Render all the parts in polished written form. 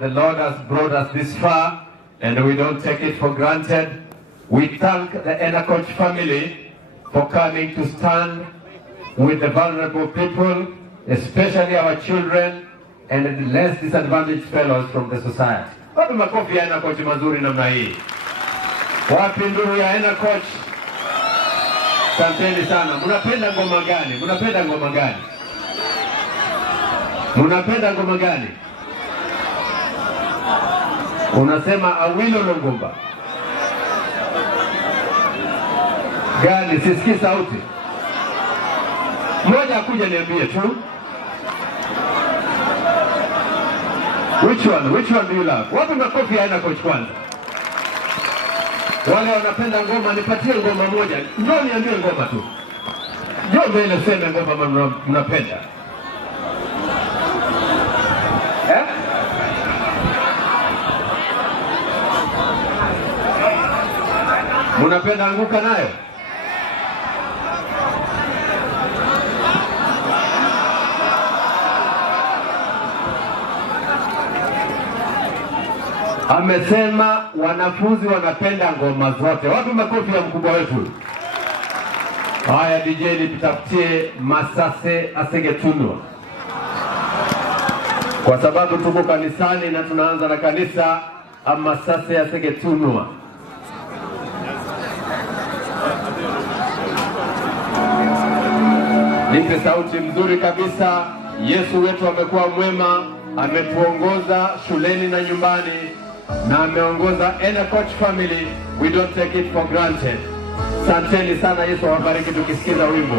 The Lord has brought us this far and we don't take it for granted. We thank the Enoch family for coming to stand with the vulnerable people, especially our children and the less disadvantaged fellows from the society. Wapi makofi ya Enoch mazuri namna hii? Wapi ndugu ya Enoch? Asanteni sana. Mnapenda ngoma gani? Mnapenda ngoma gani? Mnapenda ngoma gani? Unasema Awilo Longomba. Gani? Sisikii sauti. Mmoja akuja niambie tu. Which one do you love? Wapi makofi ya Enoch kwanza? Wale wanapenda ngoma nipatie ngoma moja. Njoo niambie ngoma tu. Njoo mbele sema ngoma mnapenda. Mnapenda anguka nayo? Amesema wanafunzi wanapenda ngoma zote. Wapi makofi ya mkubwa wetu? Haya DJ nitafutie Masase Asegetunwa. Kwa sababu tuko kanisani na tunaanza na kanisa, Masase Asegetunwa. Nipe sauti mzuri kabisa. Yesu wetu amekuwa mwema, ametuongoza shuleni na nyumbani na ameongoza Enoch family. We don't take it for granted. Asanteni sana, Yesu awabariki tukisikiza wimbo.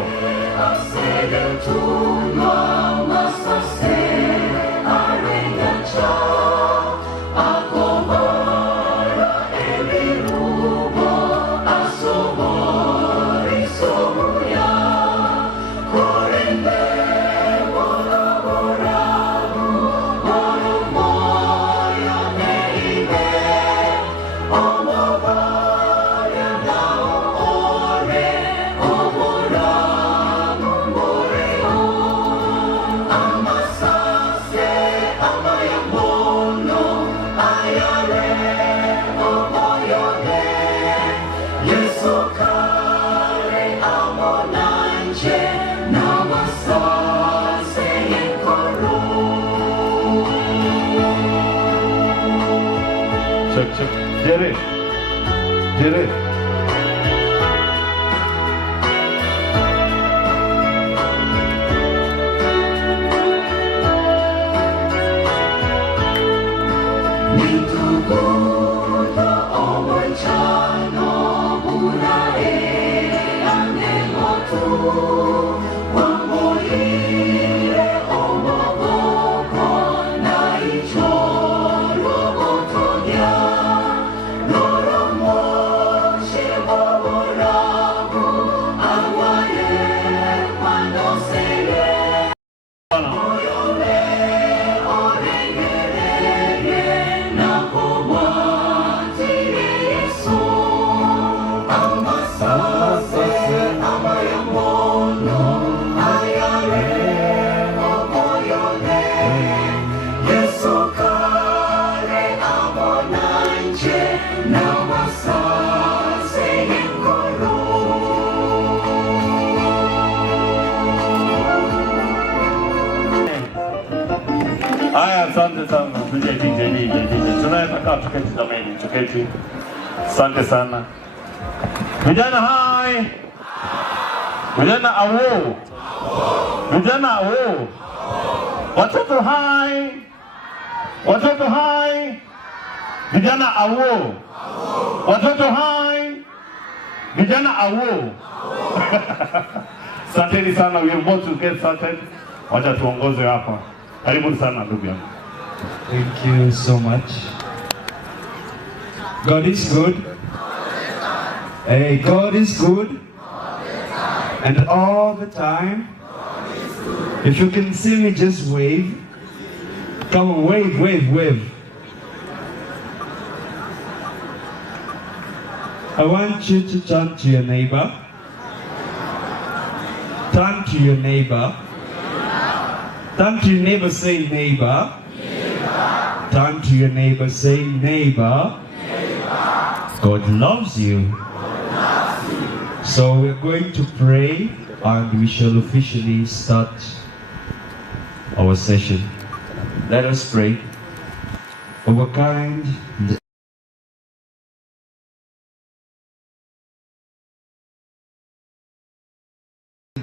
Jerry. Asante sana. Tunataka tuketi zamani, tuketi. Asante sana. Vijana hai. Vijana awo. Vijana awo. Watoto hai. Watoto hai. Vijana awo. Watoto hai. Vijana awo. Asante sana. We are about to get started. Wacha tuongoze hapa. Karibu sana ndugu yangu. Thank you so much. God is good. Hey, God is good. And all the time. If you can see me, just wave. Come on, wave, wave, wave. I want you to turn to your neighbor. Turn to your neighbor. Turn to your neighbor, say neighbor. Turn to your neighbor, say, neighbor, God loves you. So we're going to pray and we shall officially start our session. Let us pray. Our kind and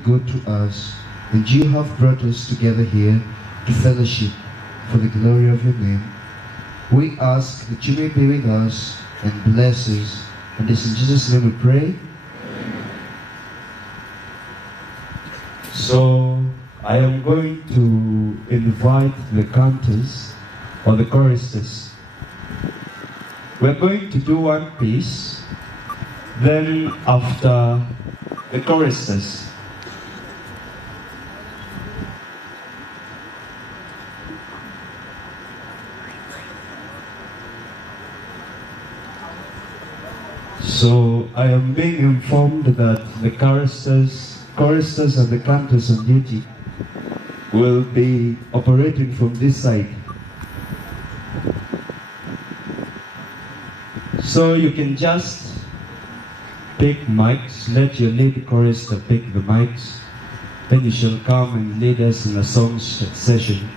good to us, and you have brought us together here to fellowship for the glory of your name. We ask that you may be with us and bless us. And this in Jesus' name we pray. so I am going to invite the cantors or the choristers. We're going to do one piece, then after the choristers. So I am being informed that the choristers and the cantors on duty will be operating from this side. So you can just pick mics, let your lead chorister pick the mics, then you shall come and lead us in a song session.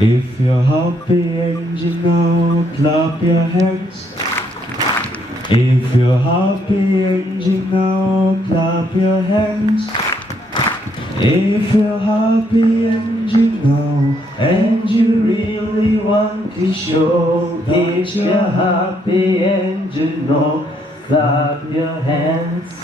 If you're happy and you know, clap your hands. If you're happy and you know, clap your hands. If you're happy and you know, and you really want to show that you're happy and you know, clap your hands.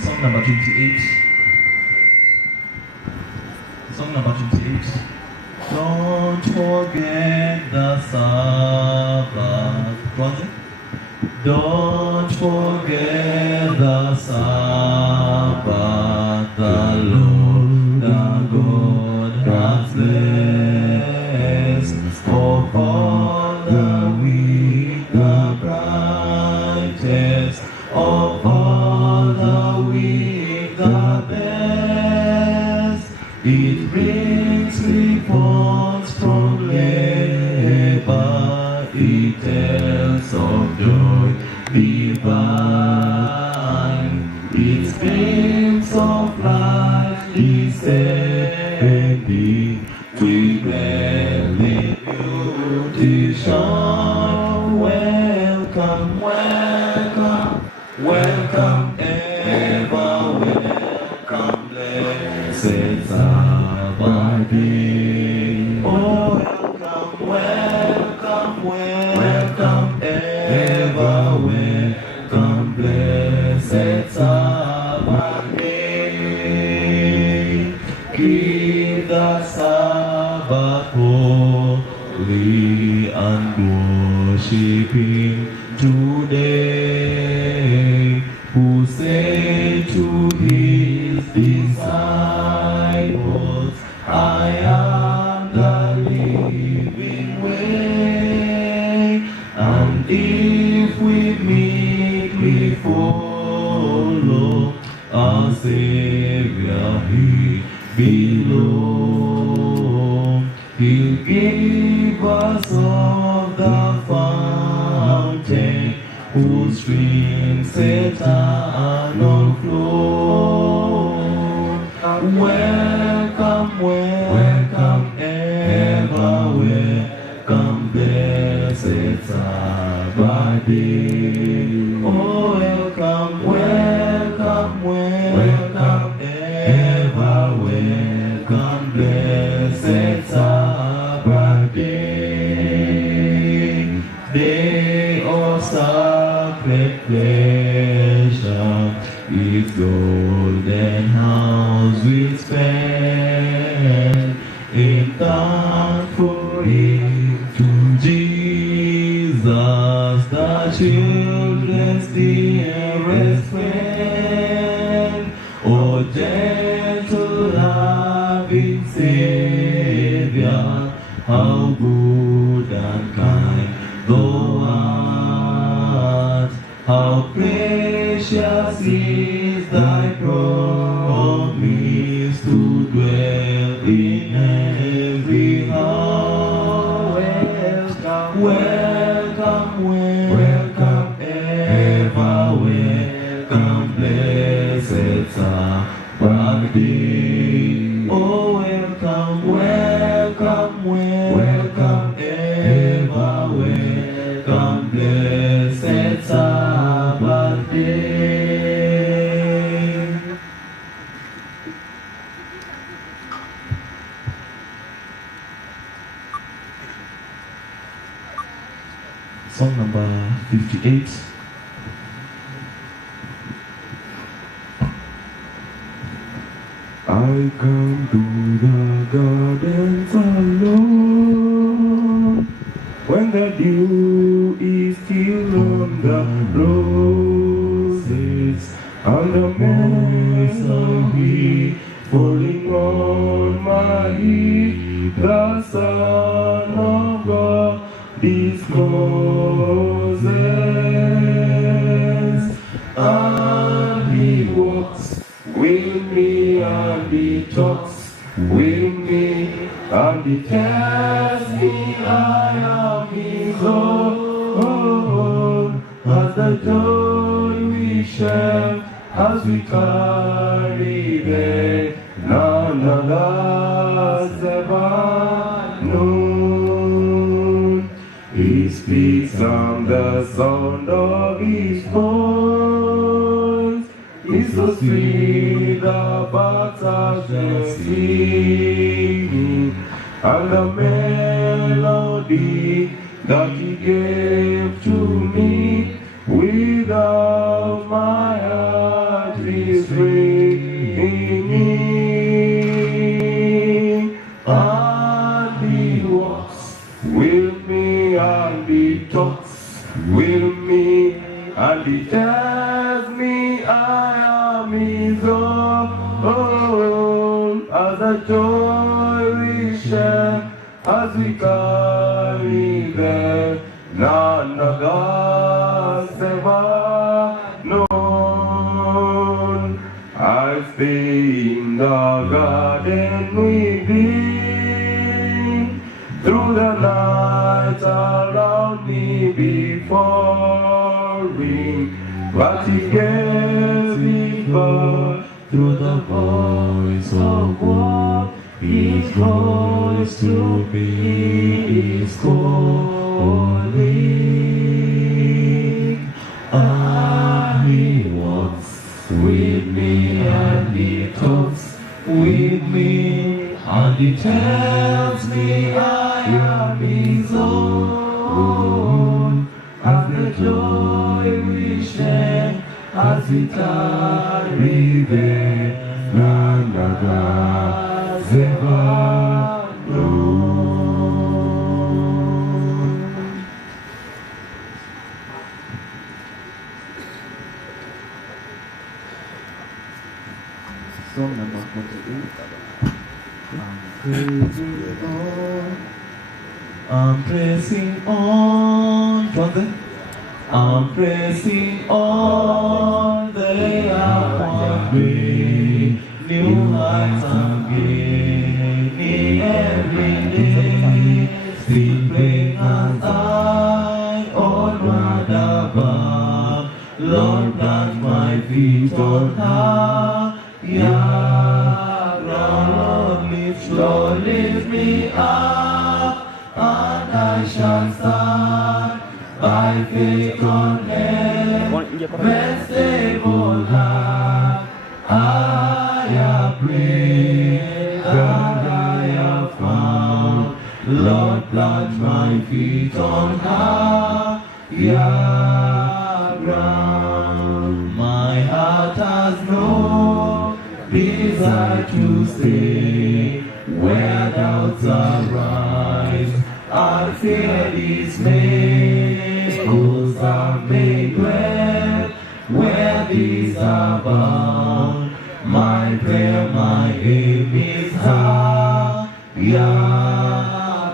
Song number 28. Song number 28. Don't forget the Sabbath. Go on, sing. Don't forget the Sabbath, the Lord, the God has blessed. For all the weak, the brightest of all the weak, the best. It brings reports from labor, it tells of joy divine. It speaks of life descending to gladly beauty shine. Welcome, welcome, welcome ever, welcome, blessed Sabbath day. Oh, welcome, welcome, welcome ever, welcome, blessed Sabbath day. Keep the Sabbath holy and worship Him today, who said to His disciples, I am the living way, and if we meet, we follow our Savior He belongs. He'll give us of the fountain, whose streams eternal flow. Welcome, welcome ever, welcome, blessed Sabbath day. Oh, welcome. treasure, its golden house will spend in thankful to Jesus, the children's dearest friend. O gentle, loving Savior, how good and kind thou art, how precious is thy promise to dwell in every heart. Welcome, welcome, welcome, ever welcome, blessed Sabbath day. Oh, welcome, welcome, welcome, ever welcome, blessed Sabbath day. Song number 58. I come to the gardens alone, when the dew is still on the roses, and the melody falling on my head, the Son of God discloses, and he walks with me, and he talks with me, and he tells me I am his own. As the joy we share, as we carry them, none of us ever known. He speaks and the sound of his voice is so sweet, the birds are just singing, and the melody that he gave to me, without my heart is ringing. And he walks with me, and he talks with me, and he tells me I am his own. As the joy we share, as we carry them, none of us ever known. I stay in the garden within, through the night around me before me, but he gave me birth through the voice of war. His voice to me is calling, and he walks with me, and he talks with me, and he tells me I am his own. As the joy we share, as we tarry there, none of us ever known. Song number 48. I'm pressing on. From there. I'm pressing on, they are on me, new heights I'm gaining every day, still praying as I onward above, Lord plant my feet on higher ground, Lord lift me up, and I shall stand by faith on heaven's stable hand. I have prayed and I have found, Lord plant my feet on higher ground. My desire to stay where doubts arise and fear dismay. Schools are made well where these are bound. My prayer, my aim is higher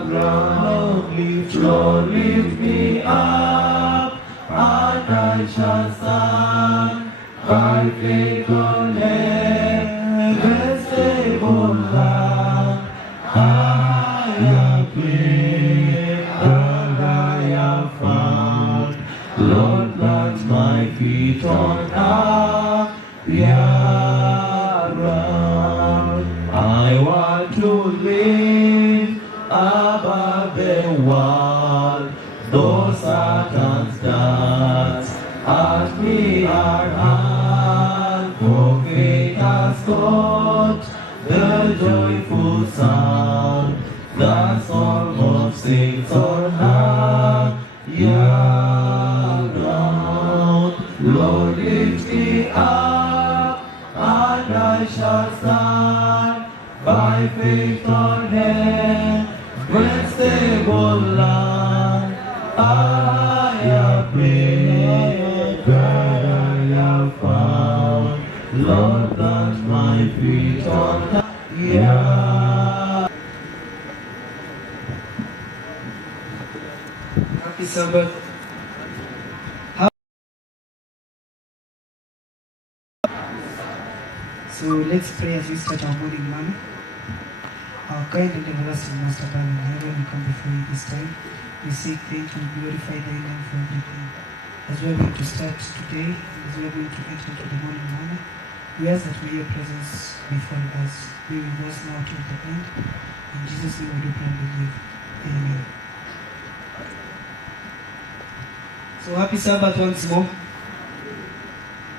ground. Lord, lift me up, and I shall stand by faith on heaven's stable land. I have prayed and I have found. Lord, plant my feet on higher ground. I want to live above the world. Those Satan's darts at me are hard. For faith has got the joyful sound. The song of saints on higher ground. Lord, lift me up, and I shall stand by faith on heaven's stable land. I have prayed, that I have found. Lord, plant my feet on higher. Happy Sabbath. So let's pray as we start our morning manner. Our kind and everlasting Master God in heaven, we come before you this time. We say thank you, glorify thy name for everything. As we are going to start today, as we are going to enter into the morning manner, we ask that may your presence befall us. Be with us now till the end. In Jesus' name we do pray and believe. Amen. So happy Sabbath once more.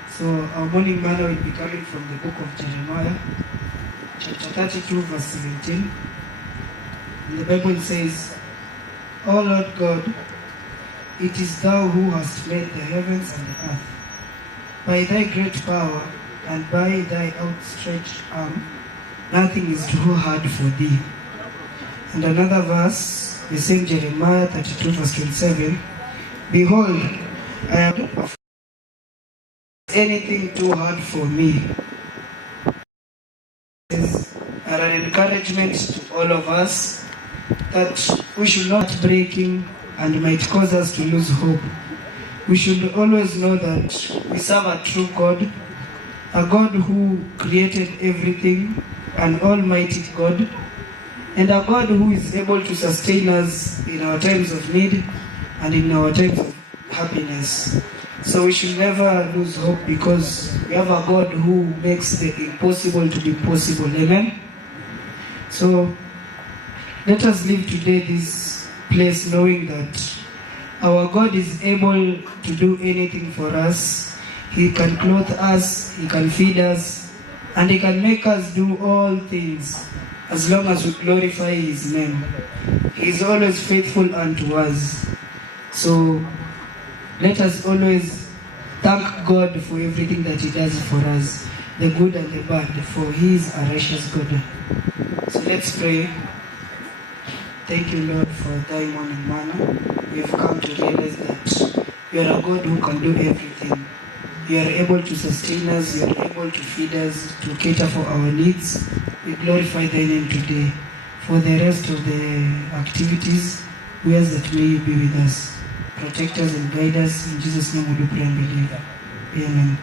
So our morning manner will be coming from the book of Jeremiah, chapter 32, verse 17. And the Bible says, O Lord God, it is thou who hast made the heavens and the earth. By thy great power and by thy outstretched arm, nothing is too hard for thee. And another verse, the same Jeremiah 32, verse 27, Behold, I am anything too hard for me. This is an encouragement to all of us that we should not breaking and might cause us to lose hope. We should always know that we serve a true God, a God who created everything, an almighty God, and a God who is able to sustain us in our times of need and in our times of happiness. So we should never lose hope because we have a God who makes the impossible to be possible. Amen? So let us live today this place knowing that our God is able to do anything for us. He can clothe us, He can feed us, and He can make us do all things as long as we glorify His name. He is always faithful unto us. So let us always thank God for everything that He does for us, the good and the bad, for He is a righteous God. So let's pray. Thank you, Lord, for thy morning manna. We have come to realize that you are a God who can do everything. You are able to sustain us, you are able to feed us, to cater for our needs. We glorify thy name today. For the rest of the activities, we ask that may you be with us. Protect us and guide us. In Jesus' name we do pray and believe. Amen.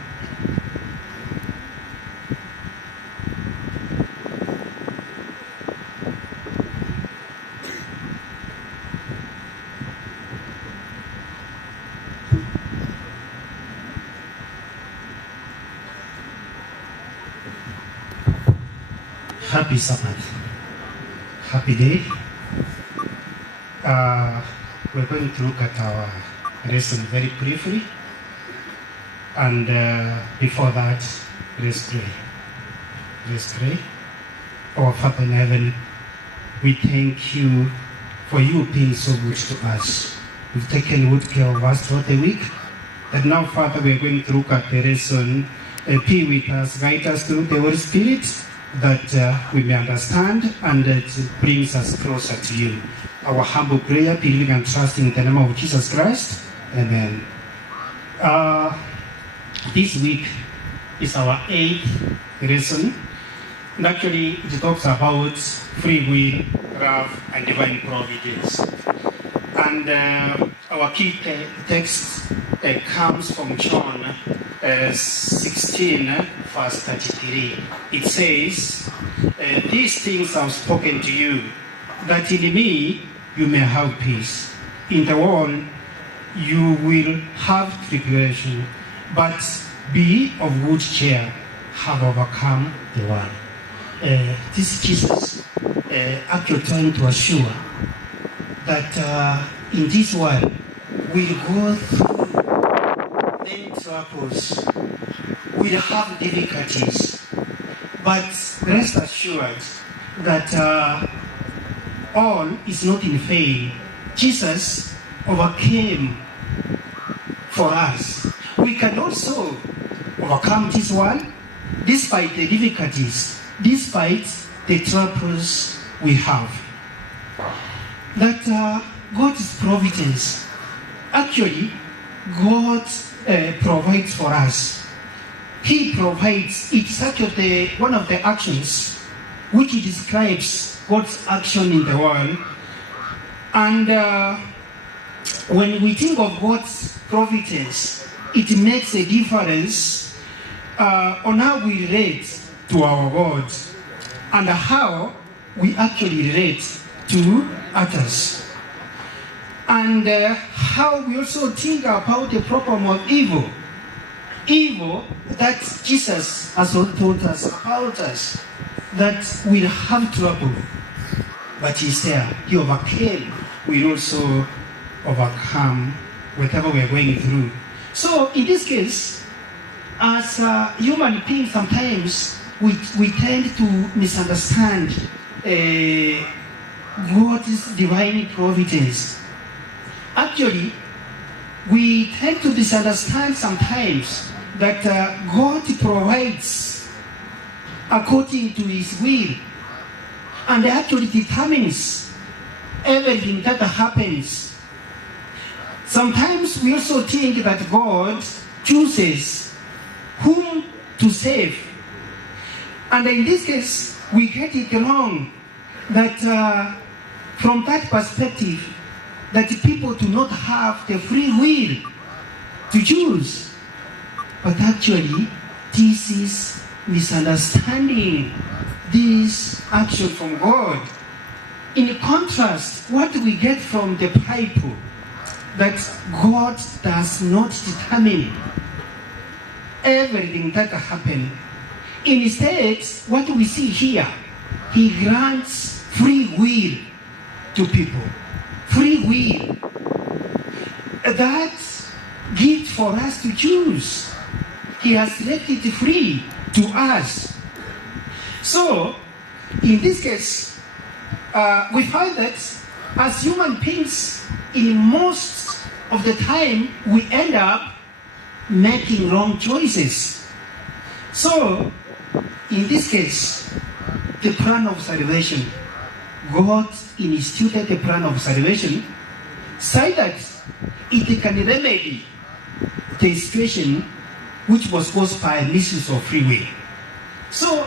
Happy Sabbath. Happy day. We're going to look at our lesson very briefly. And before that, let's pray. Let's pray. Our Father in heaven, we thank you for you being so good to us. You've taken good care of us throughout the week. And now, Father, we're going to look at the lesson be with us, guide us through the Holy Spirit, that we may understand, and it brings us closer to you. Our humble prayer, believing and trusting in the name of Jesus Christ. Amen. This week is our 8th lesson. And actually, it talks about free will, love, and divine providence. And our key text comes from John 16, verse 33. It says, "These things I've spoken to you, that in me you may have peace. In the world you will have tribulation, but be of good cheer, have overcome the world." This is Jesus actually trying to assure that in this world we'll go through many troubles, we'll have difficulties, but rest assured that all is not in vain. Jesus overcame for us. We can also overcome this world despite the difficulties, despite the troubles we have. That God's providence, actually, God provides for us. He provides. It's actually one of the actions which describes God's action in the world. And when we think of God's providence, it makes a difference on how we relate to our God and how we actually relate to others. And how we also think about the problem of evil. Evil that Jesus has told us about us, that we'll have trouble. But He's there. He overcame. We'll also overcome whatever we're going through. So in this case, as human beings, sometimes we tend to misunderstand God's divine providence. Actually, we tend to misunderstand sometimes that God provides according to His will, and actually determines everything that happens. Sometimes we also think that God chooses whom to save. And in this case, we get it wrong, that from that perspective, that people do not have the free will to choose. But actually, this is misunderstanding this action from God. In contrast, what we get from the Bible, that God does not determine everything that happens. Instead, what we see here, He grants free will to people. Free will. That gift for us to choose. He has left it free to us. So, in this case, we find that as human beings, in most of the time, we end up making wrong choices. So, in this case, the plan of salvation, God instituted the plan of salvation so that it can remedy the situation which was caused by misuse of free will. So,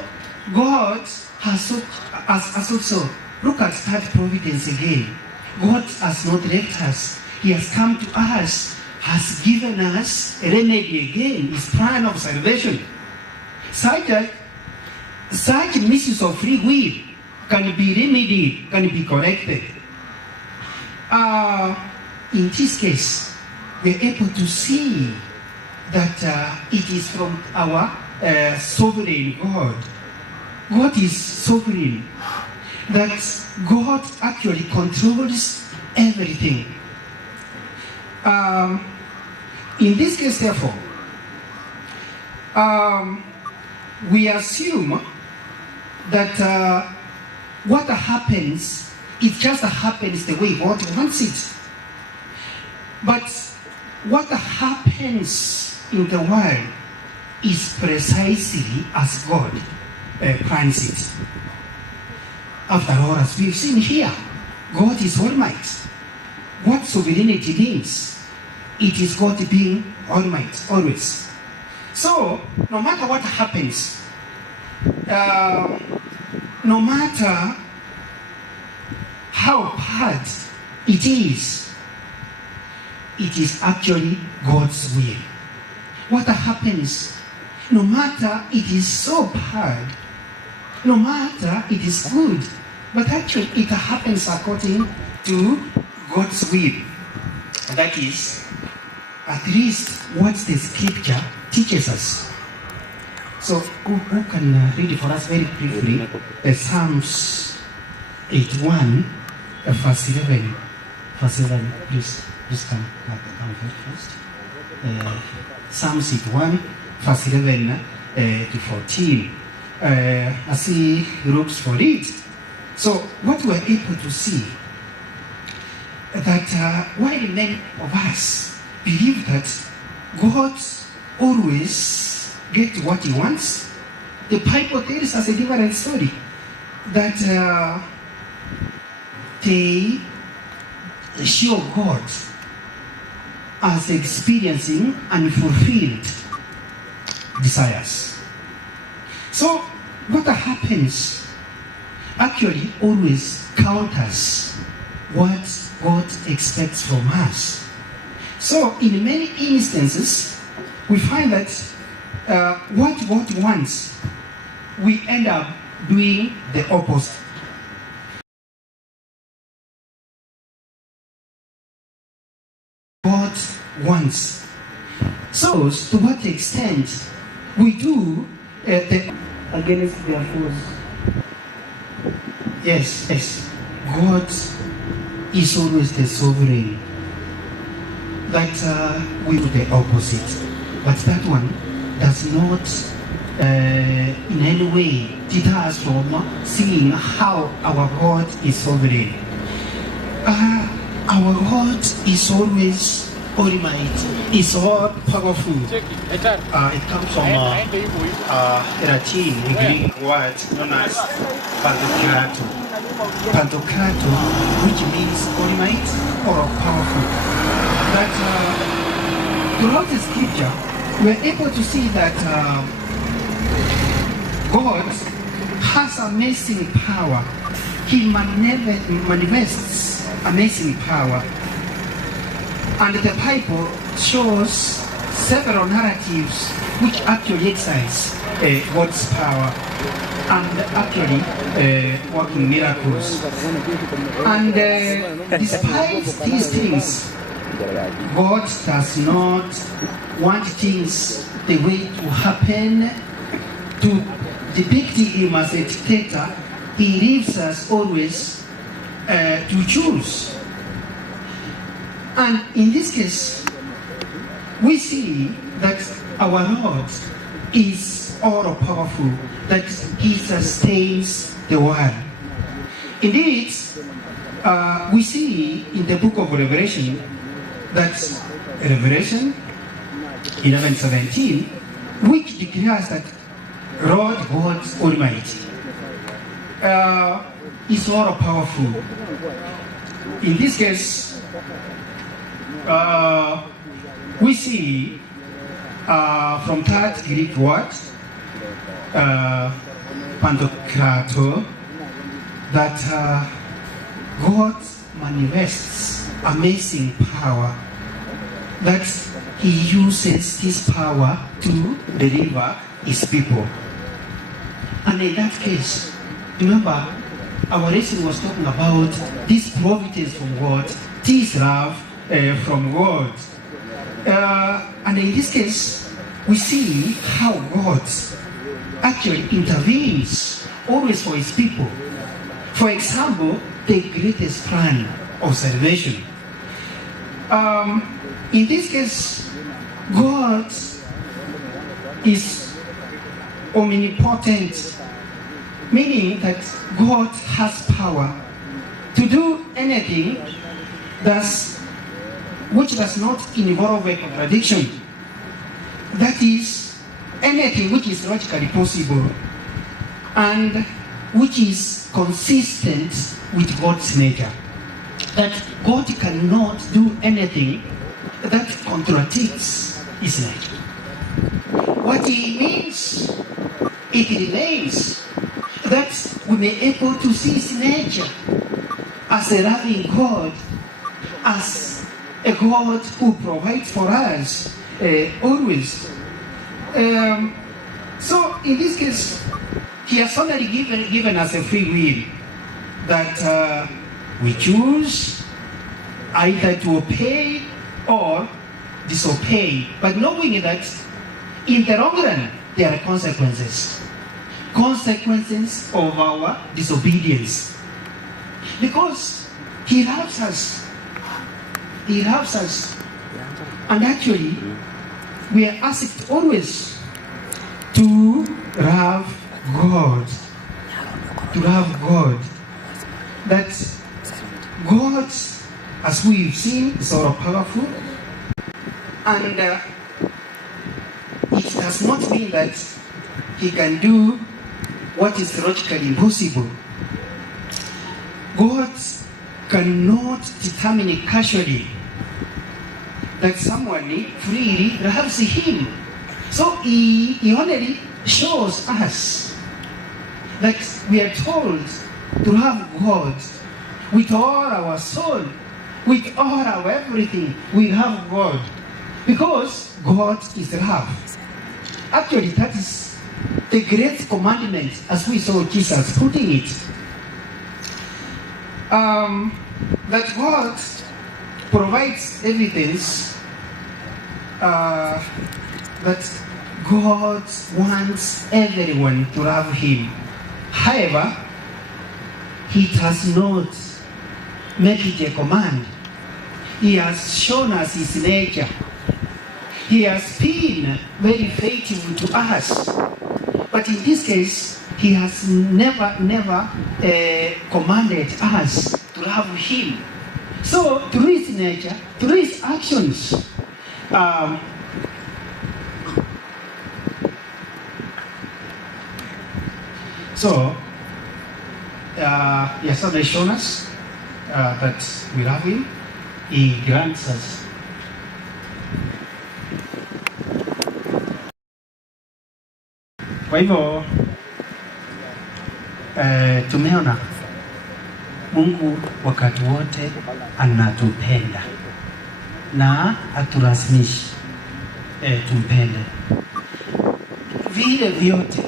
God has also looked at that providence again. God has not left us. He has come to us, has given us a remedy again, His plan of salvation. Such misuse of free will can be remedied, can be corrected. In this case, we're able to see that it is from our sovereign God. God is sovereign. That God actually controls everything. In this case, therefore, we assume that what happens, it just happens the way God wants it. But what happens in the world is precisely as God plans it. After all, as we've seen here, God is Almighty. What sovereignty means, it is God being Almighty, always. So, no matter what happens, no matter how bad it is actually God's will. What happens, no matter it is so bad, no matter it is good, but actually it happens according to God's will. That is, at least what the scripture teaches us. So, who can read for us very briefly Psalms 81, verse 11. Verse 11, please come first. Psalms 81, verse 11 to 14. As he looks for it. So, what we're able to see, that while many of us believe that God always gets what he wants, the Bible tells us a different story. That they show God as experiencing unfulfilled desires. So, what happens actually always counters what God expects from us. So, in many instances, we find that what God wants, we end up doing the opposite. God wants. So, to what extent we do against their foes. Yes. God is always the sovereign. That we do the opposite. But that one does not in any way deter us from seeing how our God is sovereign. Our God is always Almighty, is all powerful. It comes from Latin, a Greek word known as Pantokrator. Pantokrator, which means Almighty or powerful. That throughout the scripture, we're able to see that God has amazing power. He manifests amazing power. And the Bible shows several narratives which actually exercise God's power and actually working miracles. And despite these things, God does not want things the way to happen to depict him as a dictator. He leaves us always to choose. And in this case, we see that our Lord is all-powerful, that he sustains the world. Indeed, we see in the book of Revelation that Revelation 11:17, which declares that Lord God Almighty is all-powerful. In this case, we see from that Greek word, Pantokrator, that God manifests amazing power, that he uses this power to deliver his people. And in that case, remember, our lesson was talking about this providence from God, this love from God. And in this case, we see how God actually intervenes always for his people. For example, the greatest plan of salvation. In this case, God is omnipotent, meaning that God has power to do anything which does not involve a contradiction. That is, anything which is logically possible and which is consistent with God's nature. That God cannot do anything that contradicts his nature. What he means, it remains, that we may be able to see his nature as a loving God, as a God who provides for us always. So in this case, he has already given us a free will that we choose either to obey or disobey, but knowing that in the long run there are consequences of our disobedience, because he loves us, and actually we are asked always to love God, that God, as we've seen, is all powerful, and it does not mean that he can do what is logically impossible. God cannot determine casually that someone freely loves him. So he only shows us that we are told to love God with all our soul, with all our everything. We love God because God is love. Actually, that is the great commandment, as we saw Jesus putting it. That God provides evidence that God wants everyone to love him. However, he does not make it a command. He has shown us his nature. He has been very faithful to us. But in this case, he has never commanded us to love him. So through his nature, through his actions, he has already shown us that we love him. He grants us kwa hivyo tumeona Mungu wakati wote anatupenda na aturasimishi tumpende. Vile vyote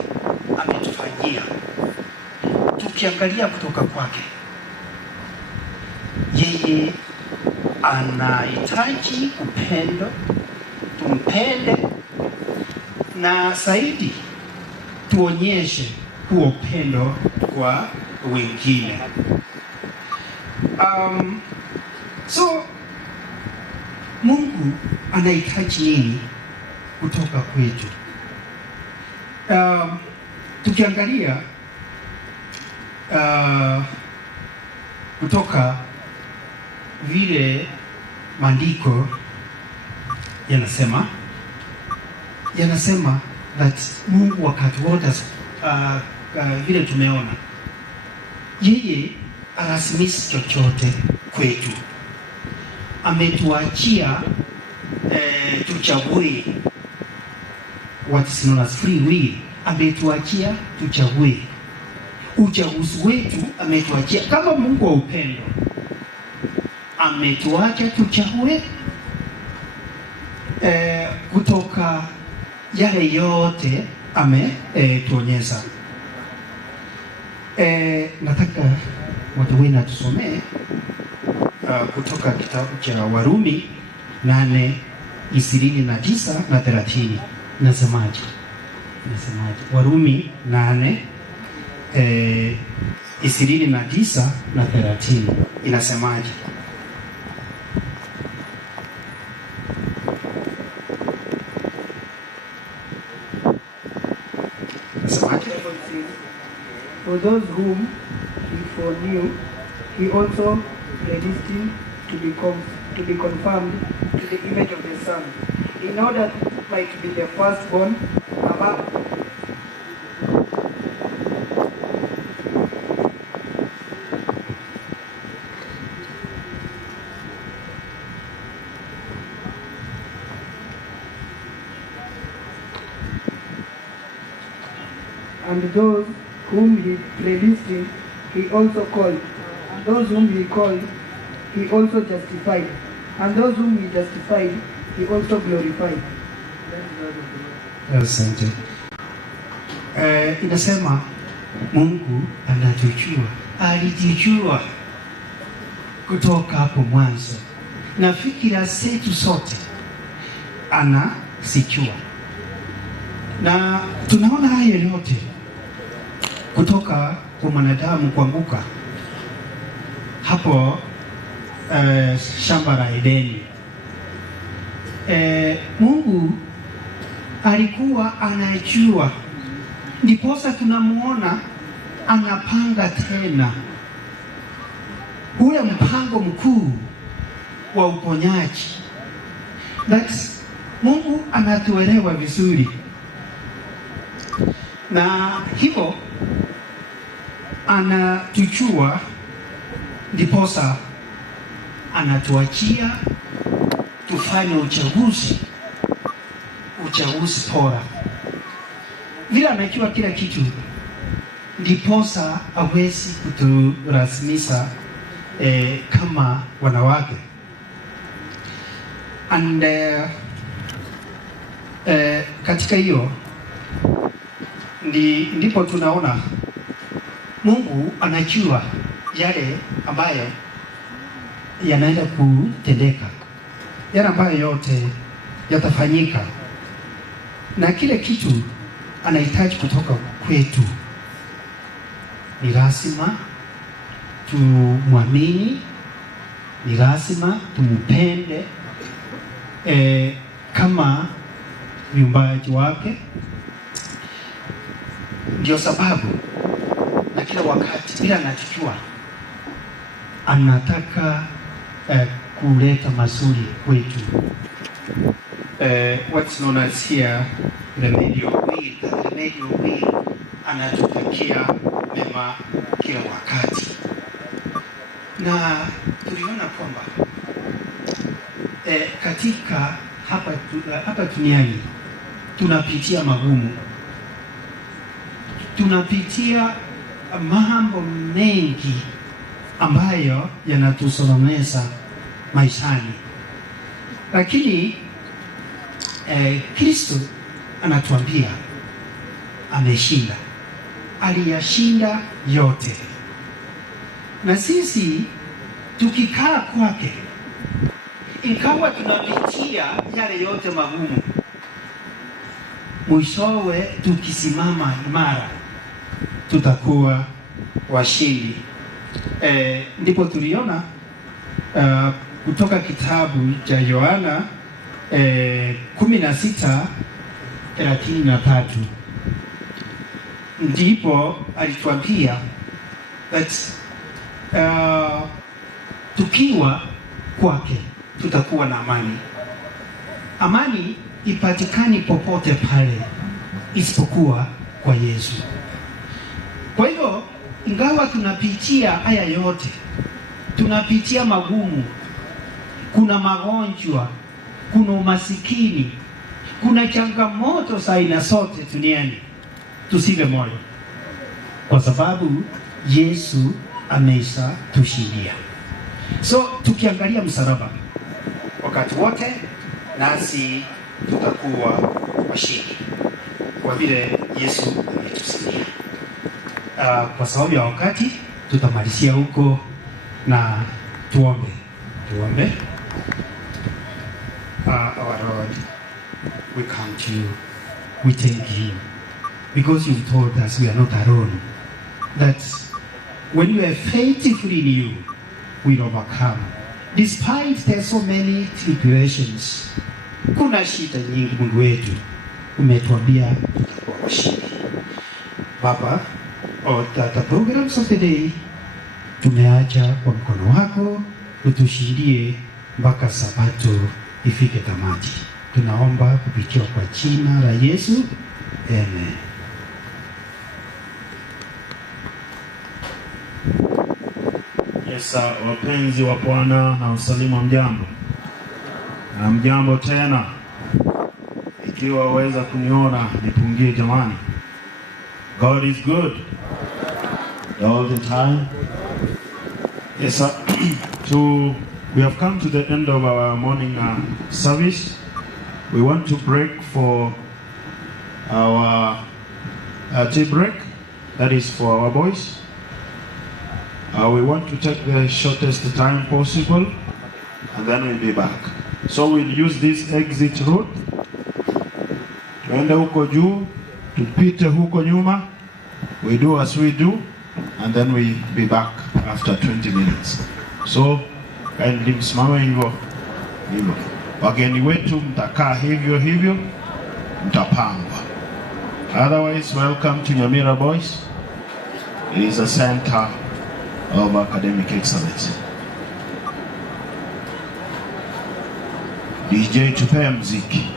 ametufanyia, tukiangalia kutoka kwake, yeye anahitaji upendo, tumpende na zaidi tuonyeshe huo upendo kwa wengine. So Mungu anahitaji nini kutoka kwetu? Tukiangalia kutoka vile maandiko yanasema that Mungu wakati wote vile tumeona, yeye arasimisi chochote kwetu. Ametuachia tuchague, what is known as free will. Ametuachia tuchague, uchaguzi wetu ametuachia. Kama Mungu wa upendo, ametuacha tuchague kutoka yale yote ametuonyesha. Nataka watu wengi tusomee kutoka kitabu cha Warumi 8:29 na 30. Nasemaje? Warumi 8:29 na 30 inasemaje? For those whom he foreknew, he also predestined to be conformed to the image of the Son, in order that he might be the firstborn Baba. And those whom he predestined, he also called. And those whom he called, he also justified. And those whom he justified, he also glorified. Asante. Inasema Mungu anatujua, alijijua kutoka hapo mwanzo, na fikira zetu zote anazijua, na tunaona haya yote kutoka kwa mwanadamu kuanguka hapo shamba la Edeni. Mungu alikuwa anajua, ndiposa tunamuona anapanga tena ule mpango mkuu wa uponyaji. That's Mungu anatuelewa vizuri, na hivyo anatujua, ndiposa anatuachia tufanye uchaguzi bora. Vile anajua kila kitu, ndiposa hawezi kuturasimisha kama wanawake. And katika hiyo ndipo tunaona Mungu anajua yale ambayo yanaenda kutendeka, yale ambayo yote yatafanyika, na kile kitu anahitaji kutoka kwetu ni lazima tumwamini, ni lazima tumpende kama viumbaji wake. Ndio sababu na kila wakati bila anachukua anataka kuleta mazuri kwetu. What's known as here the medial will, anatutakia mema kila wakati, na tuliona kwamba katika hapa duniani tunapitia magumu, tunapitia mambo mengi ambayo yanatusononeza maishani, lakini Kristo anatuambia ameshinda, aliyashinda yote, na sisi tukikaa kwake, ingawa tunapitia yale yote magumu, mwishowe tukisimama imara tutakuwa washindi. Ndipo tuliona kutoka kitabu cha Yohana 16:33, ndipo alituambia that tukiwa kwake tutakuwa na amani. Amani ipatikani popote pale isipokuwa kwa Yesu. Kwa hivyo ingawa tunapitia haya yote, tunapitia magumu, kuna magonjwa, kuna umasikini, kuna changamoto za aina zote duniani, tusive moyo, kwa sababu Yesu amesha tushindia. So tukiangalia msalaba wakati wote, nasi tutakuwa washindi kwa vile Yesu ametusaidia. Kwa sababu ya wakati tutamalizia huko, na tuombe. Our Lord, we come to you, we thank you because you've told us we are not alone, that when we are faithful in you, we'll overcome. Despite there's so many tribulations, kuna shida nyingi, Mungu wetu umetuambia tutakuwa washindi. Baba, the programs of the day tumeacha kwa mkono wako, utushindie mpaka Sabato ifike tamati. Tunaomba kupitia kwa jina la Yesu, Amen. Yes, wapenzi wa Bwana na usalimu mjambo. Na mjambo tena. Ikiwa waweza kuniona nipungie jamani. God is good all the time. Yes, we have come to the end of our morning service. We want to break for our tea break. That is for our boys. We want to take the shortest time possible, and then we'll be back. So we'll use this exit route. Tuende huko juu, tupite huko nyuma. We do as we do, and then we be back after 20 minutes. So kindly msimame hivyo hivyo. Wageni wetu mtakaa hivyo hivyo, mtapangwa. Otherwise, welcome to Nyamira Boys. It is a center of academic excellence. DJ tupe mziki.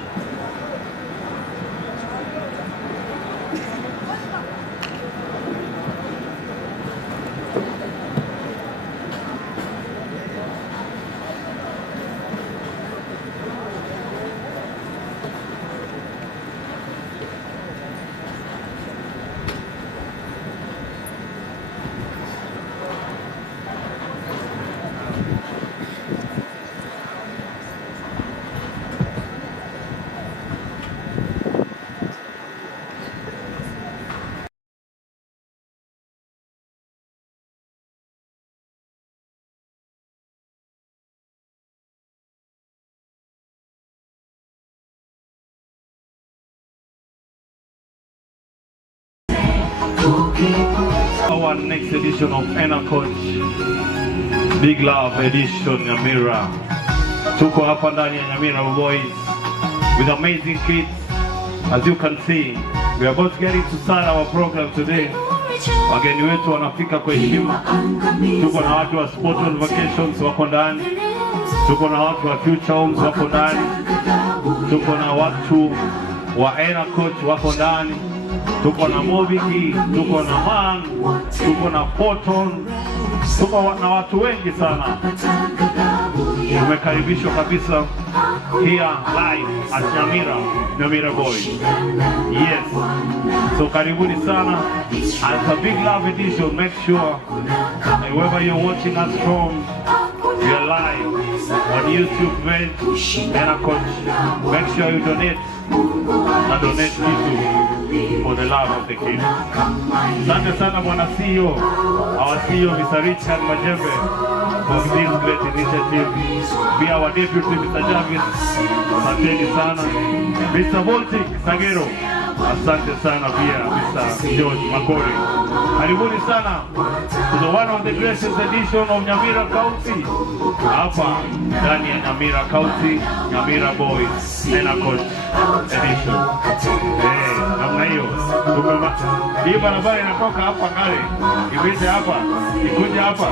Our next edition of Enacoach Big Love Edition Nyamira. Tuko hapa ndani ya Nyamira Boys with amazing kids. As you can see, we are about getting to start our program today. Wageni wetu wanafika kwa heshima. Tuko na watu wa Sport on Vacations wako ndani. Tuko na watu wa Future Homes wako ndani. Tuko na watu wa Enacoach wako ndani. Tuko na Mobiki, tuko na Man, tuko na Photon, tuko na watu wengi sana. Tumekaribishwa kabisa here live at Nyamira Boys. Yes, so karibuni sana. As a Big Love Edition, make sure wherever you're watching us from, we are live on YouTube page, Enacoach. Make sure you donate and donate kitu for the love of the kids. Asante sana Bwana CEO, our CEO Mr. Richard Majembe, for this great initiative. Be our deputy Mr. Jarvis, asante sana. Mr. Voltic Sagero, asante sana pia Mr. George Makori. Karibuni sana to the one of the greatest edition of Nyamira County. Hapa ndani ya Nyamira County, Nyamira Boys Enacoach Edition. Namna hiyo. Hii barabara inatoka hapa Kale, ipite hapa, ikuje hapa,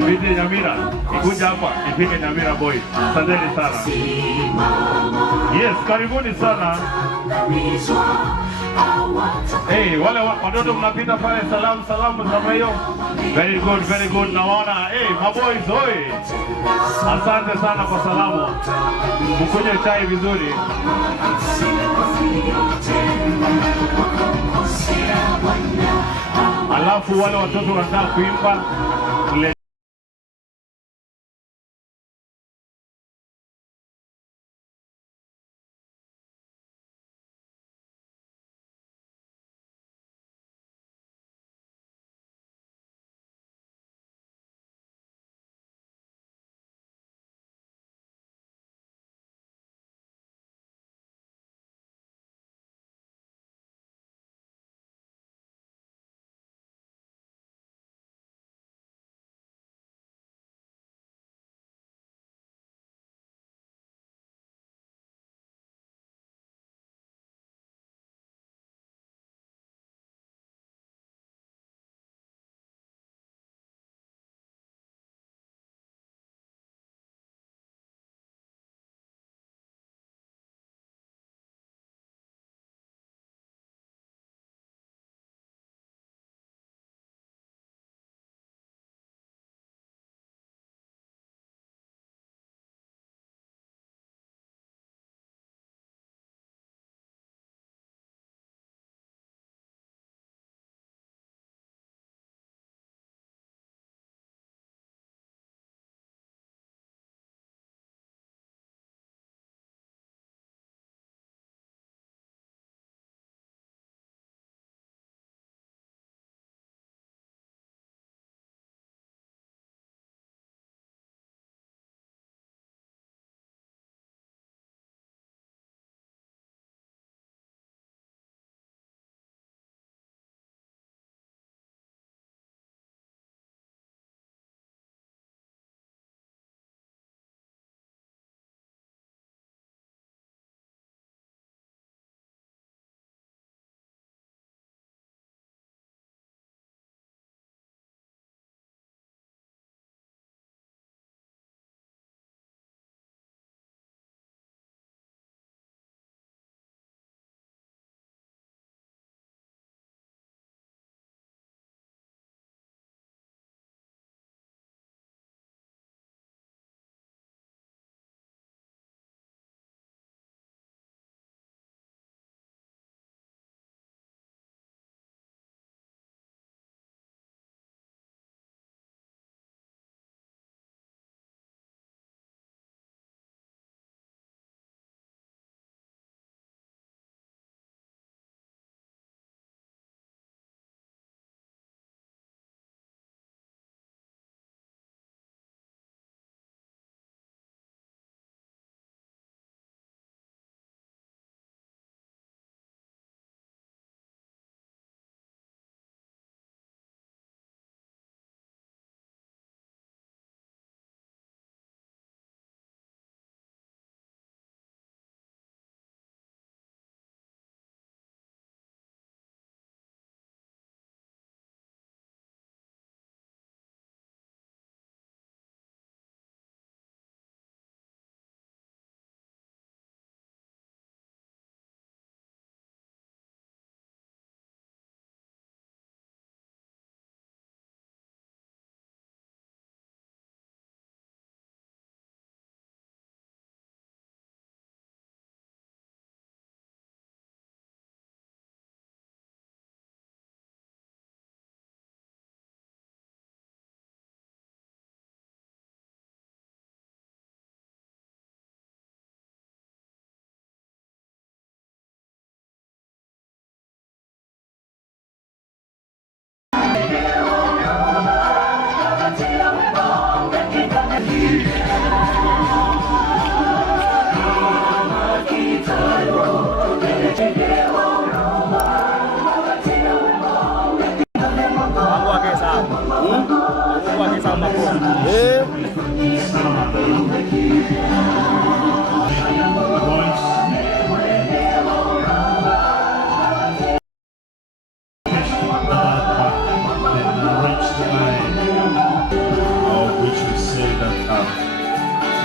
ipite Nyamira, ikuje hapa, ipite Nyamira Boys. Asanteni sana. Yes, karibuni sana. Hey, wale watoto mnapita pale, salamu kama hiyo. Very good. Naona, hey, maboys, oi. Asante sana kwa salamu. Mkunywe chai vizuri. Alafu wale watoto wanataka kuimba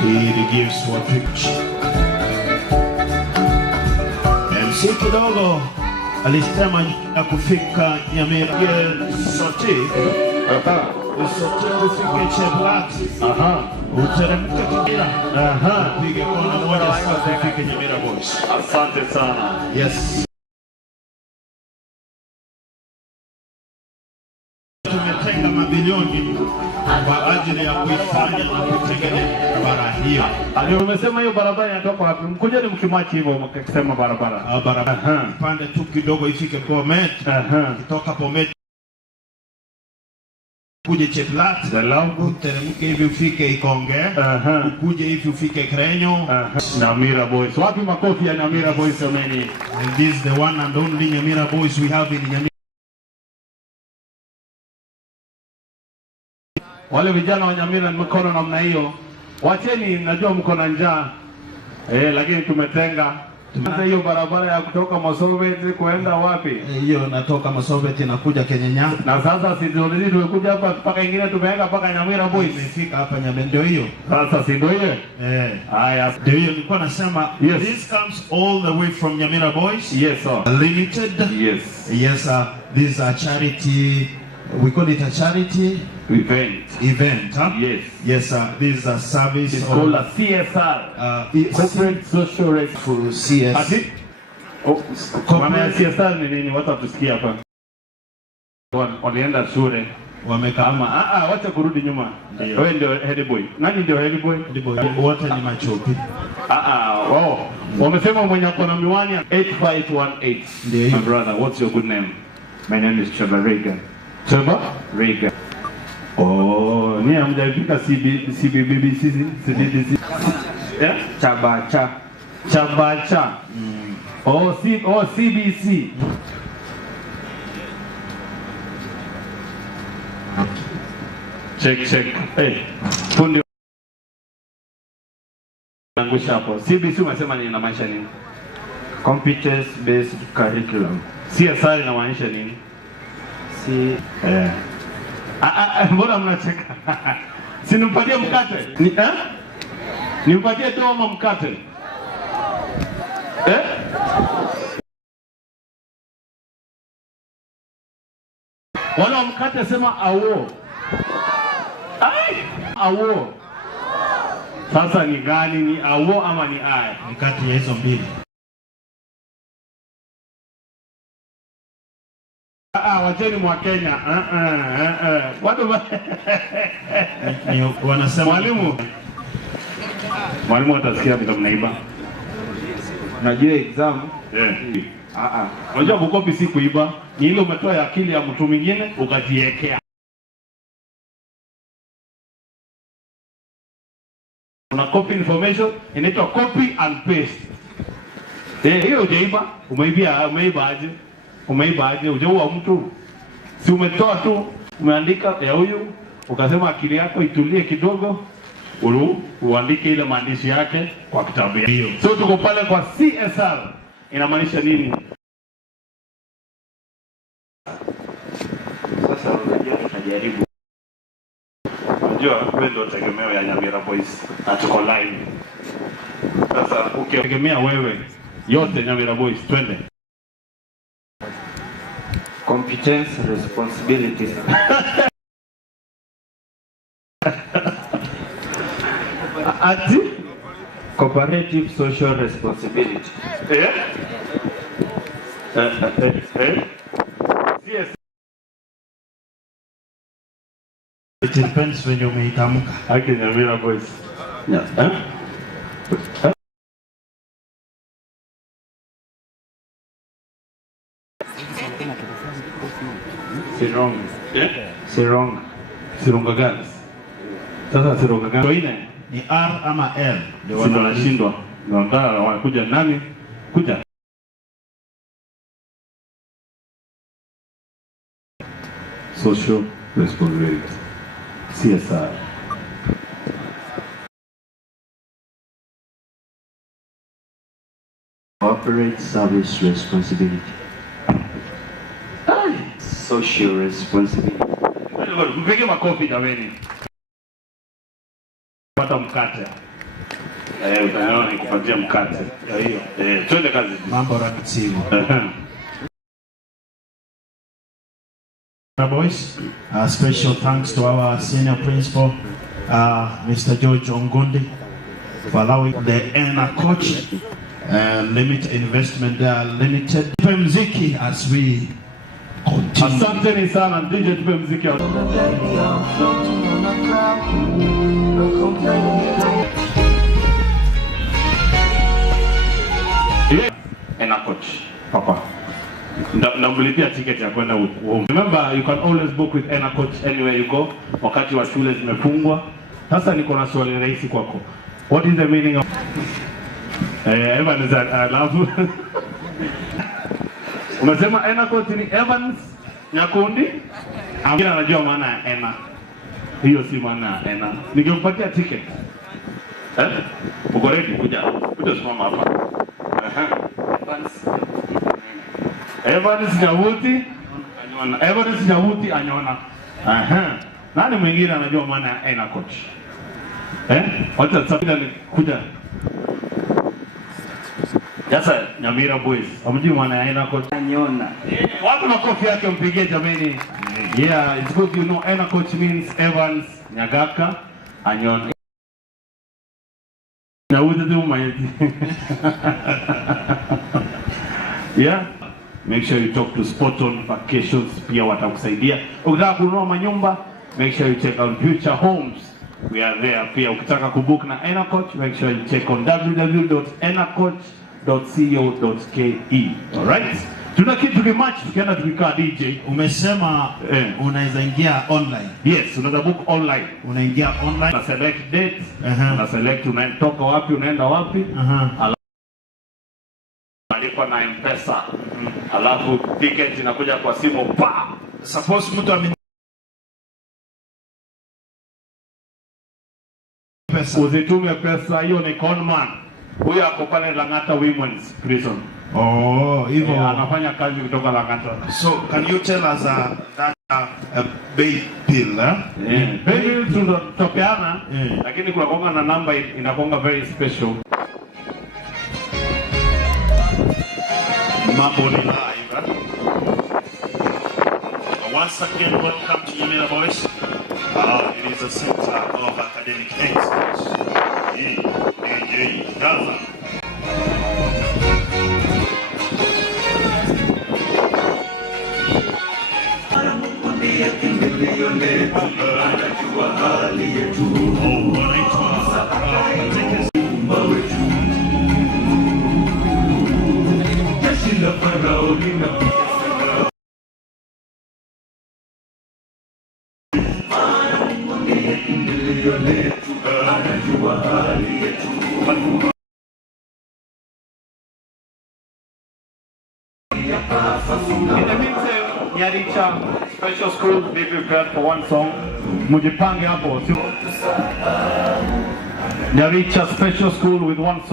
He gives what we MC kidogo alisema ya kufika Nyamira sote. Sote kufika Cheblat. Uteremke Kibira. Pige kona moja sasa kufika Nyamira Boys. Asante sana. Yes. Tumetenga mabilioni kwa ajili ya kuifanya na kutengeneza barabara hiyo. Umesema hiyo barabara inatoka wapi? Mkujeni mkimachi hivyo mkisema barabara. Barabara. Pande tu kidogo ifike Bomet. Kutoka Bomet kuje Cheplat. Uteremke hivi ufike Ikonge. Ukuje hivi ufike Krenyo. Nyamira Boys. Wapi makofi ya Nyamira Boys semeni? And this is the one and only Nyamira Boys we have in Nyamira. Wale vijana wa Nyamira mkono namna hiyo. Wacheni, najua mko na njaa. Lakini tumetenga. Sasa hiyo barabara ya kutoka Masobeti kuenda wapi? Hiyo natoka Masobeti nakuja Kenyanya. Na sasa sisi tumekuja hapa mpaka ingine tumeweka mpaka Nyamira Boys. Nimefika hapa Nyamira ndio hiyo. Sasa si ndio hiyo? Haya, ndio hiyo nilikuwa nasema. Yes. This comes all the way from Nyamira Boys. Yes sir. Limited. Yes. Yes sir. This is a charity. We call it a charity event, huh? Yes. Yes, this is a service. It's called a CSR. Corporate Social for CS. Ati? Corporate CSR ni nini? Watu watusikia hapa. Walienda shule. Wamekama. Wacha kurudi nyuma. Wewe ndio head boy. Nani ndio head boy? Head boy. Wote ni machopi. Wao. Wamesema mwenye ako na miwani 8518. Ndio. My brother, what's your good name? My name is Trevor Reagan. Trevor Reagan. Ni hamjafika CBBC. Yeah? Chabacha. CBC. Check. Fundi angusha hapo. CBC umesema nini, inamaanisha nini? Competence based curriculum. CSR inamaanisha nini? Mbona mnacheka? Si nimpatie mkate? Nimpatie toa mkate? Wala mkate sema awo. Awo. Sasa ni gani, ni awo ama ni ai? Ni kati ya hizo mbili. Wacheni mwa Kenya. Watu wanasema mwalimu atasikia mtu mnaiba. Unajua exam? Unajua kukopi si kuiba, ni ile umetoa ya akili ya mtu mwingine ukajiwekea. Una copy information, inaitwa copy and paste. Hiyo hujaiba, umeiba aje? Hujaua mtu. Si umetoa tu, umeandika ya huyu, ukasema akili yako itulie kidogo, uandike ile maandishi yake kwa kitabu hiyo. So tuko pale kwa CSR. Inamaanisha nini? Sasa unajua tunajaribu. Unajua wewe ndio tegemeo ya Nyamira Boys. Na tuko live. Sasa ukitegemea wewe yote Nyamira Boys, twende. Competence, responsibilities. Ati? Cooperative social responsibility. Yes. It depends when you umeitamka. Haki Nyamira Boys. Sironga gani? Sasa sironga gani? Ni R ama L. Ndio wanashindwa. Ndio wanakuja nani? Kuja. Social responsibility. CSR. Corporate service responsibility. Social responsibility. Mpige makofi jameni. Pata mkate. Utaona nikupatia mkate. Hiyo. Twende kazi. Mambo rakitibu. Boys, special thanks to our senior principal, Mr. George Ongundi, for allowing the ENA coach limit investment limited mziki as we continue. Asante sana DJ, tupe mziki. ENA coach, papa. Namlipia ticket ya kwenda home. Remember, you can always book with ENA coach anywhere you go. Wakati wa shule zimefungwa. Sasa niko na swali rahisi kwako. What is the meaning of Evans? I love. Umesema ENA coach ni Evans Nyakundi? Angina anajua maana ya ENA. Hiyo si maana ya ENA. Ningekupatia ticket. Uko ready kuja simama hapa. Evans Nyawuti anyona. Evans Nyawuti anyona. Nani mwingine anajua maana ya ENA coach? Wacha sabida kuja. Sasa Nyamira boys, hamjui maana ya ENA coach? Anyona. Watu makofi yake mpigie jameni. Yeah, it's good you know ENA coach means Evans Nyagaka anyona. Nyawuti tu maiti. Yeah. Make sure you talk to Spot On Vacations, pia watakusaidia. Ukitaka kununua manyumba, make sure you check out Future Homes. We are there. Pia ukitaka kubook na ENA coach, make sure you check on www.enacoach.co.ke. Alright? Tuna kitu kimatch tukienda tukikaa DJ. Umesema unaweza ingia online. Yes, unaweza book online. Unaingia online. Una select date, una select unatoka wapi, unaenda wapi. Alipa na M-Pesa. Alafu ticket inakuja kwa simu pa. Suppose mtu pesa. Uzitume pesa, hiyo ni conman. Huyo ako pale Lang'ata Women's Prison. Hivyo anafanya kazi kutoka Lang'ata. So can you tell us that bail bill? Bail bill tunatopeana, lakini kuna konga na namba inakonga very special. Mambo ni live. Once again, welcome to Nyamira Boys. It is a center of academic excellence. DJ Gaza. In the meantime, Nyaricha Special School, be prepared for one song. Mujipange hapo. Nyaricha Special School with one song.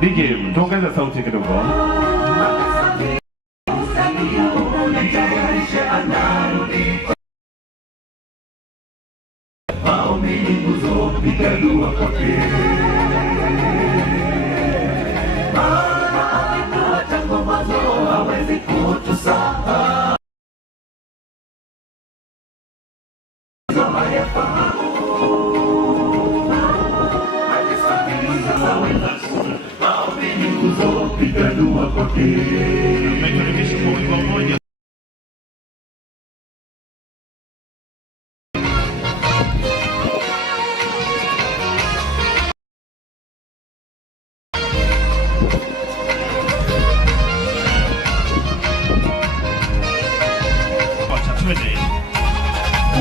DJ, tuongeze sauti kidogo.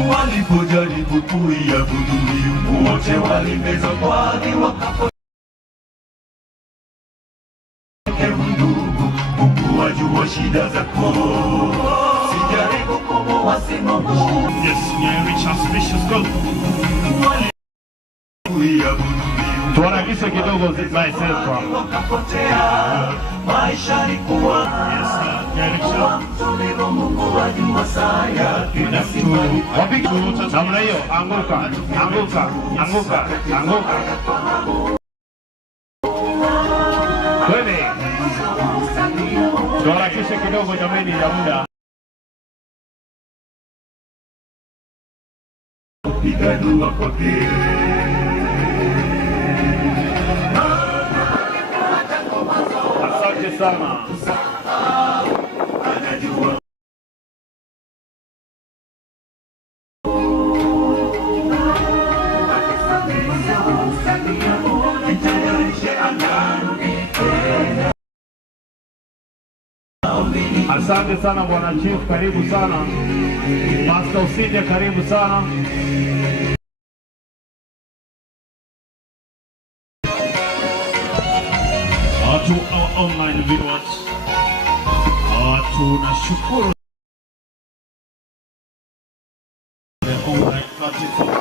Walipojaribu kuiabudu miungu wote walimeza kwani wakapotea ndugu. Mungu wajua shida zako, sijaribu kumuasi Mungu. Yes, Nyaricha Special School. Kuiabudu miungu Tuharakishe kidogo zitaisefa. wakapotea maisha ni kuwa. Yes, sir. namna hiyo, anguka, anguka, anguka, anguka. Twende. Tuharakishe kidogo jameni ya muda. Piga dua kwake. Asante sana. Asante sana Bwana Chief, karibu sana. Pastor Usinde, karibu sana. To our online viewers, tunashukuru the online platform.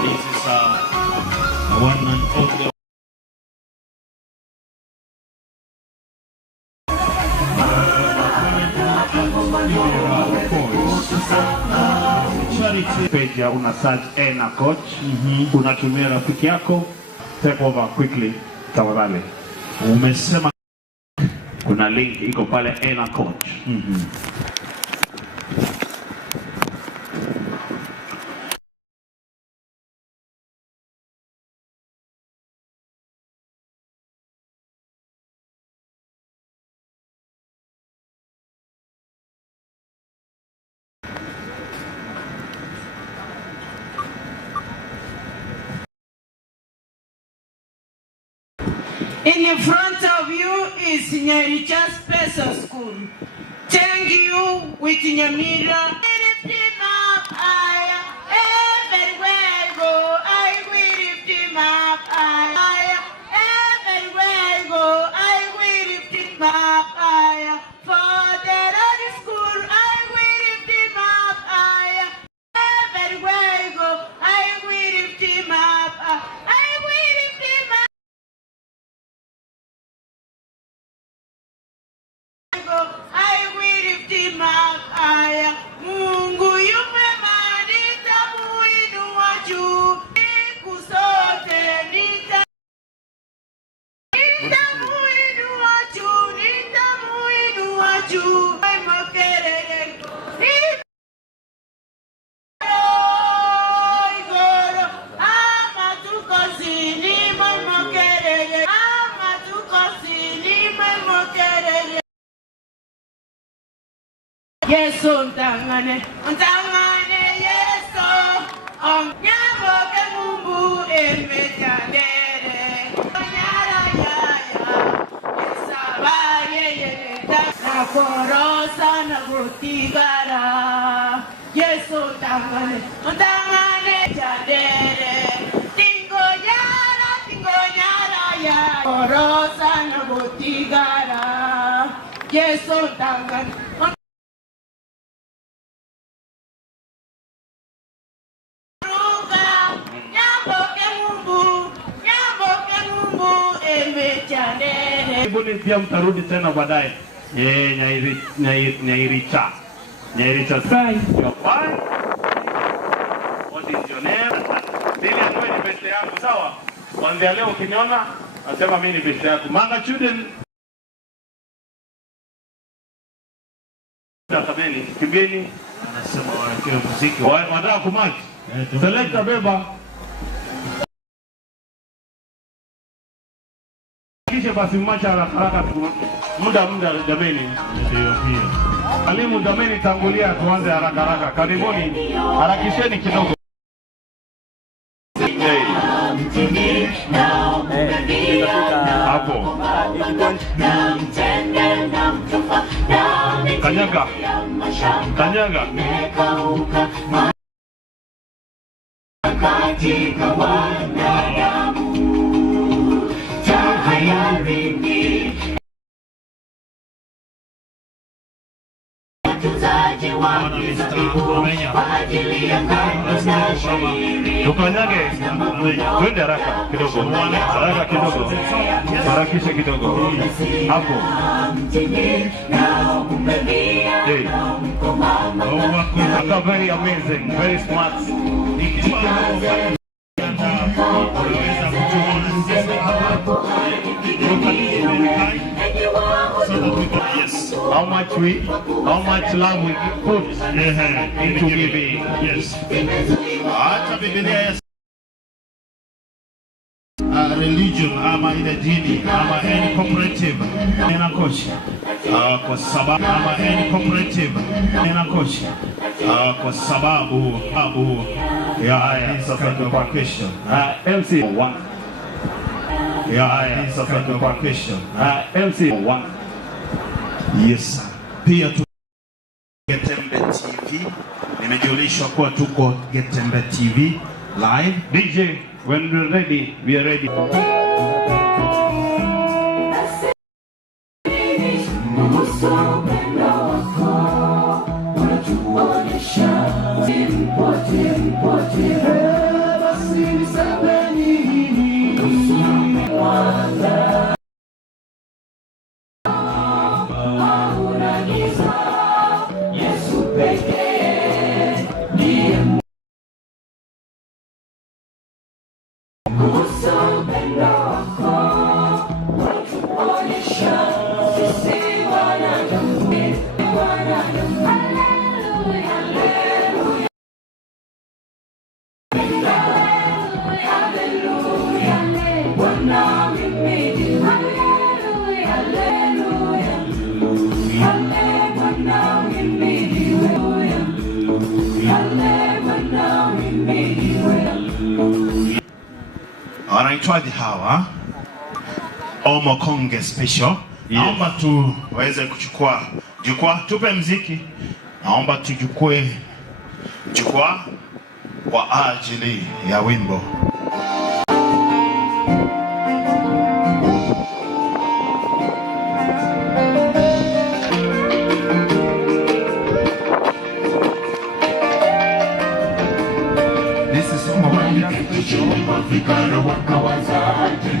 This is one and only. Charity page ya una search Ena Coach, unatumia rafiki yako, take over quickly tafadhali. Umesema kuna link iko pale Ena Coach. In front of you is Nyaricha Special School. Thank you with Nyamira. Everywhere I go, I will lift him up. Everywhere I go, I will lift him up. For the Lord school, I will lift him up. Everywhere I go, I will lift him up. I will lift him up higher. Mungu yumema nitamuinua juu. Siku zote nitamuinua juu, nitamuinua juu. Makelele. Ama tuko zini makelele. Ama tuko zini makelele. Yesu ntangane Yesu nyambo ke mumbu emetandere nyara yaya sabaye yeta na korosa na butigara Yesu ntangane tandere tingo nyara ya korosa na butigara Yesu ntangane Karibuni pia mtarudi tena baadaye. Nyairicha. Nyairicha. Your fine. What is your name? Dili anwe ni beste yangu, sawa? Kuanzia leo ukiniona, nasema mimi ni beste yako. Manga children. Tabeni, kibieni. Anasema wanakiwa muziki. Wanataka kumaki. Selecta beba. Kisha basi mwacha haraka muda jameni. Ndio pia. Alimu jameni, tangulia tuanze haraka. Karibuni. Harakisheni kidogo. Hapo. Kanyaga. Katika wanadamu tahayarini watunzaji wa mizabibu kwa ajili ya ngano na shayiri. Tukanyage, twende haraka kidogo, haraka kidogo, harakisha kidogo hapo. Hey. Oh, very amazing, very smart. Yes. How much love we put into giving. Yes. Religion ama ile dini ama any cooperative ina coach kwa sababu ama any cooperative ina coach kwa sababu ya haya sasa kwa kesho MC1 ya haya sasa kwa kesho MC1. Yes. Pia tu Getembe TV nimejulishwa kuwa tuko Getembe TV live. DJ, when we're ready, we are ready. Wanaitwaje hawa? Omo Konge Special. Naomba tuweze kuchukua jukwaa, tupe mziki. Naomba tujukue jukwaa kwa ajili ya wimbo. Fikara wakawaza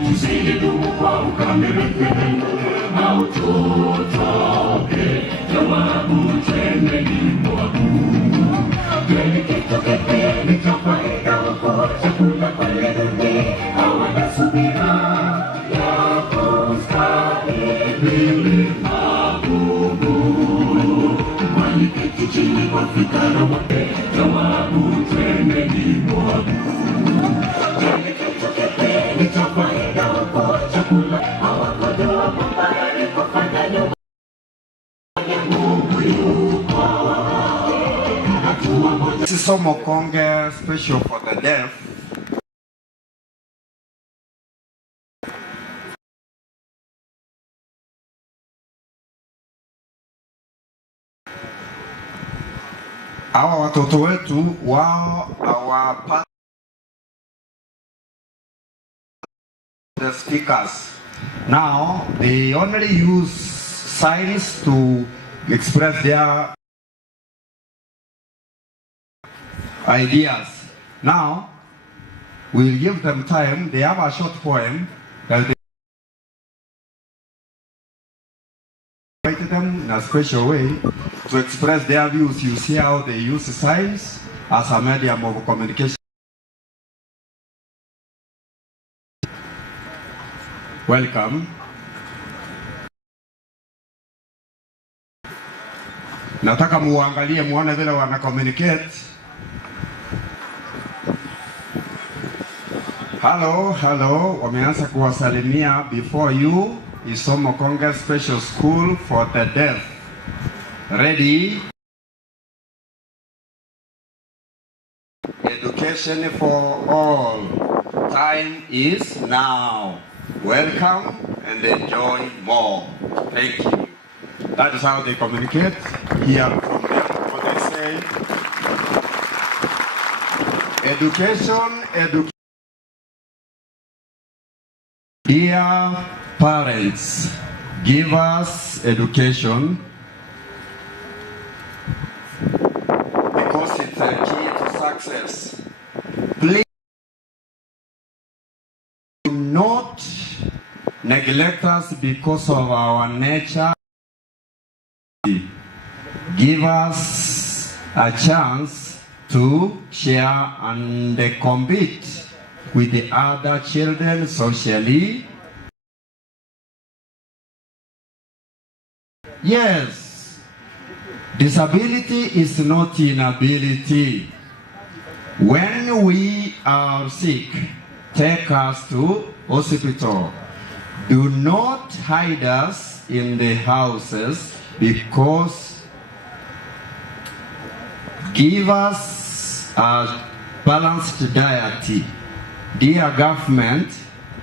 tusidumu kwa ukamilifu au tutoke jawabu twendeni mwabu twende kitoke pili cha faida wako chakula pale dunia hawana subira ya kustahimili magumu waliketi chini kwa fikara wake jawabu twendeni mwabu. This is Omo Konge Special for the deaf. Hawa watoto wetu wao hawapati the speakers. Now they only use signs to express their ideas. Now we'll give them time. They have a short poem that they invite them in a special way to express their views. You see how they use signs as a medium of communication. Welcome. Nataka muangalie muone vile wana communicate. Hello, wameanza kuwasalimia. Before you is Omo Konge Special School for the Deaf. Ready? Education for all. Time is now. Welcome and enjoy more. Thank you. That is how they communicate. Hear from them what they say. Education. Dear parents, give us education neglect us because of our nature. Give us a chance to share and compete with the other children socially. Yes, disability is not inability. When we are sick, take us to hospital. Do not hide us in the houses, because give us a balanced diet. Dear government,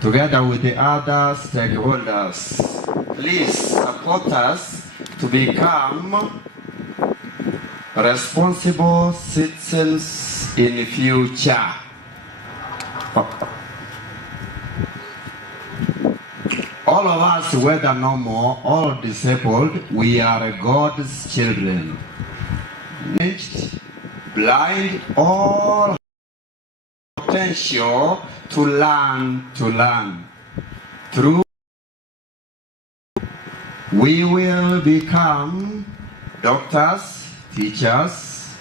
together with the other stakeholders, please support us to become responsible citizens in the future. All of us, whether normal or disabled, we are God's children. Blind, all potential to learn. Through we will become doctors, teachers,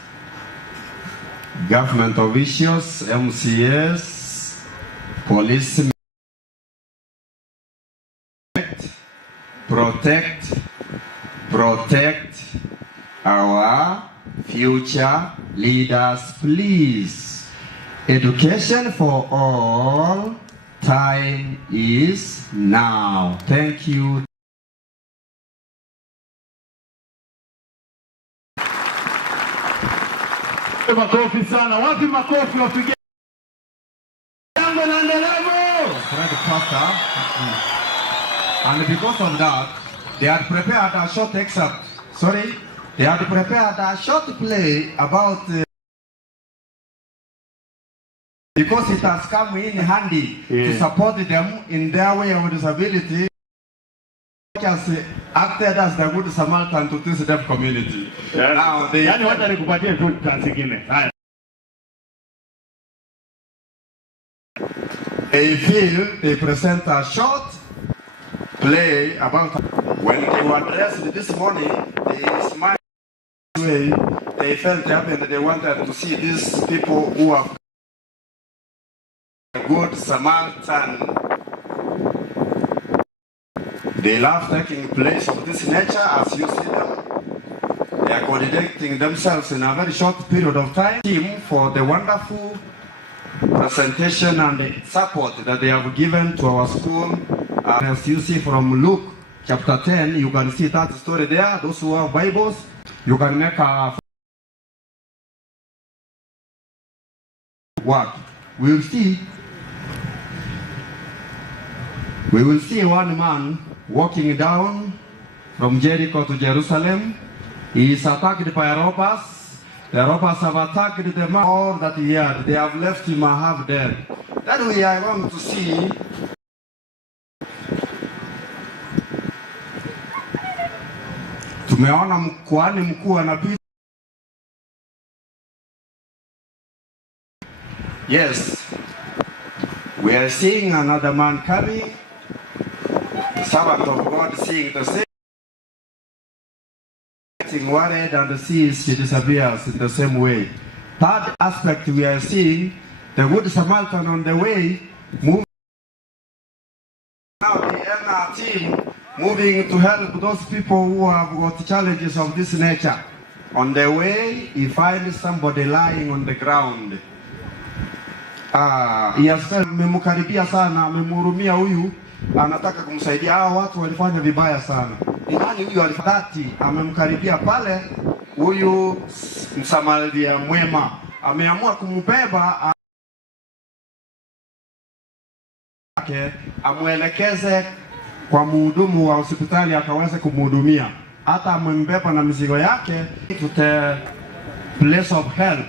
government officials, MCS, policemen. Protect our future leaders, please. Education for all, time is now. Thank you. Makofi sana. Wapi makofi wapige? Yango na ndelemo. And because of that, they had prepared a short excerpt. They had prepared a short play about because it has come in handy to support them in their way of disability. Has acted as the good Samaritan to this deaf community. Yes. Now they feel they present a short play about when they were dressed this morning. They smiled way. They felt happy and they wanted to see these people who have a good Samaritan. They love taking place of this nature. As you see them, they are coordinating themselves in a very short period of time. Team for the wonderful presentation and the support that they have given to our school. As you see from Luke chapter 10, you can see that story there. Those who have Bibles, you can make a what? We will see one man walking down from Jericho to Jerusalem. He is attacked by robbers. The robbers have attacked the man, all that he had. They have left him half dead. Then we are going to see tumeona mkuhani mkuu anapita. Yes, we are seeing another man coming. The servant of God seeing the same, getting worried, and sees she disappears in the same way. Third aspect, we are seeing the good Samaritan on the way, moving. Now the NR team moving to help those people who have got challenges of this nature. On the way, he finds somebody lying on the ground. He has felt amemkaribia sana, amemhurumia huyu, anataka kumsaidia. Hao watu walifanya vibaya sana. Ni nani huyu alifadhati? Amemkaribia pale, huyu Msamaria mwema ameamua kumbeba amwelekeze kwa mhudumu wa hospitali akaweze kumhudumia. Hata amembeba na mizigo yake to the place of help.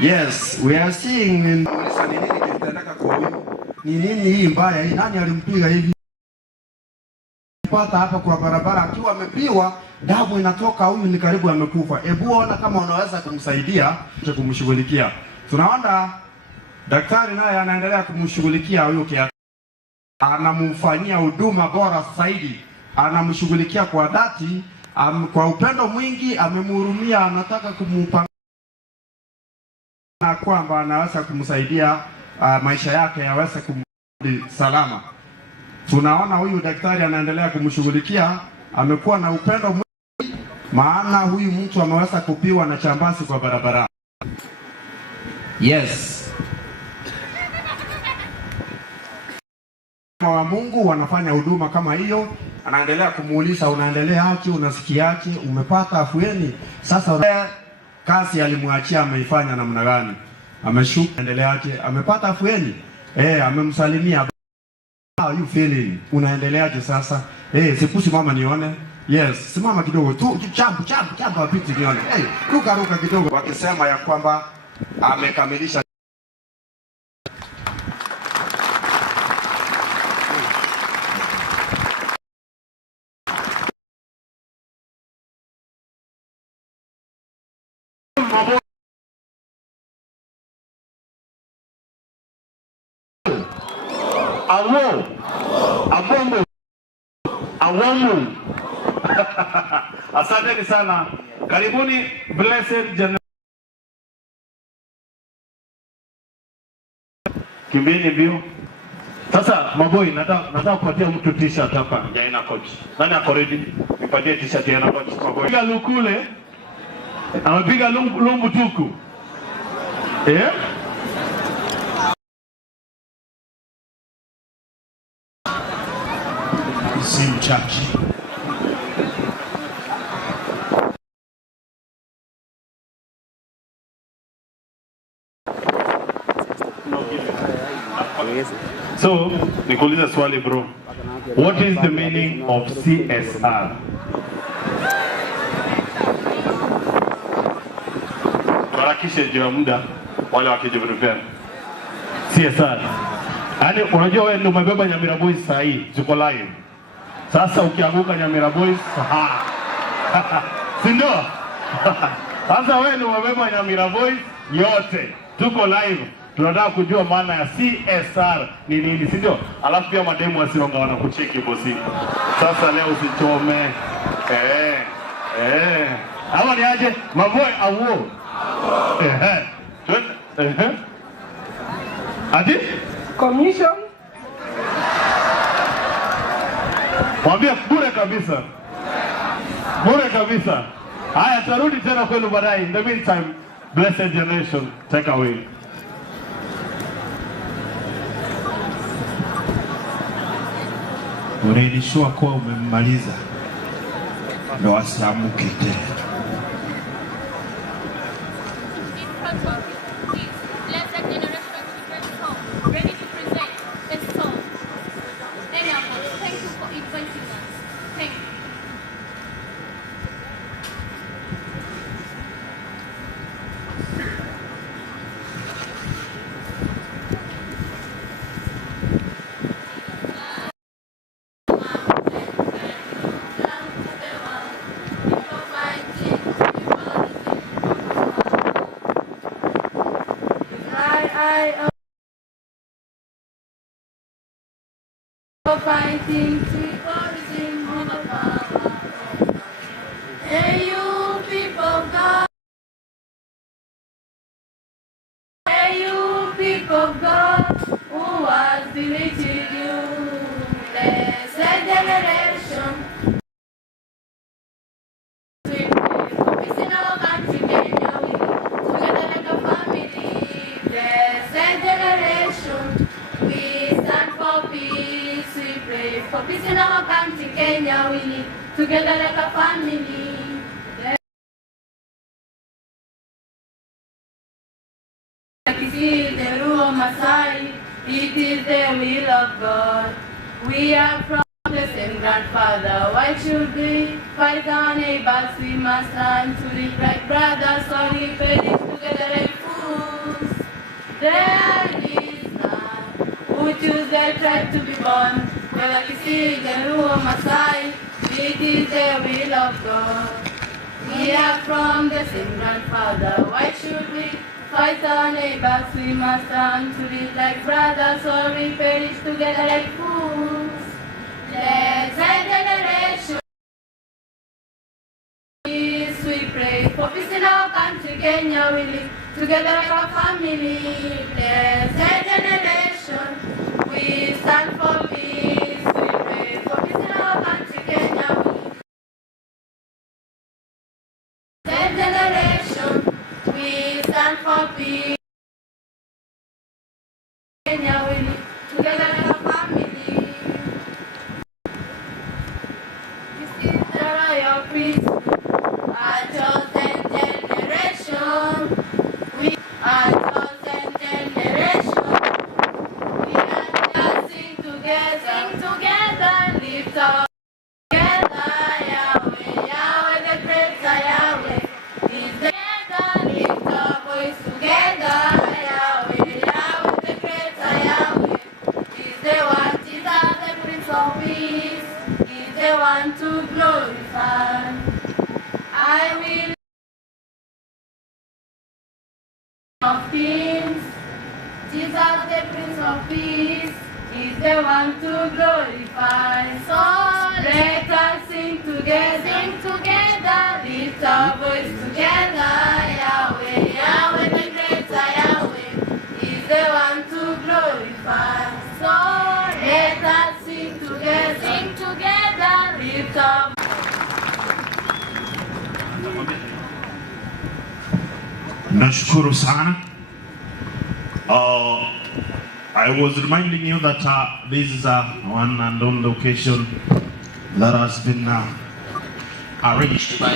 Yes, we are seeing ni nini hii mbaya hii, nani alimpiga hivi? Pata hapa kwa barabara akiwa amepiwa, damu inatoka, huyu ni karibu amekufa. Hebu ona kama unaweza kumsaidia kumshughulikia. Tunaona daktari naye anaendelea kumshughulikia huyu anamfanyia huduma bora zaidi, anamshughulikia kwa dhati, kwa upendo mwingi, amemhurumia, anataka kumpa na kwamba anaweza kumsaidia maisha yake yaweze kurudi salama. Tunaona huyu daktari anaendelea kumshughulikia, amekuwa na upendo mwingi, maana huyu mtu ameweza kupiwa na chambasi kwa barabara. Yes. Wa Mungu wanafanya huduma kama hiyo, anaendelea kumuuliza unaendeleaje, unasikiaje, umepata afueni? Sasa kazi alimwachia ameifanya namna gani? Ameshuka, endeleaje, amepata afueni? Amemsalimia, how you feeling? Unaendeleaje sasa? Sikusi mama nione. Yes, simama kidogo tu, champ apiti nione. Ruka kidogo, wakisema ya kwamba amekamilisha. Awamu. Asanteni sana. Karibuni Blessed Generation. Kimbeni mbio. Sasa maboi, nataka kupatia mtu t-shirt hapa ya Ena Coach. Nani ako ready? Nipatie t-shirt ya Ena Coach maboi. Piga lukule. Amepiga lumbu tuku. Same church. So, nikuulize swali bro. What is the meaning of CSR? Tuharakishe juu ya muda wale wakijiprepare. CSR. Yaani unajua wewe ndio umebeba Nyamira Boys saa hii, tuko live. Sasa ukianguka Nyamira Boys, si ndio? Sasa wewe ndio umebeba Nyamira Boys yote. Tuko live. Tunataka kujua maana ya CSR ni nini, si ndio? Alafu pia mademu wasionga wanakucheki bosi. Sasa leo usichome. Hawa ni aje? Maboy awo. Adi? Commission. Mwambie bure kabisa. Bure kabisa. Haya, tarudi tena kwenu baadaye. In the meantime, Blessed Generation, take away. Unaishua kuwa umemmaliza ndo asiamuke tena. Fighting to origin of the power. Hey, you people of God. Hey, you people of God, who has deleted you? Blessed generation. Peace in our country, Kenya, we together like a family. Blessed generation, we stand for peace. For peace in our country, Kenya, we live together like a family. It is the rule of Masai, it is the will of God. We are from the same grandfather. Why should we fight our neighbors? We must learn to live like brothers, so we perish together like fools. There is none who choose their tribe to be born. Whether it is the rule of Masai, it is the will of God. We are from the same grandfather. Why should we fight our neighbors? We must learn to live like brothers, or we perish together like fools. peace we pray. For peace in our country, Kenya we live together like a family. Blessed generation, we stand for peace we pray. For peace in our country, Kenya we live. Blessed generation, we stand for peace. Kenya we live together like a family. This is the royal priest, a chosen generation. We are chosen generation. We are just sing together, lift up together, Yahweh, Yahweh, the great Yahweh. Is together, lift our voice together, Yahweh, Yahweh, the great Yahweh. Is the one, Jesus, the Prince of Peace. Is the one to glorify. I will of peace. Jesus, the Prince of Peace, is the one to glorify. So let us sing together, lift our voice together. Yahweh, Yahweh, the great Yahweh, is the one to glorify. So let us sing together, lift our Nashukuru sana. I was reminding you that this is one and only occasion that has been arranged by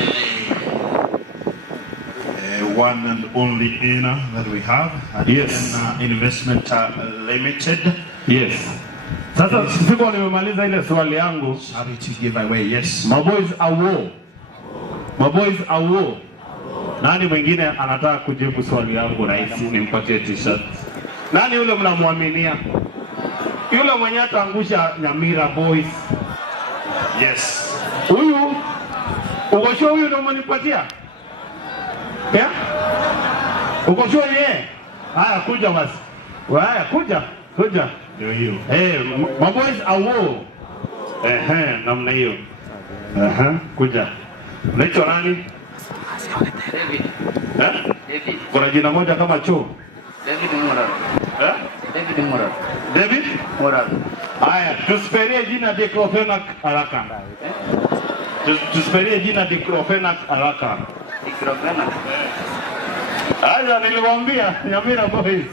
the one and only owner that we have at Yes. Investment Limited. Yes. Sasa sikuwa nimemaliza ile swali yangu. Charity giveaway. Yes. Maboys awo. Maboys awo. Nani mwingine anataka kujibu swali yangu rahisi nimpatie t-shirt? Nani yule mnamwaminia? Yule mwenye ataangusha Nyamira Boys. Yes. Huyu uko sure huyu ndio mnipatia? Yeah? Uko sure yeye? Haya kuja basi. Haya kuja. Ndio hiyo. Maboys awo. Namna hiyo. Kuja. Unaitwa nani? David. David. Kuna jina moja kama choo. David Moral. David Moral. David Moral. Haya, tusiperie jina diclofenac haraka. Tusiperie jina diclofenac haraka. Diclofenac. Haya, niliwaambia Nyamira Boys.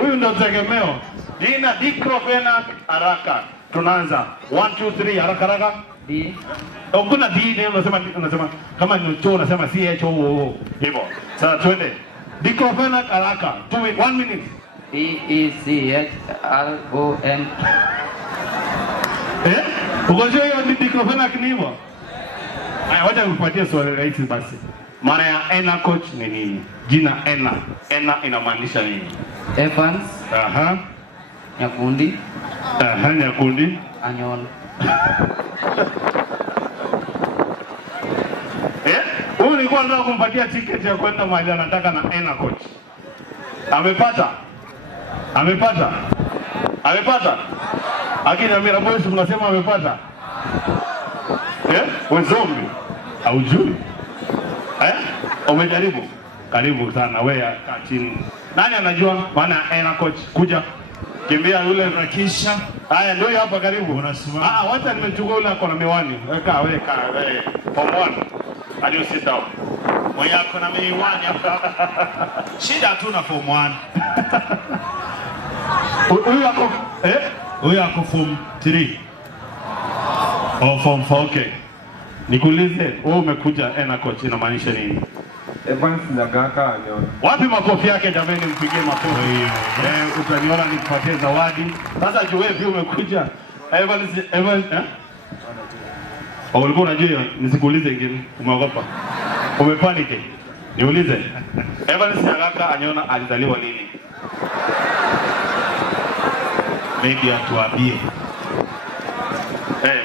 Huyu ndo tegemeo. Jina diclofenac haraka. Tunaanza 1 2 3 haraka. D. Kuna D ndio unasema kama ni choo unasema CHO hivyo. Sasa twende. Diclofenac haraka. 1 minute. DECHLON. Ugonjwa hiyo ni diclofenac ni hivyo? Haya, wacha nikupatie swali rahisi basi. Maana ya ENA coach ni nini? Jina ENA. ENA inamaanisha nini? Evans. Nyakundi. Nyakundi. Anyona. Huyu nilikuwa nataka kumpatia ticket ya kwenda mahali anataka na ENA coach. Amepata? Akina Nyamira Boys mnasema amepata? Wewe zombie. Haujui? Umejaribu? Karibu sana wewe kaa chini. Nani anajua maana ENA coach? Kuja. Kimbia yule Rakisha. Haya ndio hapa karibu. Unasimama. Wacha nimechukua yule ako na miwani. Weka wewe. Form 1. Hadi sit down. Mwenye ako na miwani hapa. Shida tu na form 1. Huyu ako form 3. Form 4. Okay. Nikuulize, wewe umekuja ENA coach inamaanisha nini? Evans Nyagaka Anyona. Wapi makofi yake jamani, mpigie makofi. Utaniona nikupatie zawadi. Sasa juu wewe pia umekuja. Evans ulikuwa unajua nisikuulize ingine, umeogopa? Umepanike? Niulize. Evans Nyagaka Anyona alizaliwa lini? Maybe atuambie.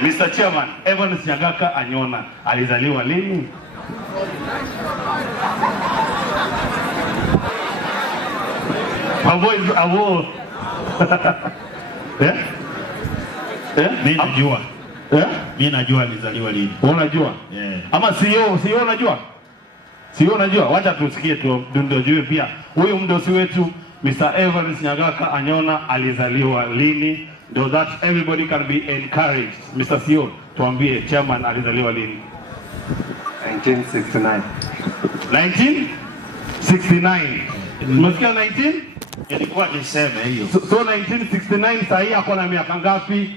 Mr. Chairman, Evans Nyagaka Anyona alizaliwa lini? Maboys awo. Mimi najua. Mimi najua alizaliwa lini. Unajua? Yeah. Ama sio unajua? Sio unajua? Wacha tusikie tu ndio jue pia. Huyu mdosi wetu Mr. Evans Nyagaka Anyona alizaliwa lini? So that everybody can be encouraged. Mr. CEO, tuambie chairman alizaliwa lini? 1969. 1969. Umesikia 19? Ilikuwa niseme hiyo. So 1969 sahi ako na miaka ngapi?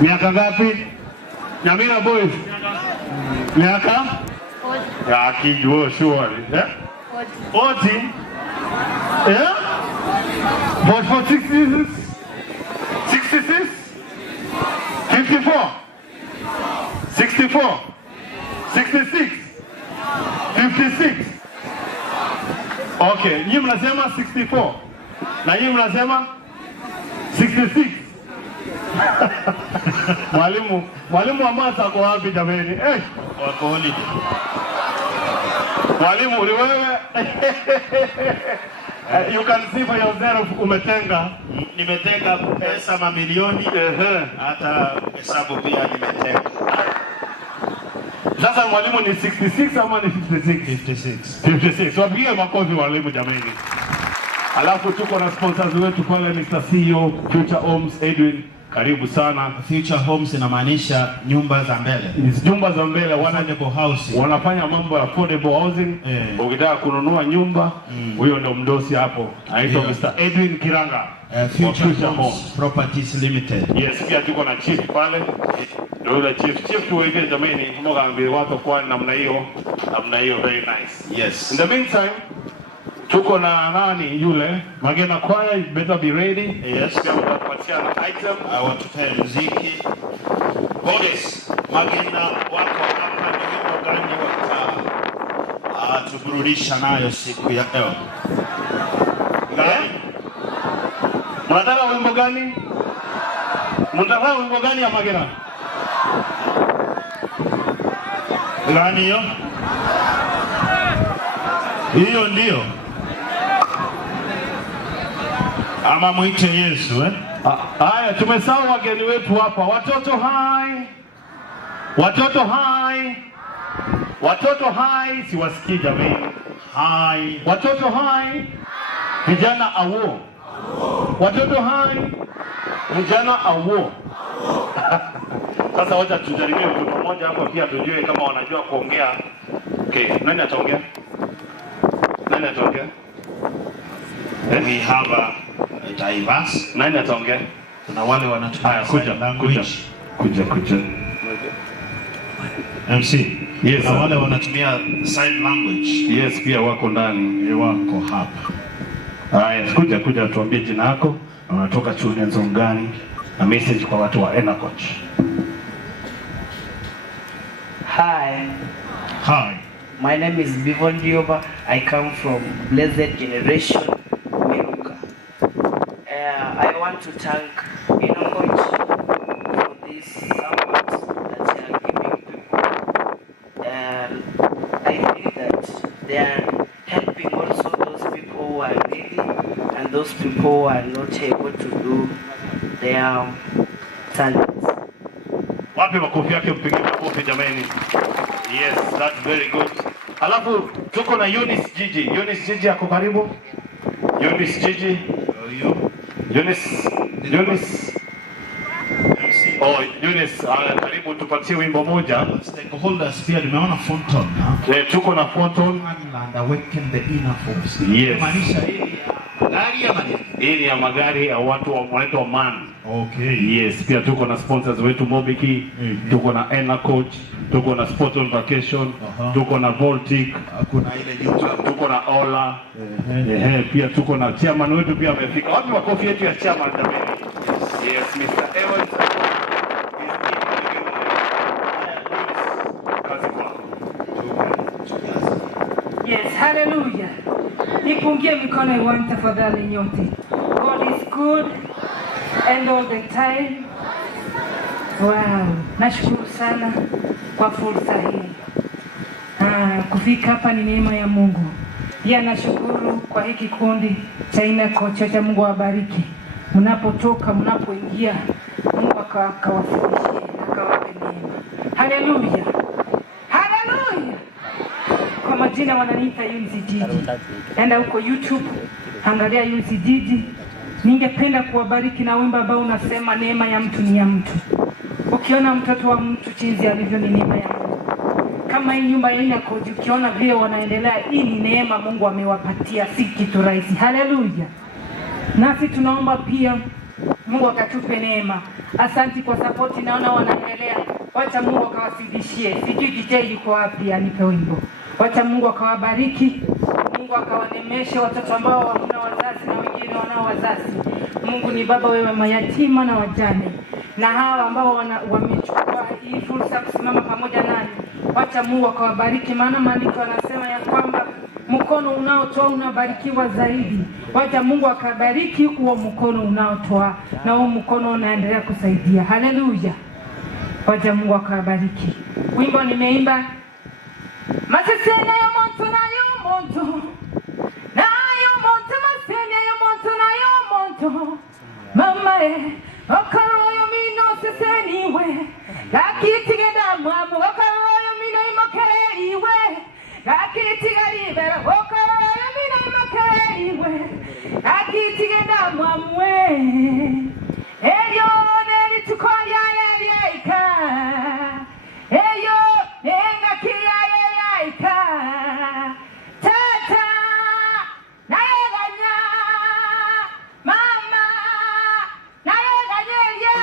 Miaka ngapi? Nyamira boys. Miaka? Ya akijua surely. Yeah? 40. Yeah? But for 66? 66? 54? 64? 66? 56? Okay, nyinyi mnasema 64. Na nyinyi mnasema 66. Mwalimu wa math ako wapi jameni? Wako holiday. Mwalimu ni wewe? You can see for yourself umetenga. Nimetenga pesa mamilioni. Hata hesabu pia nimetenga. Sasa mwalimu ni 66 ama ni 56? 56. Wapigie makofi walimu jameni. Alafu tuko na sponsors wetu pale Mr. CEO Future Homes Edwin. Karibu sana. Future Homes inamaanisha nyumba za mbele. Nyumba za mbele wanafanya mambo ya affordable housing. Ukitaka kununua nyumba, huyo ndio mdosi hapo. Anaitwa Mr. Edwin Kiranga. Future Homes Properties Limited. Yes, pia tuko na chief pale. Ndio yule chief tuweke jamani, mmoja watu kwa namna hiyo very nice. Yes. In the meantime, tuko na nani yule Magena Choir, you better be ready. Yes. Pia mtapatia item. Watupee muziki. Boris, Magena wako hapa ni wimbo gani tuburudisha nayo siku ya leo? Mnataka wimbo gani? Mnataka wimbo gani ya Magena? Gani hiyo? Hiyo ndio. Ama mwite Yesu Haya, tumesahau wageni wetu hapa. Watoto hai. Watoto hai. Watoto hai, siwasikii jamani. Hai. Watoto hai. Vijana awo. Watoto hai. Vijana awo. Sasa wacha tujaribie mtu mmoja hapa pia tujue kama wanajua kuongea. Okay, nani ataongea? Nani ataongea? We have a diverse. Nani ataongea? Kuna wale wanatumia kuja. MC. Yes. Na wale wanatumia sign language. Yes, pia wako ndani. Wako hapa. Haya, kuja tuambie jina lako, unatoka children's home gani, na message kwa watu wa Enacoach. Hi. My name is Bivon Dioba. I come from Blessed Generation, Meruka. I want to thank Enacoach for this support that they are giving people. And I think that they are helping also those people who are needy and those people who are not able to do their talents. Wapi makofi yake, mpige makofi jamani. Yes, that's very good. Alafu tuko na Eunice Gigi. Eunice Gigi ako karibu. Eunice Gigi. Eunice. Eunice, karibu tupatie wimbo moja. Stakeholders pia nimeona Fonton. Tuko na Fonton and awaken the inner force. Yes. Maanisha hii ya magari ya watu wanaitwa MAN. Okay. Yes, pia tuko na sponsors wetu Mobiki, tuko na Enacoach, tuko na Sport on Vacation, tuko na Voltic, kuna ile nyumba, tuko na Ola. Pia tuko na chairman wetu pia amefika. Wapi makofi yetu ya chairman jamani? Yes, Mr. Evans. Yes, hallelujah. Nipungie mikono iwan tafadhali nyote. God is good and all the time. Wow, nashukuru sana kwa fursa hii. Kufika hapa ni neema ya Mungu. Pia nashukuru kwa hiki kundi cha Enacoach, cha Mungu awabariki. Mnapotoka, mnapoingia, Mungu akawafundishie. Haleluya. Haleluya. Kwa majina wananiita Yunzi Didi. Enda huko YouTube, angalia Yunzi Didi. Ningependa kuwabariki na wimbo ambao unasema neema ya mtu ni ya mtu. Ukiona mtoto wa mtu jinsi alivyo ni neema ya Mungu. Kama hii nyumba ya Inakoji, ukiona vile wanaendelea, hii ni neema Mungu amewapatia, si kitu rahisi. Haleluya. Nasi tunaomba pia Mungu akatupe neema. Asante kwa support, naona wanaendelea. Wacha Mungu akawasidishie. Sijui DJ yuko wapi anipe wimbo. Wacha Mungu akawabariki. Mungu akawanemeshe watoto ambao hawana wazazi na wengine wanao wazazi. Mungu ni baba wewe mayatima na wajane. Na hawa ambao wamechukua hii fursa kusimama pamoja nani. Wacha Mungu akawabariki, maana maandiko yanasema ya kwamba mkono unaotoa unabarikiwa zaidi. Wacha Mungu akabariki huo mkono unaotoa na huo mkono unaendelea kusaidia. Haleluya. Wacha Mungu akabariki. Wimbo nimeimba Masesene ya monto na yo monto. Na yo monto masene ya monto na yo monto. Mama okaro yo mino seseni we. Gakitigenda mwamu okaro yo mino imakeri we. Gakitigari bera okaro yo mino imakeri we. Gakitigenda mwamu we. Eyo neri tukonya lelieka. Eyo enga kia lelieka. Tata naeganya mama naeganya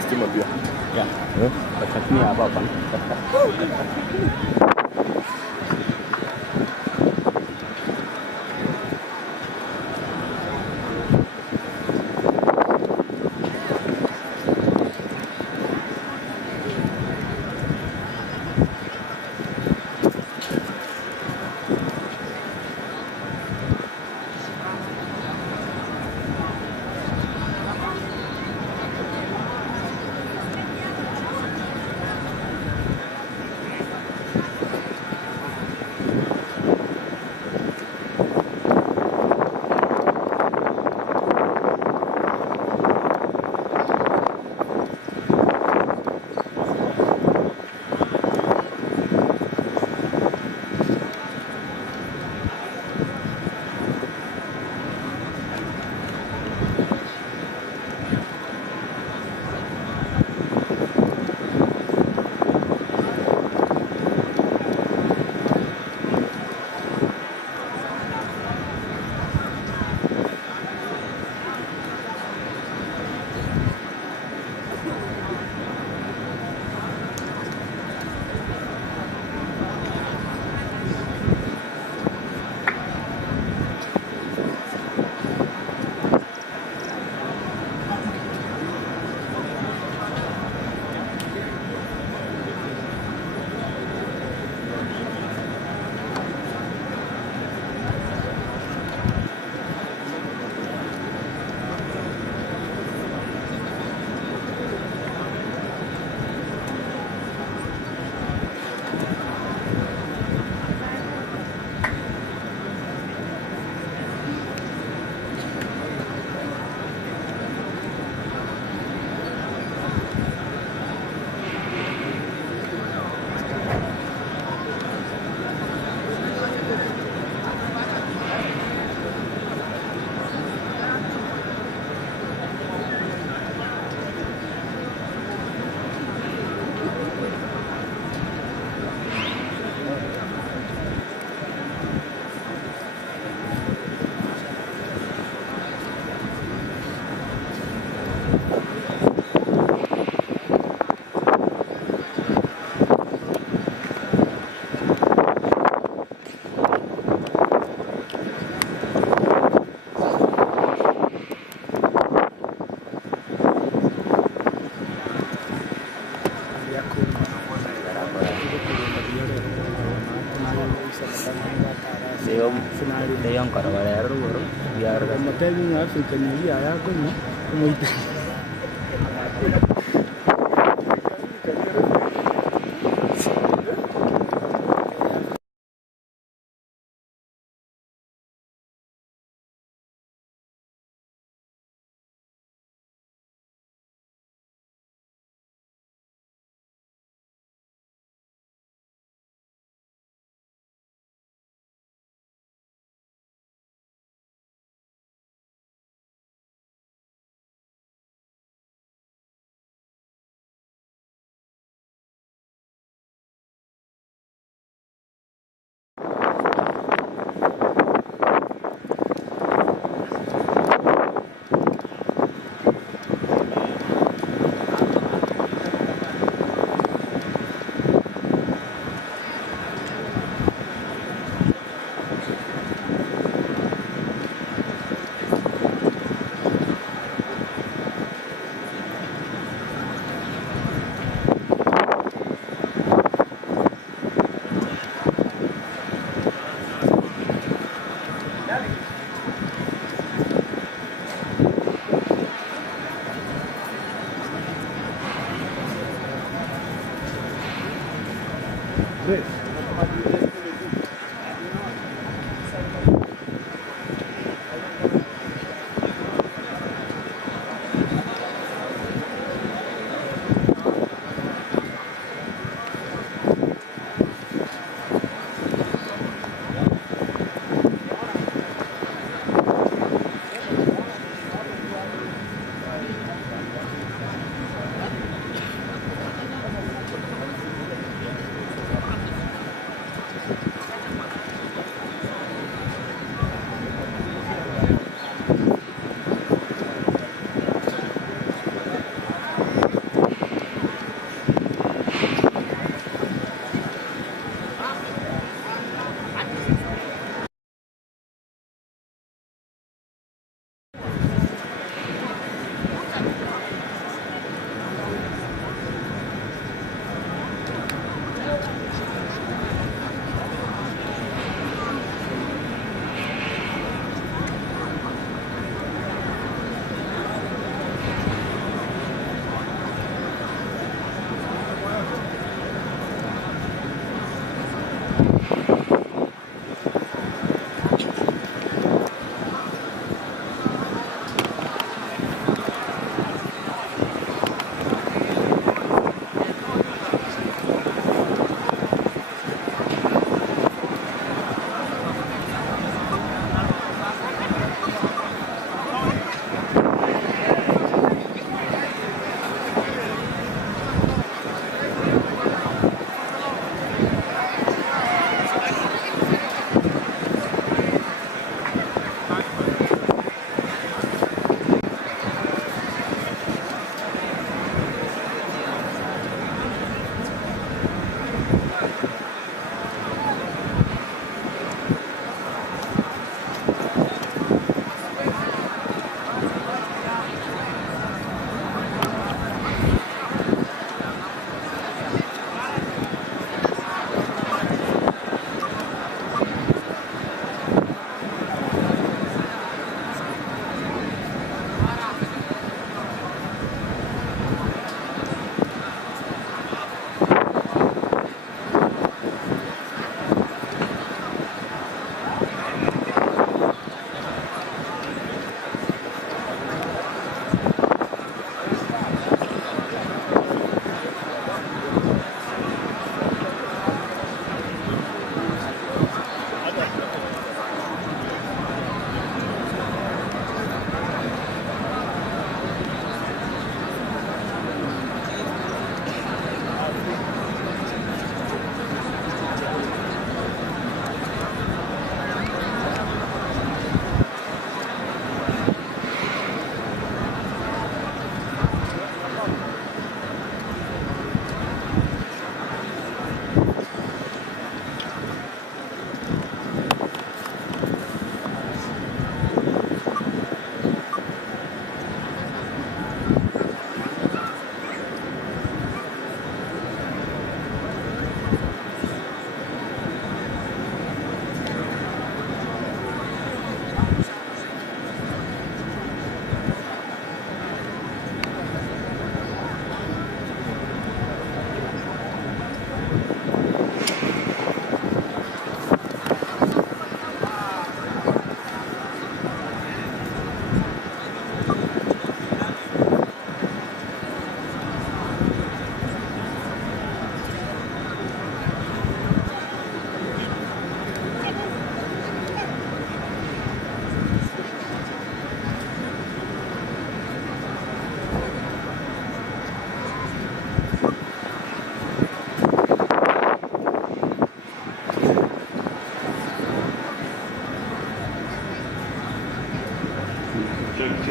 stima pia. Ya. Lakini hapa hapa. yang kara wala biar matanya nga Afrika ni ya ko no mo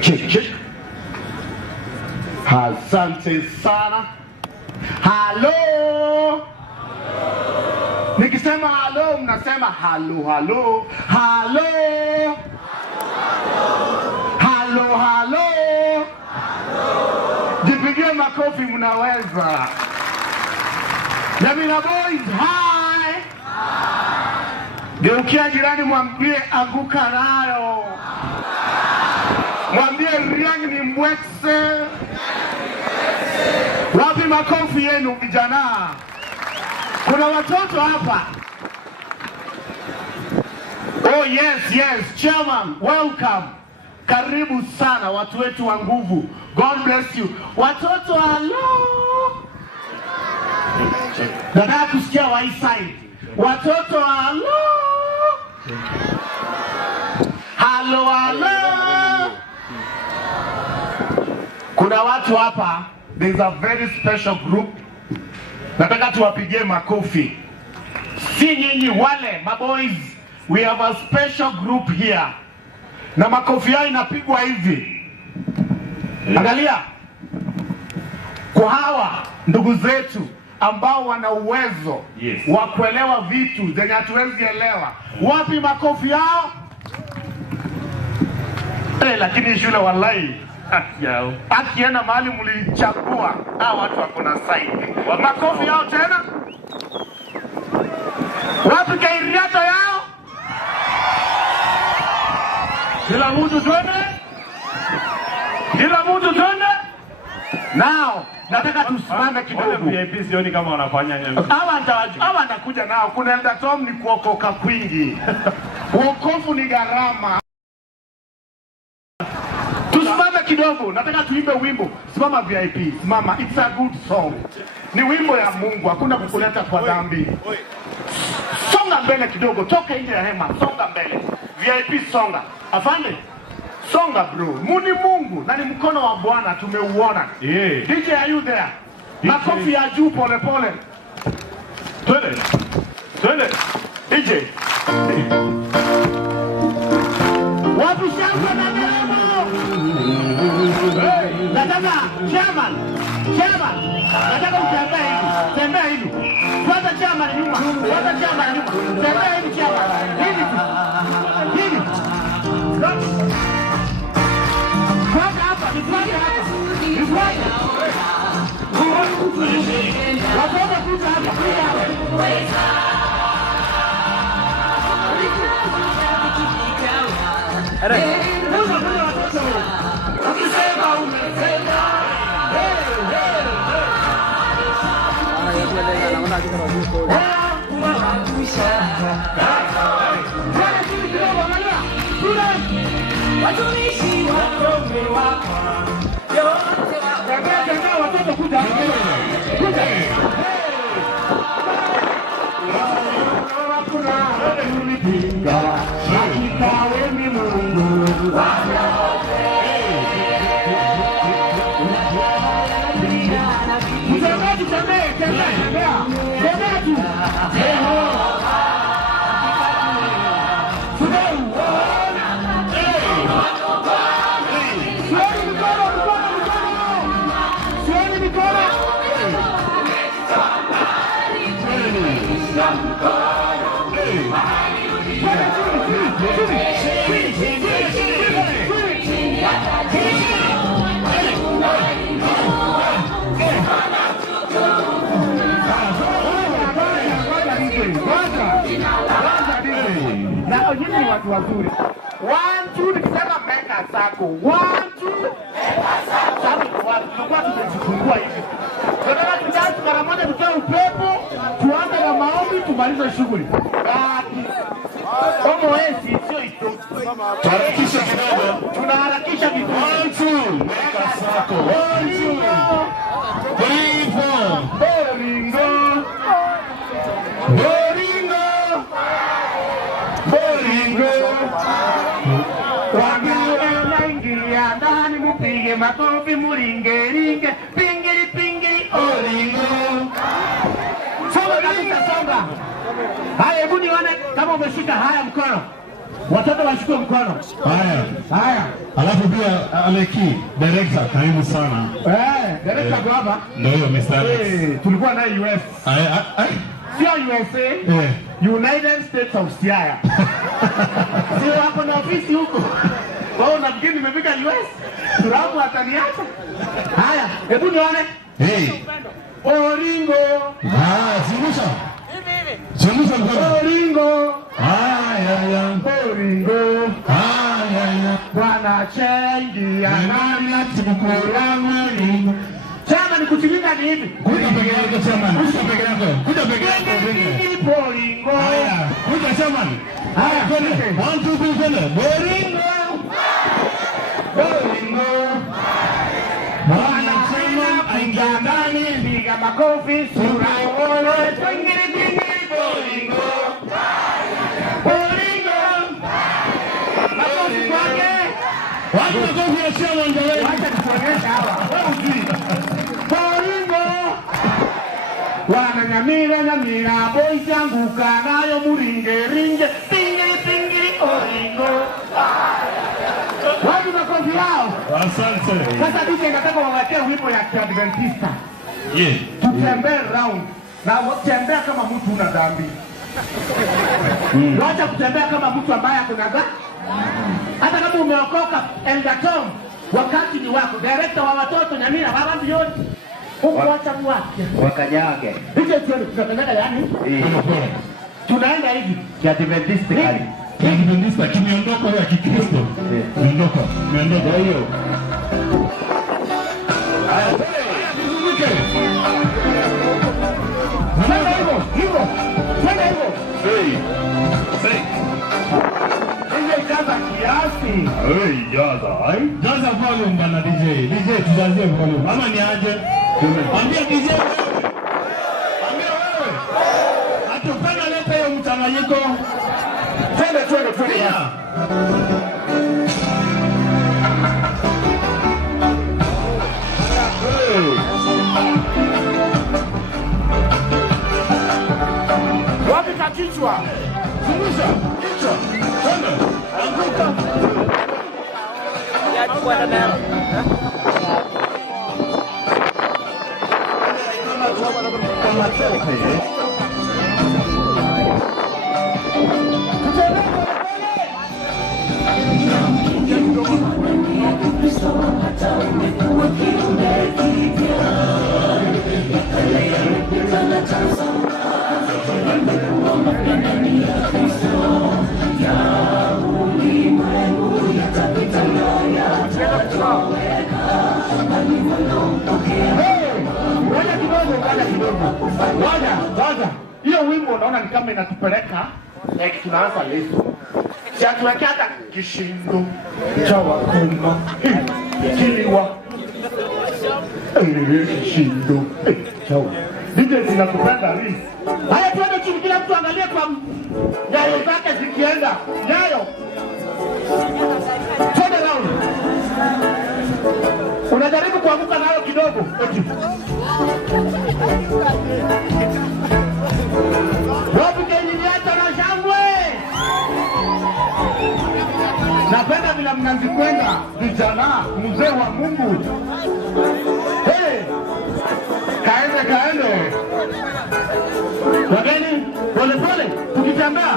Check, check. Asante sana. Halo. Nikisema halo, mnasema halo, halo. Halo. Halo, halo. Jipigie makofi mnaweza. Nyamira boys, hi. Geukia jirani mwambie anguka nayo. Mwambie riang ni mwekse. Wapi makofi yenu vijana? Kuna watoto hapa. Oh yes, chairman, welcome. Karibu sana watu wetu wa nguvu. God bless you. Watoto halo. Nataka kusikia wa hii side. Watoto halo. Halo, halo. Kuna watu hapa, there's a very special group. Nataka tuwapigie makofi. Si nyinyi wale, maboys, we have a special group here. Na makofi yao inapigwa hivi. Angalia. Kwa hawa ndugu zetu ambao wana uwezo wa kuelewa vitu zenye hatuwezi elewa. Wapi makofi yao? Lakini shule wallahi akienda mahali mlichagua watu wako na side. Makofi yao tena? Wapi kairiato yao? Kila mtu twende? Kila mtu twende? Now, nataka tusimame kidogo. Wale VIP sioni kama wanafanya nyingi. Hawa atakuja nao. Kuna Elder Tom ni kuokoka kwingi. Wokovu ni gharama. Tusimame kidogo. Nataka tuimbe wimbo. Simama VIP. Simama. It's a good song. Ni wimbo ya Mungu. Hakuna kukuleta kwa dhambi. Songa mbele kidogo. Toka nje ya hema. Songa mbele. VIP songa. Afande. Songa bro. Muni Mungu. Na ni mkono wa Bwana tumeuona. DJ, are you there? Makofi ya juu pole pole. Twende. Twende. DJ. Wapi shangwe na nderemo? Nataka chairman. Nataka utembee hivi. Tembea hivi. Fuata chairman nyuma. Fuata chairman nyuma. Tembea hivi chairman. Hivi. Hivi. Fuata hapa. Nifuate hapa. Nifuate. Watoto kuja hapa. Kuja hapa. Nyinyi watu wazuri. 1 2 nikisema meka zako. 1 2 meka zako. Tulikuwa tumejifungua hivi. Tunataka tujaze mara moja tutoe upepo, tuanze na maombi tumalize shughuli. Kama wewe sio hicho. Tuharakisha kidogo. Tunaharakisha kidogo. 1 2 meka zako. 1 2 Boringo. Wanaingia ndani mupige makofi muringe pingili oringo. Songa kabisa songa. Haya hebu nione kama umeshika haya mkono. Watoto washukue mkono. Haya. Alafu pia Aleki, director, karibu sana. Director baba. Ndio Mr. Alex. Tulikuwa naye US. Sio USA. United States of Siaya. Sio hapo na ofisi huko. Wao nafikiri nimefika US. Turabu ataniacha. Haya, hebu nione. Oringo. Zungusha. Zungusha mkono. Oringo. Oringo. Bwana chengi anani tukuramani. Chama ni kuchilinga ni hivi. Kuja peke yako chama. Kuja peke yako. Oringo. Kuja chama. Haya, kwenda. 1 2 3 kwenda. Oringo. Bwana chama aingia ndani piga makofi sura ole pingiri Oringo. Makofi kwake. Watu makofi ya chama ndio. Wacha tuonyeshe hawa. Wewe ujui. Oringo. Wana nyamira boy changu kanayo muringe ringe pingiri Oringo. Watu makofi yao. Asante. Sasa DJ nataka wawatie wimbo ya Kiadventista. Tutembee round. Na utembea kama mtu una dhambi. Wacha kutembea kama mtu ambaye hakuna dhambi. Hata kama umeokoka Elder Tom, wakati ni wako. Director wa watoto Nyamira baba milioni. Huko wacha wake. Wakanyage. Hicho tunakanyaga yani? Tunaenda hivi Kiadventista kali. Kiadventista kimeondoka ya Kikristo. Meondoka hiyo. Jaza volume bana DJ. DJ tujazie volume. Ama ni aje? Ambia DJ. Ambia wewe. Atupenda leta hiyo mchanganyiko. Twende. Wapi kakichwa? Zungusha. Kichwa. Twende. Anguka. Ya chukua na Waja. Hiyo wimbo unaona ni kama inatupeleka tunaanza leso. Si atuweke hata kishindo cha wakoma. Kiliwa. Kishindo cha wakoma. DJ zinakupenda hivi. Haya tuende chini kila mtu angalie kwa nyayo zake zikienda. Nyayo. Twende round. Unajaribu kuanguka nayo kidogo. Wapi kenyiacha na shangwe? Napenda vile mnazikwenda vijana, mzee wa Mungu. Kaende. Wageni, pole, tukitembea.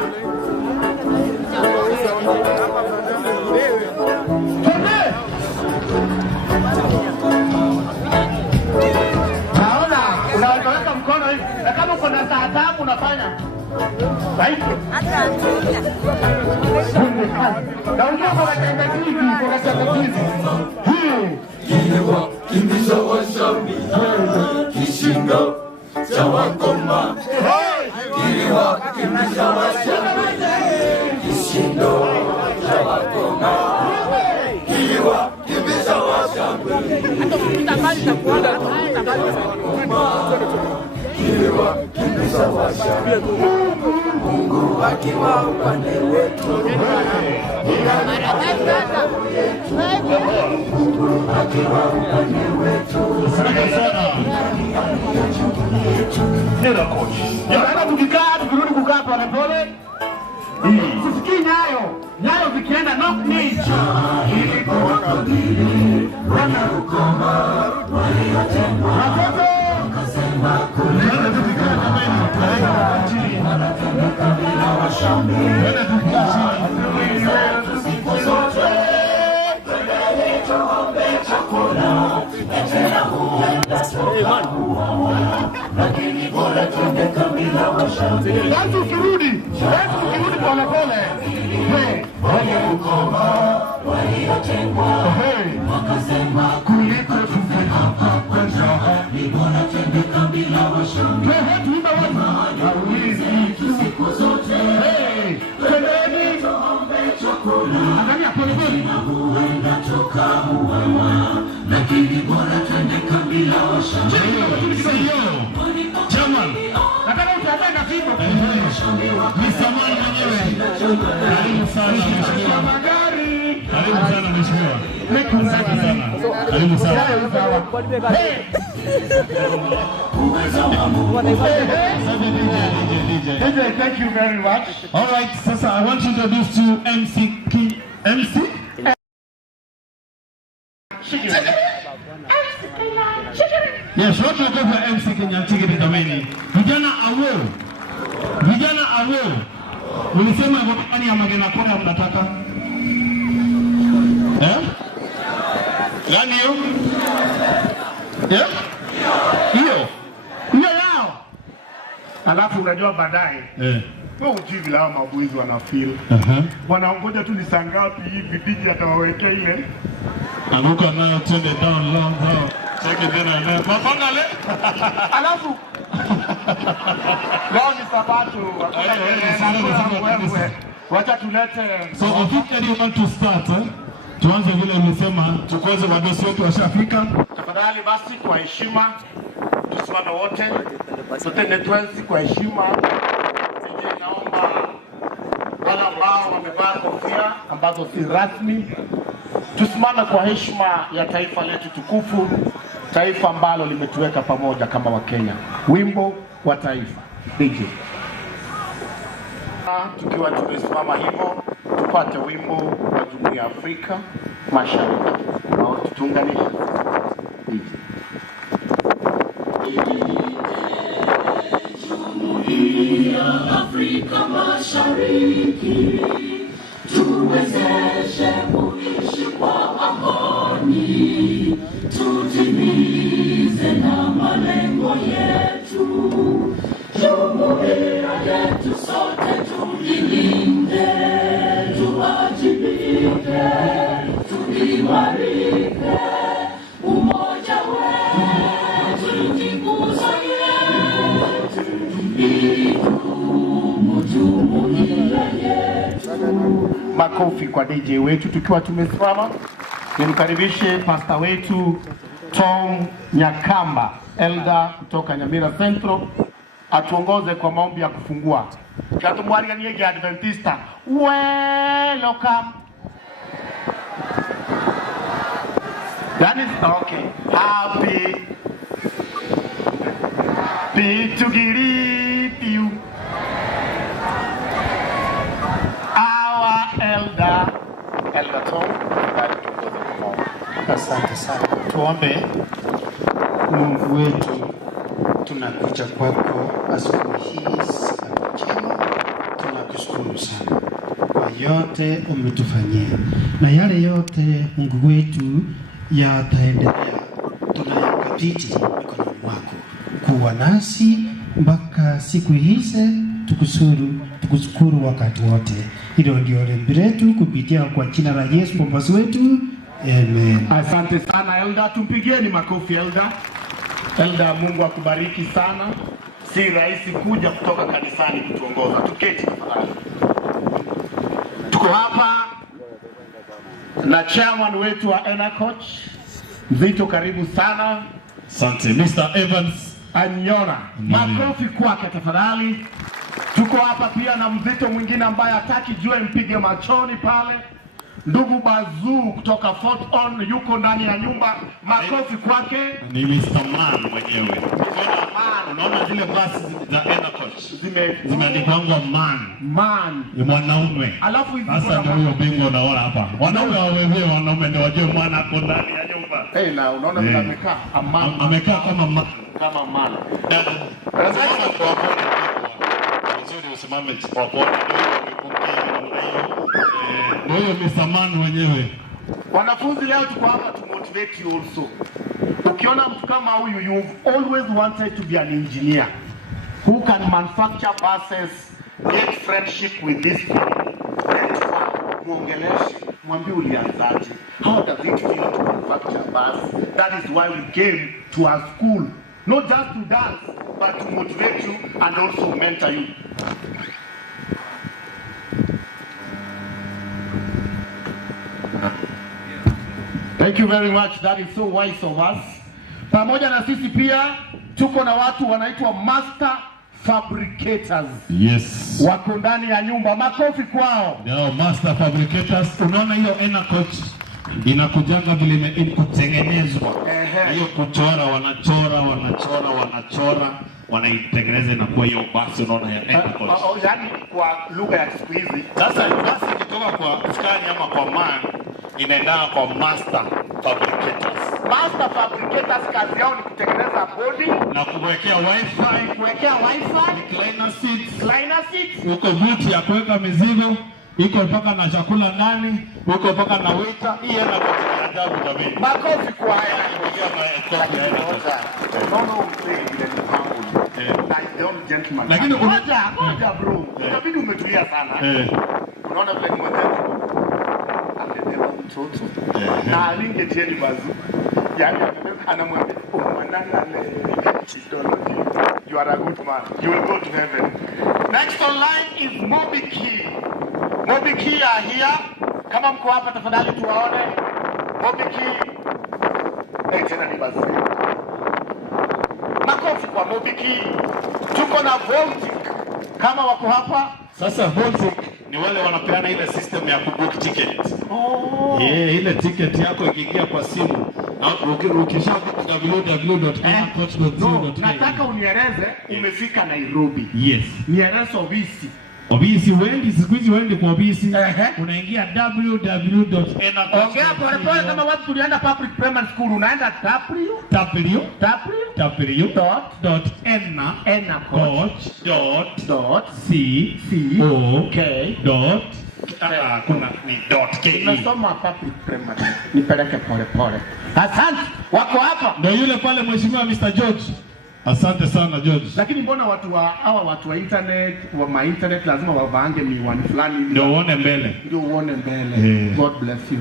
Naona, unaweka mkono hivi. Na kama uko na saa tamu unafanya. Right? Na unajua kwa changakizi. Kilewa kimbiza washambi kishindo cha wakoma. Kilewa kimbiza washambi kishindo cha wakoma. Kilewa kimbiza washambi Kilewa kimbiza washambi. Mungu akiwa upande wetu. Tukikaa tukirudi kukaa pole pole. Sisikii nyayo kamili, wanaukoma waliotengwa, wakasema kuna wanatendeka bila washambi, zetu siku zote, twendeni tuombe chakula, tena huenda tukaua, lakini bora twendeka bila washambi. Watu ukirudi pole pole, waliokoma waliotengwa, wakasema kuliko tufe hapa kwanza, ni bora twendeka bila washambi. Siku zote twendeni tuombe chakula, na huenda tukauawa, lakini bora twendeka bila washambi. Nataka utaambia na fimbo. Ni samani mwenyewe. Karibu sana mheshimiwa. Magari. Karibu sana mheshimiwa. Karibu sana. DJ, thank you very much. All right, sasa I want to introduce to MC King. MC? Yes, what you for MC Kenya Chigiri Tameni. Vijana awo. Ulisema gani ya magena kora mnataka? Gani hiyo? Hiyo yao. Alafu unajua baadaye. Wewe ujui vile hao mabuizi wanafeel. Wanaongoja tu ni saa ngapi hivi DJ atawawekea ile. Anguka nayo twende down long down. Cheki tena leo. Mapanga le. Alafu leo ni Sabato. Wacha tulete. So officially you want to start, tuanze vile umesema, tukoze wadosi wetu washafika. Tafadhali basi kwa heshima tusimame wote. Sote netwenzi kwa heshima. Sije naomba wale ambao wamevaa kofia ambazo si rasmi tusimame kwa heshima ya taifa letu tukufu, taifa ambalo limetuweka pamoja kama Wakenya. Wimbo wa taifa. DJ. Tukiwa tumesimama hivyo, tupate wimbo wa Jumuiya ya Afrika Mashariki. Nao tutunganishe. Jumuiya ya Afrika Mashariki, tuwezeshe kuishi kwa amani, tutimize na malengo yetu. Jumuiya yetu sote tuilinde, tuwajibike, tuimarike, umoja wetu ni nguzo yetu, idumu jumuiya yetu. Makofi kwa DJ wetu tukiwa tumesimama. Nimkaribishe pastor wetu Tom Nyakamba, elder kutoka Nyamira Central, atuongoze kwa maombi ya kufungua. Katumwari ni ya Adventista. Welcome. That is okay. Happy to greet you. Our elder Tom. Asante sana. Tuombe. Mungu wetu, tunakuja kwako asubuhi hii sana njema. Tunakushukuru sana kwa yote umetufanyia, na yale yote Mungu wetu yataendelea. Tunayakabidhi mikononi mwako, kuwa nasi mpaka siku hizi, tukushukuru wakati wote. Hilo ndio ombi letu kupitia kwa jina la Yesu Mwokozi wetu. Amen. Asante sana elder, tumpigieni makofi elder. Elder, Mungu akubariki sana. Si rahisi kuja kutoka kanisani kutuongoza. Tuketi tafadhali. Tuko hapa na chairman wetu wa ENACOCH, Mzito, karibu sana. Asante Mr. Evans Anyona. Makofi kwake tafadhali. Tuko hapa pia na Mzito mwingine ambaye hataki jua mpige machoni pale. Ndugu Bazuu kutoka Fort On yuko ndani ya nyumba. Makofi kwake. Ni Mr. Man mwenyewe. Unaona zile basi za Enacoach zimeandikwa man. Ni mwanaume. Alafu hizi sasa ndio huyo bingo unaona hapa. Wanaume wawewe wanaume ndio wajue mwana hapo ndani ya nyumba. Na unaona vile amekaa amekaa kama man. Lazima kwa nzuri usimame kwa pole ndio hiyo Mr. Man mwenyewe. Wanafunzi leo tuko hapa to motivate you also. Ukiona mtu kama huyu, you've always wanted to be an engineer who can manufacture buses, get friendship with this people. Muongeleshe, mwambie ulianzaje. How does it feel to manufacture a bus? That is why we came to our school. Not just to dance, but to motivate you and also mentor you. Thank you very much. That is so wise of us. Pamoja na sisi pia tuko na watu wanaitwa master fabricators. Yes. Wako ndani ya nyumba. Makofi kwao. Ndio master fabricators. Unaona hiyo Enacoach inakujanga vile kutengenezwa. Hiyo kuchora wanachora wanaitengeneza na kwa hiyo basi unaona ya Enacoach. Yaani kwa lugha ya siku hizi. Sasa basi ikitoka kwa Scania ama kwa MAN inaendana kwa master fabricators. Master fabricators kazi yao ni kutengeneza body na kuwekea wifi, recliner seats, uko boot ya kuweka mizigo, iko mpaka na chakula ndani, uko mpaka na waiter. Hii ina kwa ajabu kabisa. Makofi kwa haya lakini ngoja bro, inabidi umetulia sana. Unaona vile ni mwenzetu amebeba mtoto na alingetieni Bazuu, yani anamwambia you are a good man, you will go to heaven. Next online is Moby Key. Moby Key are here. Kama mko hapa tafadhali tuwaone. Moby Key. Tena ni Bazuu. Makofi kwa Moby Key. Tuko na Voltic. Kama wako hapa. Sasa Voltic ni wale wanapeana ile system ya kubook ticket. Ile ticket yako ikiingia kwa simu ukisha www.enacoach.co.ke. Nataka unieleze umefika Nairobi. Yes. Nieleze Obisi. Obisi wendi siku hizi wendi kwa Obisi. Unaingia www.enacoach. Ongea pole pole kama watu tulienda public primary school, unaenda www.enacoach.ke. Nasoma public primary. Nipeleke pole pole. Asante. Wako hapa. Ndio yule pale mheshimiwa Mr. George. Asante sana George. Lakini mbona watu wa internet, wa internet lazima wavange miwani fulani ndio uone mbele. God bless you.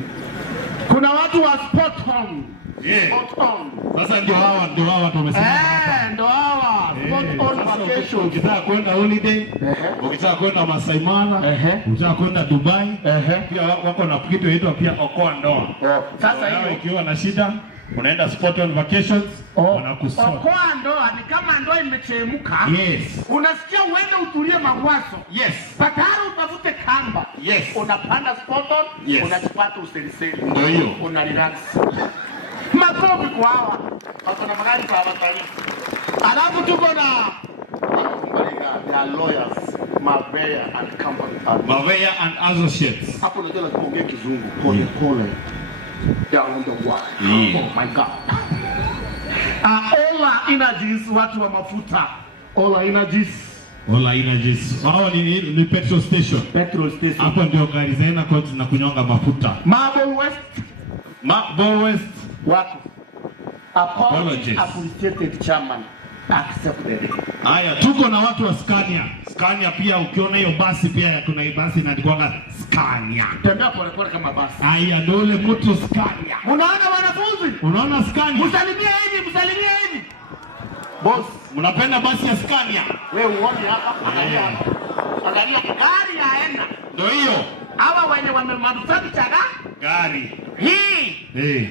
Kuna watu wa Sport On. Sport On. Sasa ndio hawa tumesema hapa. Ndio hawa. Sport On vacation. Ukitaka kwenda holiday, ukitaka kwenda Masai Mara, ukitaka kwenda Dubai, pia wako na kitu inaitwa pia Okoa Ndoa. Sasa hiyo ukiwa na shida unaenda Sport On Vacations, wanakusort. Okoa Ndoa ni kama ndoa imechemka. Yes. Unasikia uende utulie Magwaso. Yes. Patara utafute kamba. Yes. Unapanda Sport On, yes. Unajipata useliseli. Ndio hiyo. Una relax. Makofi kwa hawa. Wako na magari kwa watalii. Alafu tuko na lawyers, Mavea and Company. Mavea and Associates. Hapo unajua lazima ongee kizungu. Pole. Down the wire. Oh my God. Ola Energies, watu wa mafuta. Ola Energies. Hao ni petrol station. Hapo ndio gari za Enacoach na kunyonga mafuta. Marble West. Wako. Apologies. Appreciated chairman. Accepted. Haya, tuko na watu wa Scania. Scania pia ukiona hiyo basi pia kuna hii basi inaandikwa Scania. Tembea pole pole kama basi. Haya, ndio ile mtu Scania. Unaona wanafunzi? Unaona Scania? Msalimie hivi. Boss, mnapenda basi ya Scania? Wewe uone hapa. Angalia gari yaenda. Ndio hiyo. Hawa wenye wamemanufacture gari. Hii.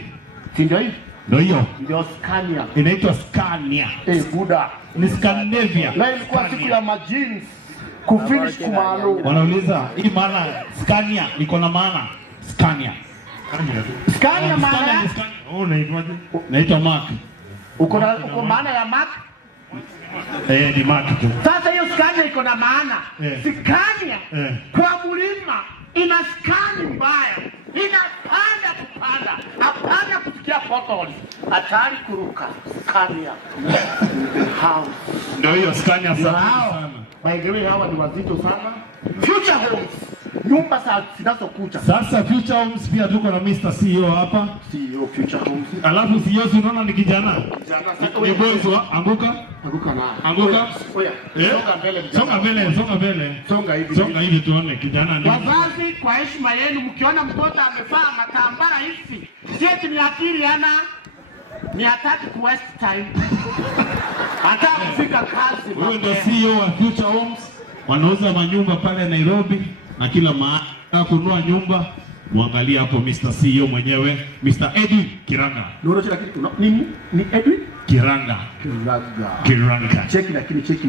Si ndio hii? Ndio hiyo. Ndio Scania. Inaitwa Scania. Buda. Ni Scandinavia. Na ilikuwa siku ya majins. Kufinish kumalo. Wanauliza hii maana Scania iko na maana. Scania. Scania maana ya? Oh, naitwaje? Naitwa Mark. Uko maana ya Mark? Ni Mark tu. Sasa hiyo Scania iko na maana. Scania kwa mlima ina skani mbaya. Inapanda kupanda. Hapana kufikia potholes. Hatari kuruka. Scania. House. Ndio hiyo Scania sana. By the way, hawa ni wazito sana. Future homes. Nyumba zinazokuja. Sasa Future Homes pia tuko na Mr. CEO hapa. CEO Future Homes. Alafu CEO unaona ni kijana. Ni boys wa anguka na. Anguka. Oya. Songa mbele. Songa mbele. Songa hivi tuone kijana ni. Wazazi, kwa heshima yenu, mkiona mtoto amevaa matambara hivi, sisi ni akili ana ni hataki ku waste time. Hata kufika kazi. Huyo ndio CEO wa Future Homes. Wanauza manyumba pale Nairobi na kila mahali. Kununua nyumba, muangalia hapo Mr. CEO mwenyewe, Mr. Edwin Kiranga. Ni Edwin Kiranga. Cheki lakini cheki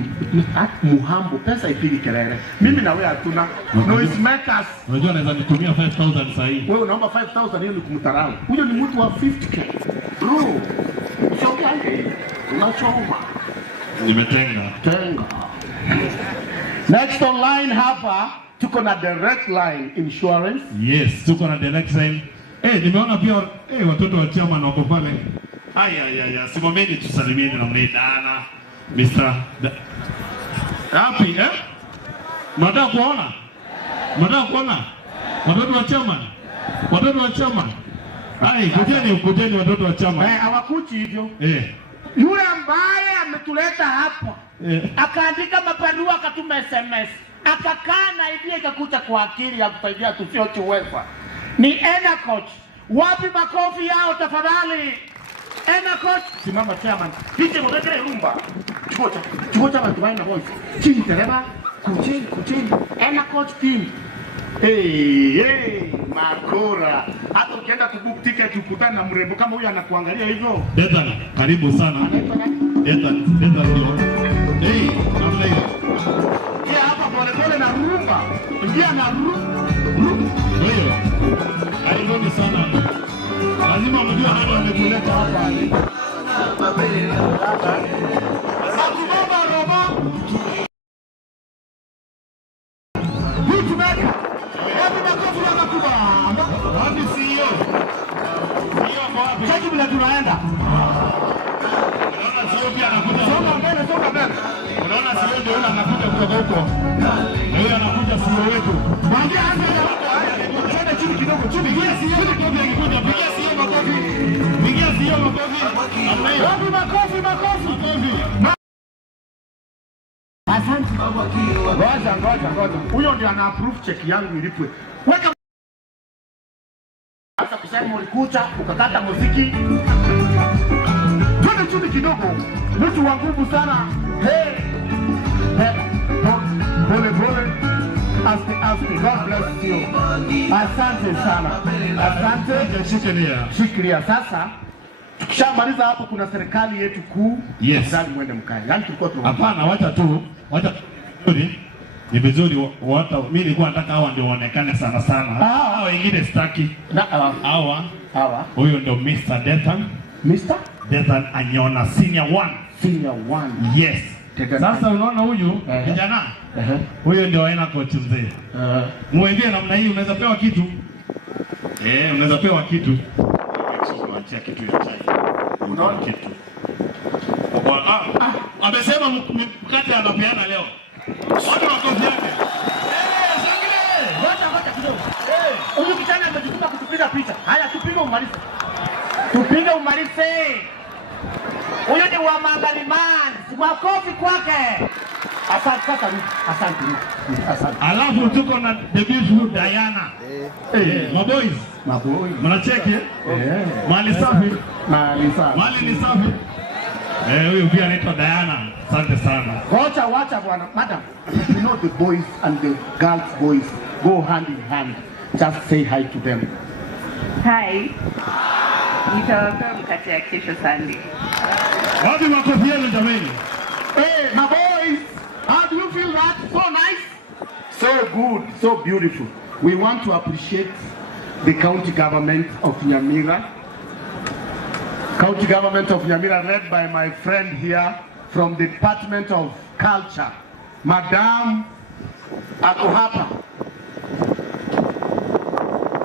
muhambo, pesa ipigi kelele. Mimi na wewe hatuna noise makers. Unajua naweza nitumia 5000 sasa hivi. Wewe unaomba 5000 hiyo ni kumtarau. Huyo ni mtu wa 50k. Bro. Sio gani? Unachoma. Nimetenga. Next online hapa tuko na Direct Line Insurance. Yes, tuko na Direct Line. Nimeona pia watoto wa chama wako pale. Simameni tusalimieni na mnaidana. Mr. Happy Mnataka kuona? Watoto wa chama. Kujeni watoto wa chama. Hawakuchi hivyo. Yule ambaye ametuleta hapa akaandika mabarua akatuma SMS akakaa na idea ikakuja kwa akili ya kusaidia tusiochiweza ni Enacoach. Wapi makofi yao tafadhali? Enacoach, simama chairman. Piche mwekele rumba. Chukocha watu waina voice. Chini tereba, kucheni. Enacoach team. Makora. Hata ukienda kubook ticket ukutane na mrembo kama huyu anakuangalia hivyo. Ethan, karibu sana. Ethan ndio. Namna hiyo. Hapa pole na rumba. Ingia na rumba. Wewe. Karibuni sana. Lazima mjue nani amekuleta hapa. Sakubaba robo. Wapi CEO? Cheki bila tunaenda. Unaona CEO pia anakuja. Songa mbele. Unaona CEO ndio yule anakuja kutoka huko. Na yule anakuja CEO wetu. Mwambie anze hapo. Twende chini kidogo. Pigia CEO makofi akikuja. Pigia CEO makofi. Wapi makofi. Asante. Ngoja. Huyo ndiye ana approve check yangu ilipwe. Weka sasa kusema ulikuja ukakata muziki. Twende chini kidogo. Mtu wa nguvu sana. Pole. Aste. God bless you. Asante sana. Shikilia sasa. Tukishamaliza hapo kuna serikali yetu kuu. Yes. Sasa muende mkae. Yaani tulikuwa hapana, wacha ni vizuri watu. Mimi nilikuwa nataka hawa ndio waonekane sana. Hawa wengine sitaki. Hawa. Huyo ndio Mr. Dethan Anyona Senior 1. Yes. Sasa unaona huyu kijana? Huyo ndio Enacoach mzee. Mwambie namna hii unaweza pewa kitu. Unaweza pewa kitu. Kuachia kitu ya chai. Unaona kitu. Amesema mkate anapeana leo. Watu makofi yake. Ngoja kidogo. Huyu kijana amejituma kutupiga picha. Haya tupige umalize. Huyu ni wa Mangaliman. Makofi kwake. Asante. Alafu tuko na the beautiful Diana. Maboys. Mnacheki? Mali safi. Mali ni safi. Huyu pia anaitwa Diana. Asante sana. Wacha bwana. Madam, you know the boys and the girls boys go hand in hand. Just say hi to them. Hi. Nitawapa mkate ya kesho Sunday. Wapi makofi yenu jameni? My boys, how do you feel that? So nice? So good, so beautiful. We want to appreciate the county government of Nyamira. County government of Nyamira led by my friend here from the Department of Culture, Madam Akuhapa.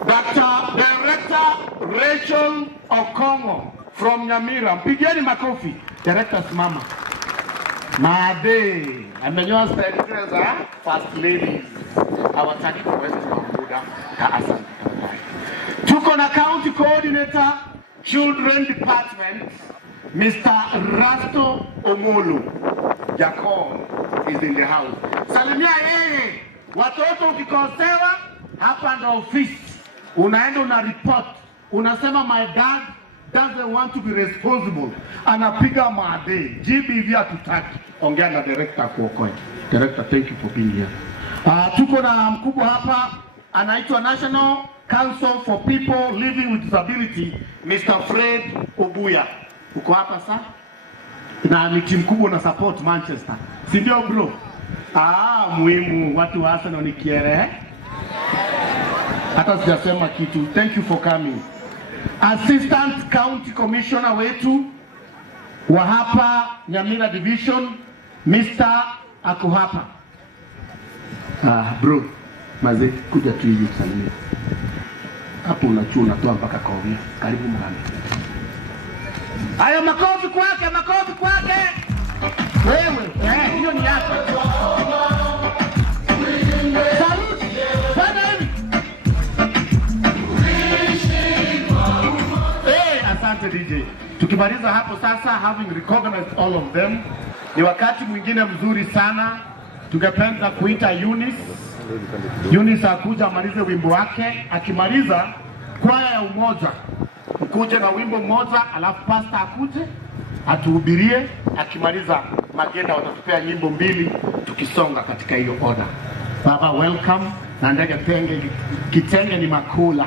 Dr. Director Rachel Okongo from Nyamira. Mpigeni makofi. Director Simama. Made. Amenyoa style za first ladies. Hawataki kuweza kuabuda asante. Tuko na county coordinator Children Department, Mr. Rasto Omolu. Jacob is in the house. Salimia yeye. Watoto ukikosewa hapa ndo office. Unaenda una report. Unasema my dad doesn't want to be responsible. Anapiga maade. GBV hatutaki. Ongea na director kuokoe. Director, thank you for being here. Tuko na mkubwa hapa anaitwa National Council for People Living with Disability, Mr. Fred Obuya. Uko hapa sasa? Na ni timu kubwa na support Manchester. Si ndio bro? Muhimu watu wa Arsenal ni kiere. Hata sijasema kitu. Thank you for coming. Assistant County Commissioner wetu wa hapa Nyamira Division, Mr. Akuhapa. Bro, maze kuja tu hivi kusalimia. Hapo unachua unatoa mpaka kawia. Karibu mrani. Haya makofi kwake, makofi kwake. Wewe, hiyo ni yako. Saluti. Fanya hivi. Asante DJ. Tukimaliza hapo sasa, having recognized all of them, ni wakati mwingine mzuri sana. Tungependa kuita Eunice. Eunice akuja amalize wimbo wake. Akimaliza kwaya ya umoja ukuje na wimbo mmoja, alafu pastor akuje atuhubirie. Akimaliza Magenda watatupea nyimbo mbili tukisonga katika hiyo order. Baba welcome na ndege tenge kitenge ni makula.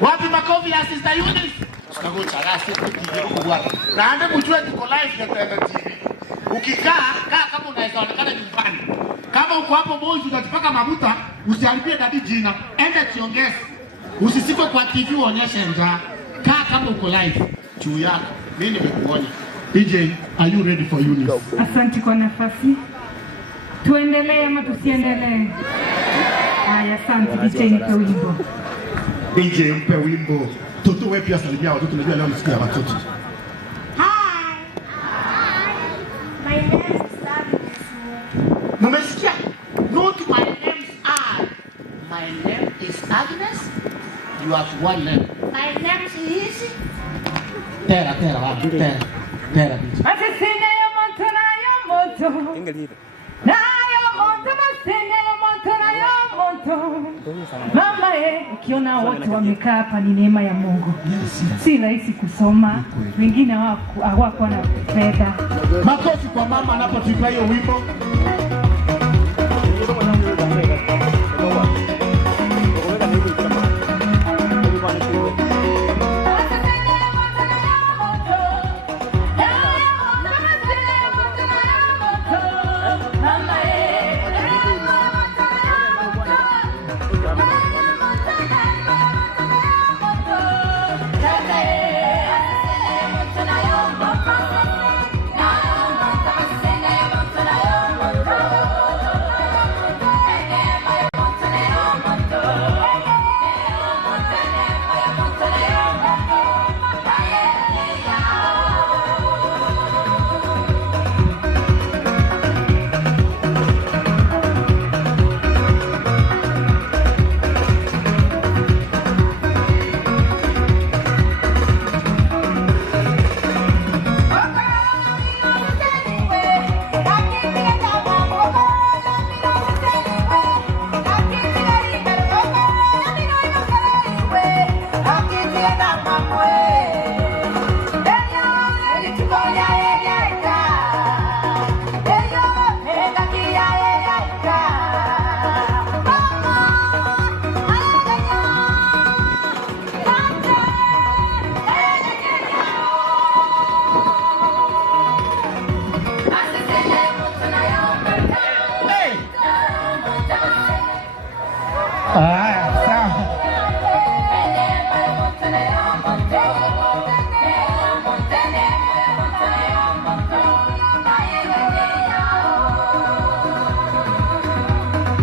Wapi makofi ya Sister Eunice? Tunagocha rasi kwa na ande mjue tuko live kwa TV. Ukikaa kama unaweza onekana nyumbani. Kama uko hapo boys unatipaka mafuta, usiharibie dadi jina. Ende tiongeze. Usisiko kwa TV uonyeshe njaa. Kaa kama uko live juu yako. Mimi nimekuonya. DJ, are you ready for Eunice? Asante kwa nafasi. Tuendelee ama tusiendelee? Haya, asante DJ, nipe wimbo. DJ mpe wimbo. Toto wewe pia salimia watoto, unajua leo ni siku ya watoto. Hi. My name is Agnes. Mmesikia? Not my name's I. My name is Agnes. You have one name. My name is Tera. Asesine ya moto na ya moto. Na ya moto masine ya moto na ya moto. Mama ukiona watu wamekaa hapa ni neema ya Mungu. Si rahisi kusoma. Wengine hawako na fedha. Makofi kwa mama anapotupa hiyo wimbo.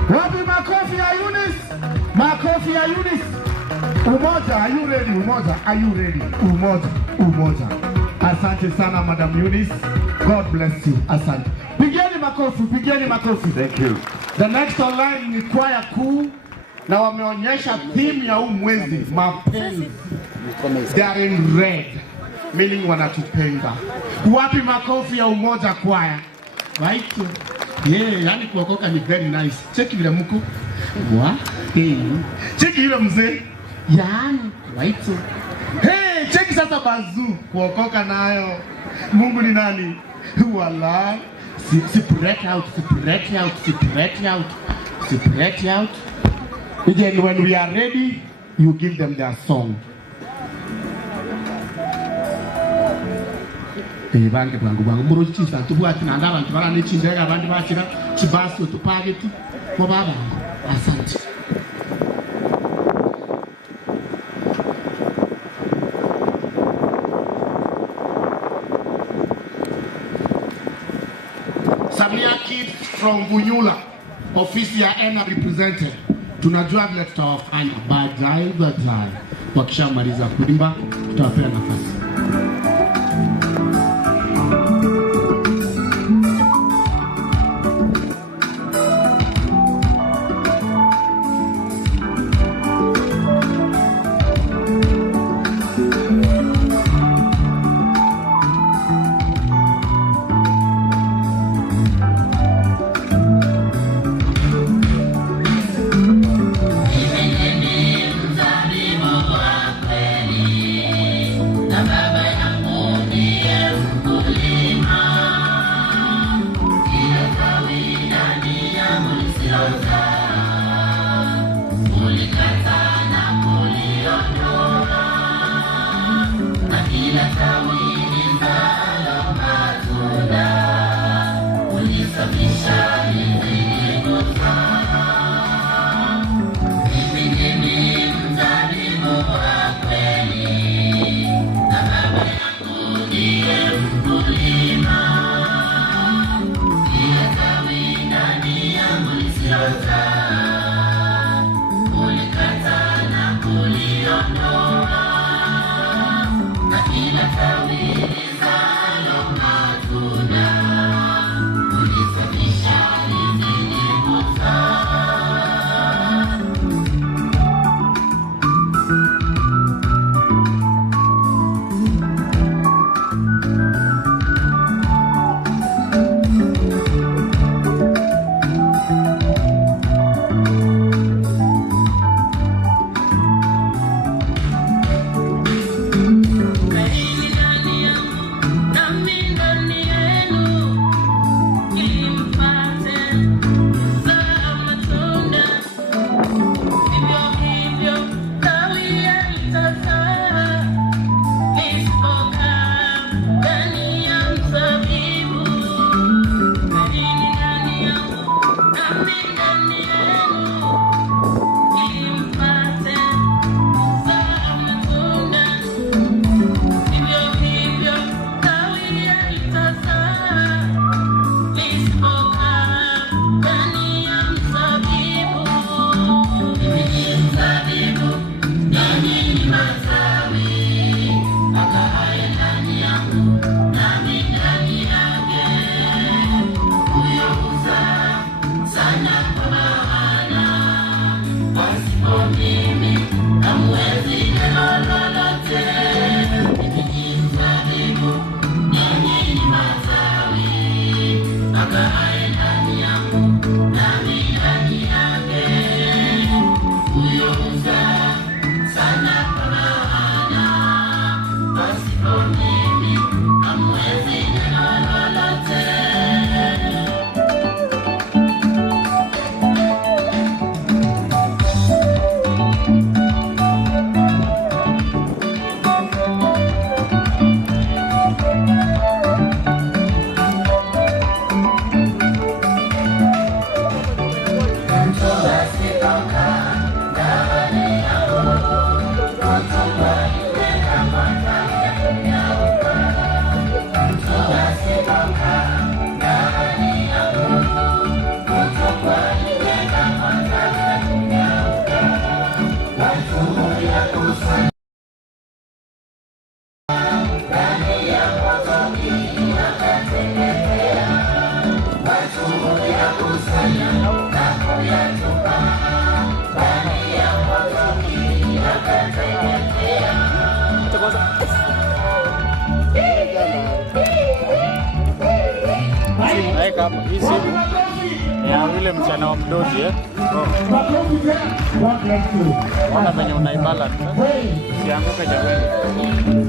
Wapi makofi ya Eunice? Makofi ya Eunice. Umoja, are you ready? Umoja, are you ready? Umoja, umoja. Asante sana Madam Eunice. God bless you. Asante. Pigeni makofi, pigeni makofi. Thank you. The next online ni kwaya kuu na wameonyesha theme ya huu mwezi, mapenzi. They are in red, meaning wanatupenda. Wapi makofi ya umoja kwaya? Right? Yeah, yani kuokoka ni very nice. Cheki vile mko. Wa? Hey. Cheki yule mzee. Yani, right? Hey, cheki sasa Bazu kuokoka nayo. Mungu ni nani? Wala. Separate out, separate out, separate out, separate out. Again, when we are ready, you give them their song. Bange bwangu bwangu mburo chisa tubwati na ndaba ntibara n'ikindega abandi bakira kibasi utupageti ko baba. Asante. Samia Kids from Bunyula, ofisi ya ENA represented. Tunajua vile tutawafanya baadaye wakishamaliza kuimba tutawapea nafasi. Baba hapa. Hii simu ya yule msichana wa mdozi Ona venye unaibalance. Sianguke jamani.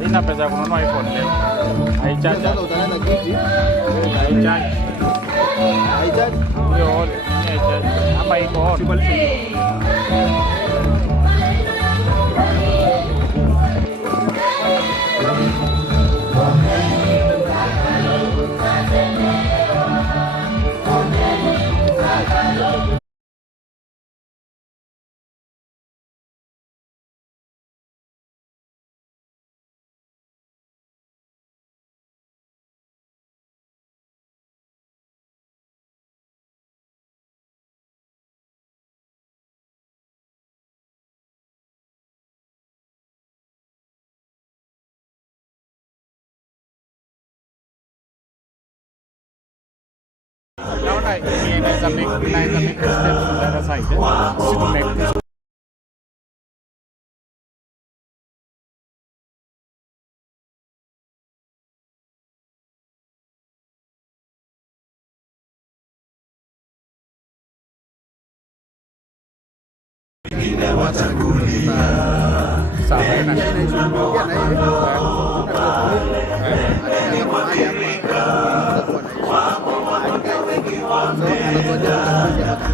Sina pesa ya kununua iPhone leo. Haichaji. Haichaji. Haichaji. Hiyo ole. Haichaji. Ama iko on. Naona inaweza make step to the other side. To make this.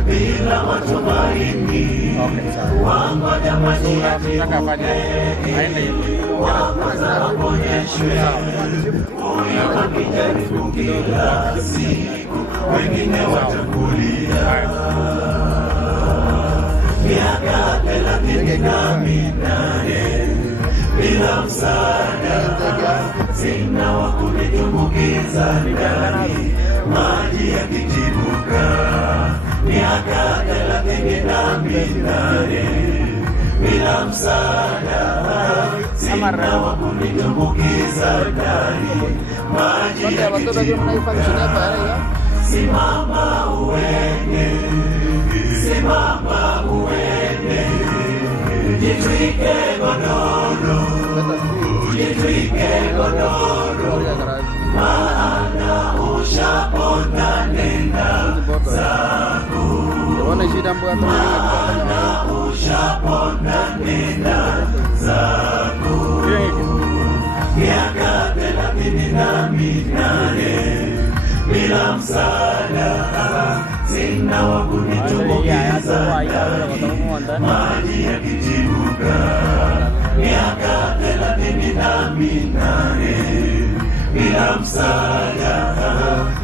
Bila matumaini wangoja majibu wakijaribu kila siku wengine watangulia miaka 38 bila msaada sina wa kunitumbukiza ndani maji yakitibuka miaka 38 bila msaada sina wa kunitumbukiza ndani maji yakitibuka simama uende jitwike godoro maana ushapona nenda zako maana ushapona nenda zako miaka 38 bila msaada sina wa kunitumbukiza maji yakitibuka miaka 38 bila msaada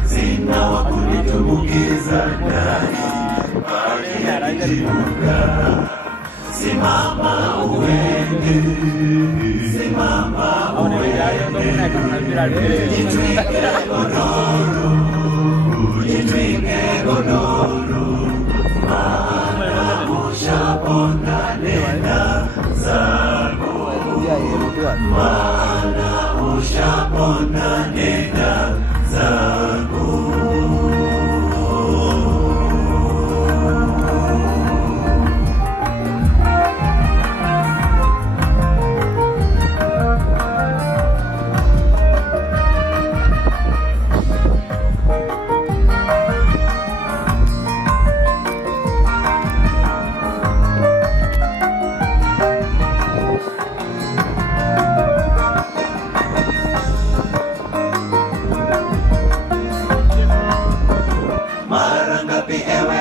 sina wa kunitumbukiza ndani maji yakitibuka simama uende jitwike godoro maana ushapona nenda zako maana ushapona nenda zako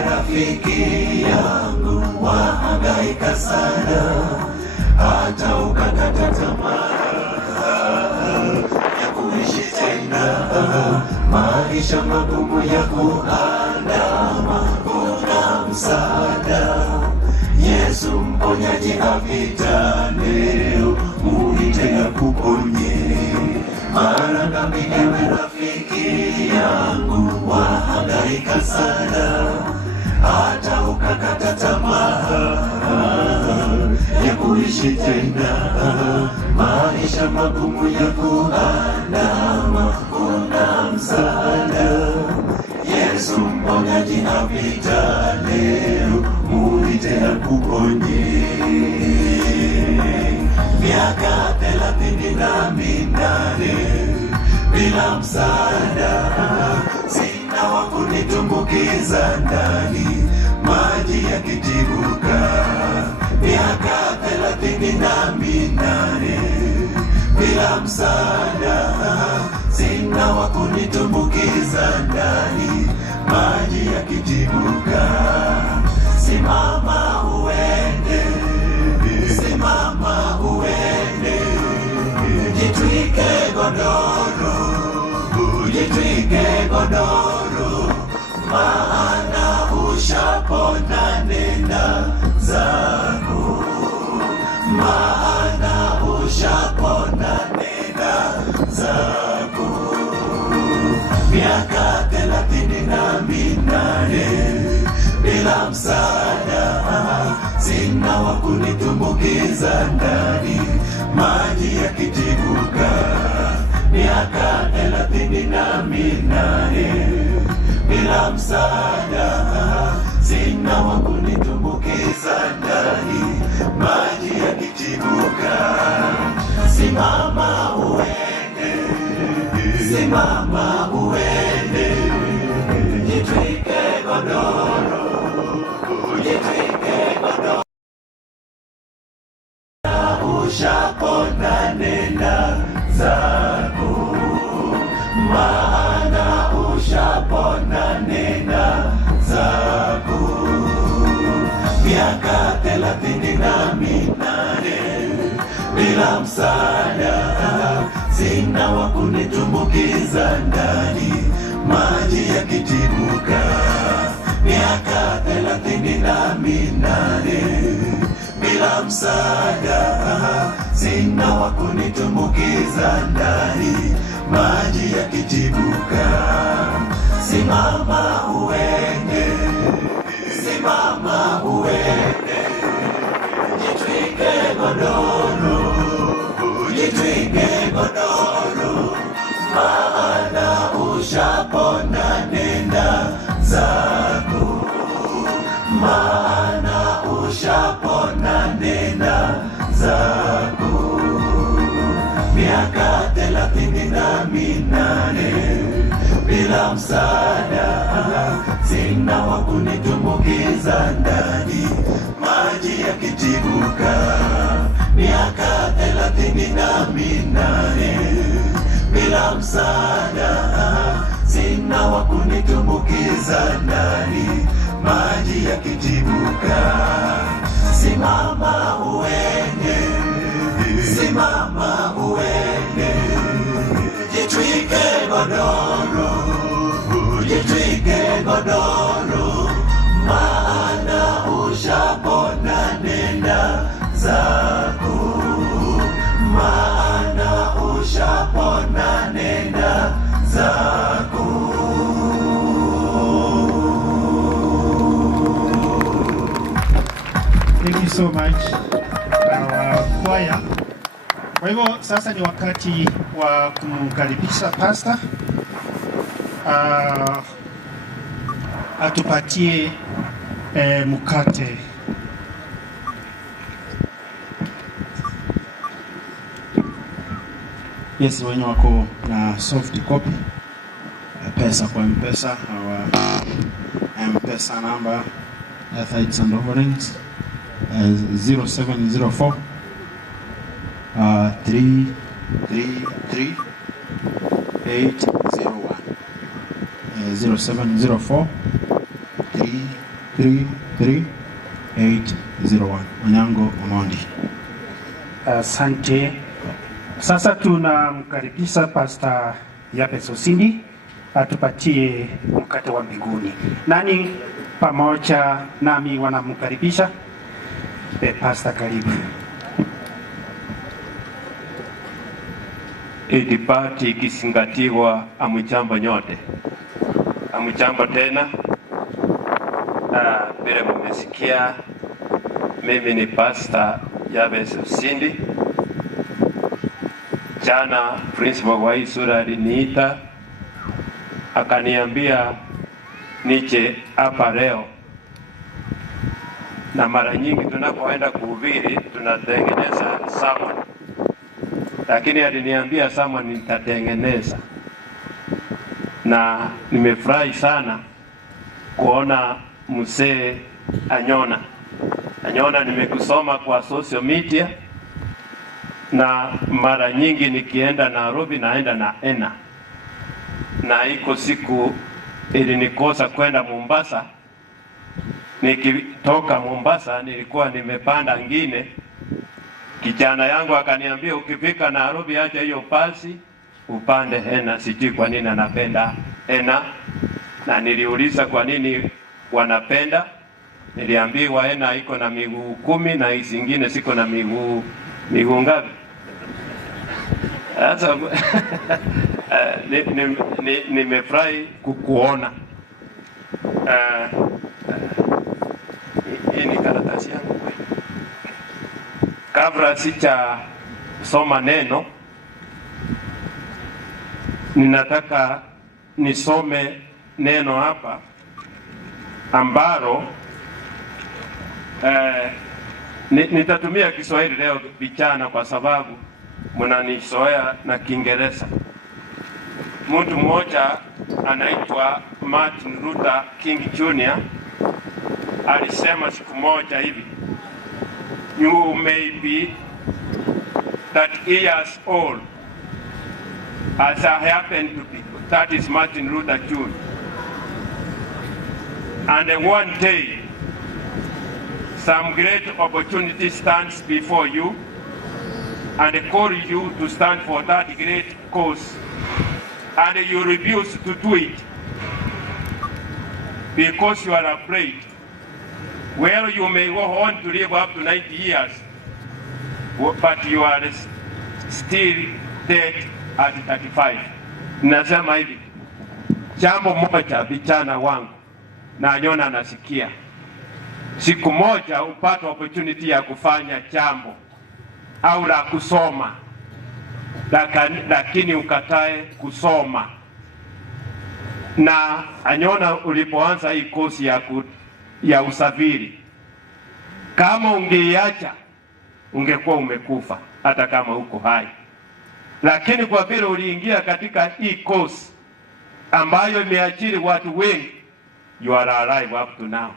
rafiki yangu wahangaika sana hata ukakata tamaa ya kuishi tena maisha magumu ya kuandama kuna msaada Yesu mponyaji apita leo muite ya kuponye mara ngapi ewe rafiki yangu wahangaika sana hata ukakata tamaa ya kuishi tena maisha magumu ya kuandama kuna msaada Yesu mponyaji apita leo muite akuponye miaka 38 bila msaada sina sina wa kunitumbukiza ndani, maji yakitibuka. Miaka 38 bila msaada, sina wa kunitumbukiza ndani, maji yakitibuka. Simama uende, simama uende, jitwike godoro, jitwike godoro, maana ushapona, nenda zako, maana ushapona, nenda zako. Miaka 38 bila msaada, sina wa kunitumbukiza ndani, maji yakitibuka. Miaka 38 bila msaada, sina wa kunitumbukiza ndani, maji yakitibuka. Simama uende, simama uende, jitwike godoro, jitwike godoro, ushapona, nenda zako, maana ushapona, nenda zako. Miaka 38 bila msaada, sina wa kunitumbukiza ndani, maji yakitibuka. Miaka 38 bila msaada, sina wa kunitumbukiza ndani, maji yakitibuka. Simama uende, simama uende, jitwike godoro, jitwike godoro, maana ushapona, nenda zako, maana ushapona, nenda zako. Miaka 38 bila msaada, sina wa kunitumbukiza ndani, maji yakitibuka. Miaka 38 bila msaada, sina wa kunitumbukiza ndani, maji yakitibuka. Simama uende, simama uende, jitwike godoro, jitwike godoro, maana ushapona, nenda zako, maana ushapona, nenda zako. Thank you so much our choir. Kwa hivyo sasa ni wakati wa kumkaribisha pastor atupatie mkate. Yes, wenye wako na soft copy, pesa kwa M-Pesa, our M-Pesa number, tithes and offerings, 0704 333 801, 0704 333 801. Onyango Omondi. Asante. Sasa tunamkaribisha Pastor Jabez Osindi atupatie mkate wa mbinguni. Nani pamoja nami wanamkaribisha? Pastor, karibu. Itipati ikizingatiwa, amujambo nyote. Amujambo tena. Vile mmesikia, mimi ni Pastor Jabez Osindi. Jana principal wa hii sura aliniita akaniambia nije hapa leo, na mara nyingi tunapoenda kuhubiri tunatengeneza sermon, lakini aliniambia sermon nitatengeneza na nimefurahi sana kuona mzee Anyona. Anyona nimekusoma kwa social media, na mara nyingi nikienda Nairobi naenda na Ena, na iko siku ilinikosa kwenda Mombasa. Nikitoka Mombasa nilikuwa nimepanda ngine, kijana yangu akaniambia ukifika Nairobi acha hiyo basi upande Ena. Sijui kwa nini anapenda Ena, na niliuliza kwa nini wanapenda. Niliambiwa Ena iko na miguu 10 na hizi zingine siko na miguu ngapi? Sasa nimefurahi kukuona. Hii ni karatasi yangu. Kabla sija soma neno, ninataka nisome neno hapa ambalo nitatumia Kiswahili leo vijana, kwa sababu mnanizoea na Kiingereza. Mtu mmoja anaitwa Martin Luther King Jr. alisema siku moja hivi, you may be that years old as I happen to be. That is Martin Luther Jr. And one day some great opportunity stands before you and call you to stand for that great cause, and you refuse to do it because you are afraid. Well, you may go on to live up to 90 years, but you are still dead at 35. Nasema hivi, jambo moja vijana wangu, na Anyona nasikia, siku moja upate opportunity ya kufanya jambo au la kusoma, lakini ukatae kusoma. Na Anyona, ulipoanza hii kosi ya usafiri, kama ungeiacha ungekuwa umekufa hata kama uko hai, lakini kwa vile uliingia katika hii kosi ambayo imeajiri watu wengi, you are alive up to now.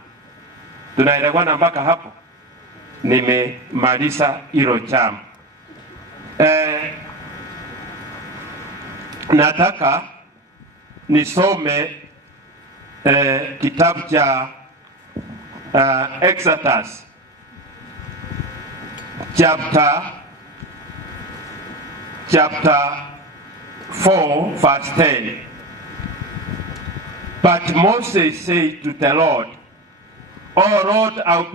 Tunaelewana mpaka hapo? Nimemaliza hilo jambo. Nataka nisome kitabu cha Exodus chapter 4 verse 10. But Moses said to the Lord, "Oh Lord, I've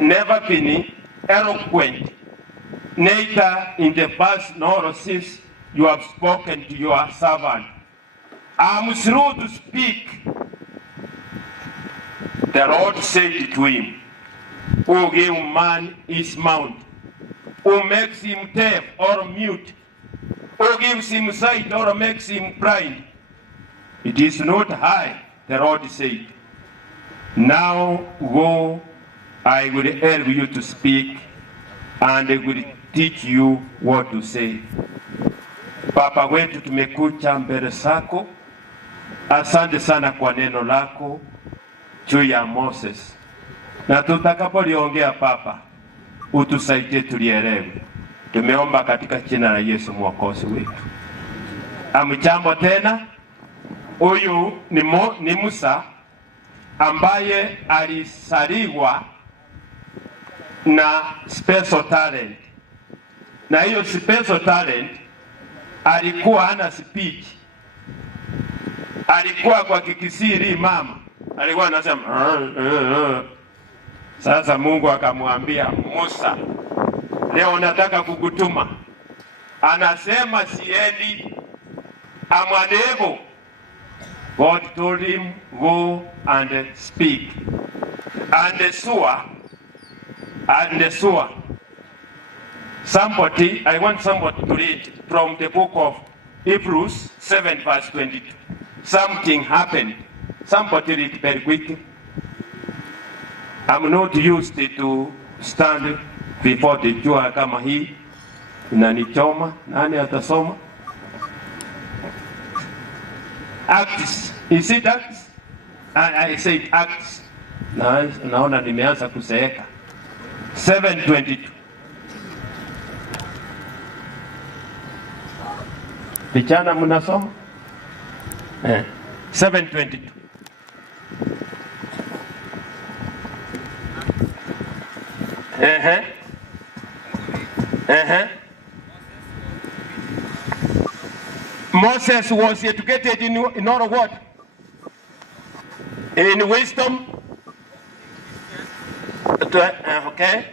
never been eloquent, neither in the past nor since you have spoken to your servant. I'm slow to speak." The Lord said to him, "Who gave man his mouth? Who makes him deaf or mute? Who gives him sight or makes him blind? It is not I," the Lord said. "Now go, I will help you to speak, and I will teach you what to say." Baba wetu, tumekuja mbele zako. Asante sana kwa neno lako juu ya Moses, na tutakapoliongea Baba, utusaidie tulielewe. Tumeomba katika jina la Yesu Mwokozi wetu. Amjambo tena. Huyu ni Musa ambaye alisaliwa na special talent, na hiyo special talent alikuwa hana speech. Alikuwa kwa kikisiri mama, alikuwa anasema Sasa Mungu akamwambia Musa, leo nataka kukutuma. Anasema siendi, I'm unable. God told him, go and speak. And sure. Somebody, I want somebody to read from the book of Hebrews 7 verse 22. Something happened. Somebody read very quickly. I'm not used to stand before jua kama hii inanichoma. Nani atasoma? Acts. Is it Acts? I said Acts. Naona nimeanza kuseeka. 7:22. Vijana mnasoma? 7:22. Moses was educated in all what? In wisdom. Okay.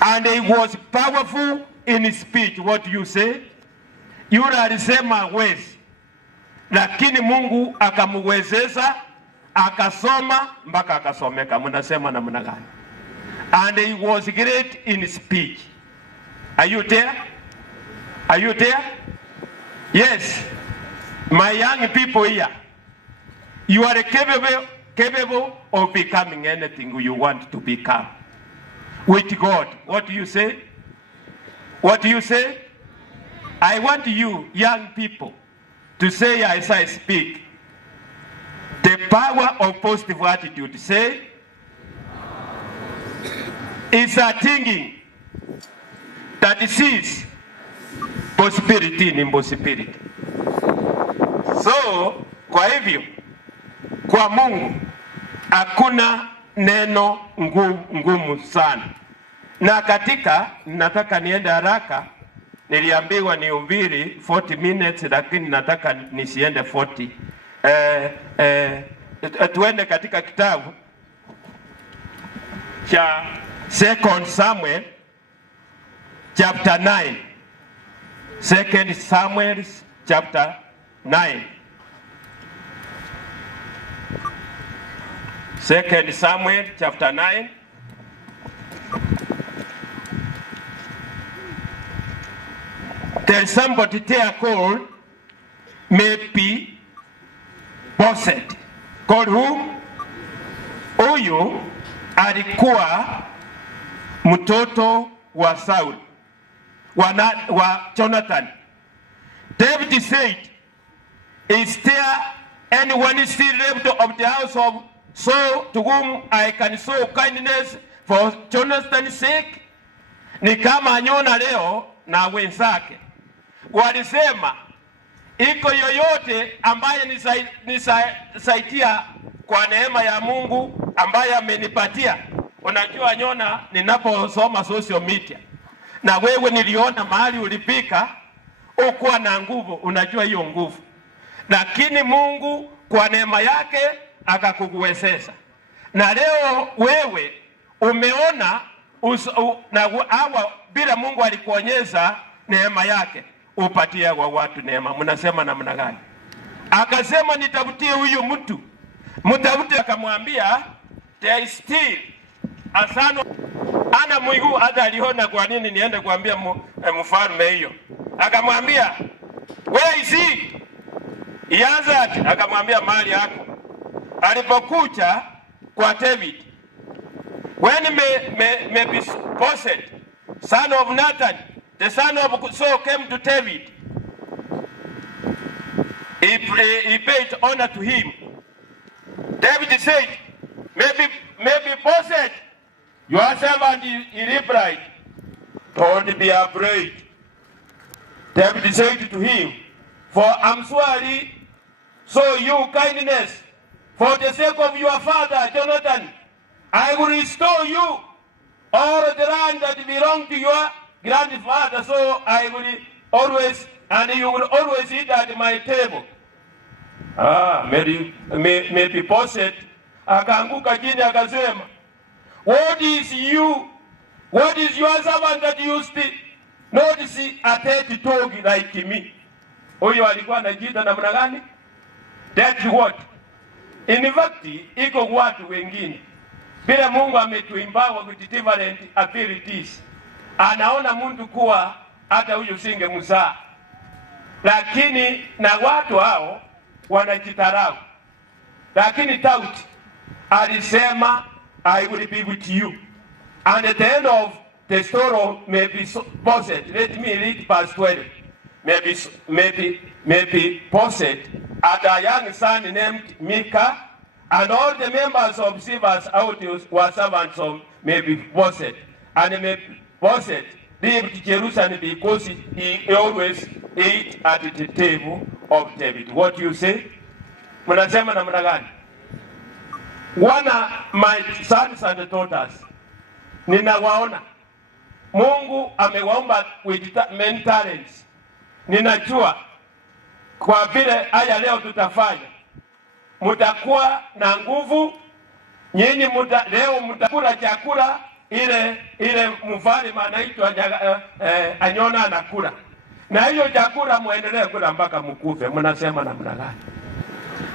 And he was powerful in speech. What do you say? Yule alisema wezi, lakini Mungu akamuwezesha akasoma mpaka akasomeka. Mnasema namna gani? And he was great in speech. Are you there? Are you there? Yes. My young people here, you are capable of becoming anything you want to become. With God. What do you say? What do you say? I want you, young people, to say as I speak, the power of positive attitude. Say, it's a thinking that sees possibility in impossibility. So, kwa hivyo, kwa Mungu, hakuna neno ngumu sana. Na katika, nataka niende haraka, niliambiwa nihubiri 40 minutes, lakini nataka nisiende 40. Tuende katika kitabu cha 2 Samuel chapter 9. 2 Samuel chapter 9. 2 Samuel chapter 9. There's somebody there called Mephibosheth. Called who? Huyu alikuwa mtoto wa Saul, wa Jonathan. David said, is there anyone still left of the house of Saul to whom I can show kindness for Jonathan's sake? Ni kama anyona leo na wenzake walisema, iko yoyote ambaye nisaidia kwa neema ya Mungu ambaye amenipatia. Unajua nyona, ninaposoma social media na wewe niliona mahali ulipika ukuwa na nguvu, unajua hiyo nguvu, lakini Mungu kwa neema yake akakuwezesha. Na leo wewe umeona na hawa bila Mungu alikuonyesha neema yake, upatie wa watu neema. Mnasema namna gani? Akasema nitafutie huyu mtu. Mtafute, akamwambia there is still a son. Ana Mungu hata aliona kwa nini niende kuambia mfalme hiyo. Akamwambia where is he? Ianza akamwambia mali yako. Alipokuja kwa David, when Mephibosheth, son of Nathan, the son of Saul, came to David, he paid honor to him. David said, Mephibosheth, your servant, he replied, don't be afraid. David said to him, for I'm surely show you kindness. For the sake of your father, Jonathan, I will restore you all the land that belonged to your grandfather. So I will always, and you will always eat at my table. Mephibosheth akaanguka chini akasema, what is your servant that you still not see a dirty dog like me? Huyo alikuwa anajiita namna gani? Dirty what? In fact, iko watu wengine bila Mungu ametuimbawa with different abilities, anaona mtu kuwa hata huyo singe mzaa, lakini na watu hao wanajitarau. Lakini Daudi alisema I will be with you. And at the end of the story may be posted. Let me read verse 12. Maybe posted. And a young son named Micah, and all the members of Ziba's house were servants of Mephibosheth. And Mephibosheth lived Jerusalem because he always ate at the table of David. What do you say? Mnasema namna gani? One of my sons and daughters, ninawaona Mungu amewaumba with many talents. Ninajua kwa vile haya leo tutafanya, mutakuwa na nguvu nyinyi. Leo mutakula chakula ile mfalme anaitwa anyona anakula, na hiyo chakula muendelee kula mpaka mkufe. Mnasema namna gani?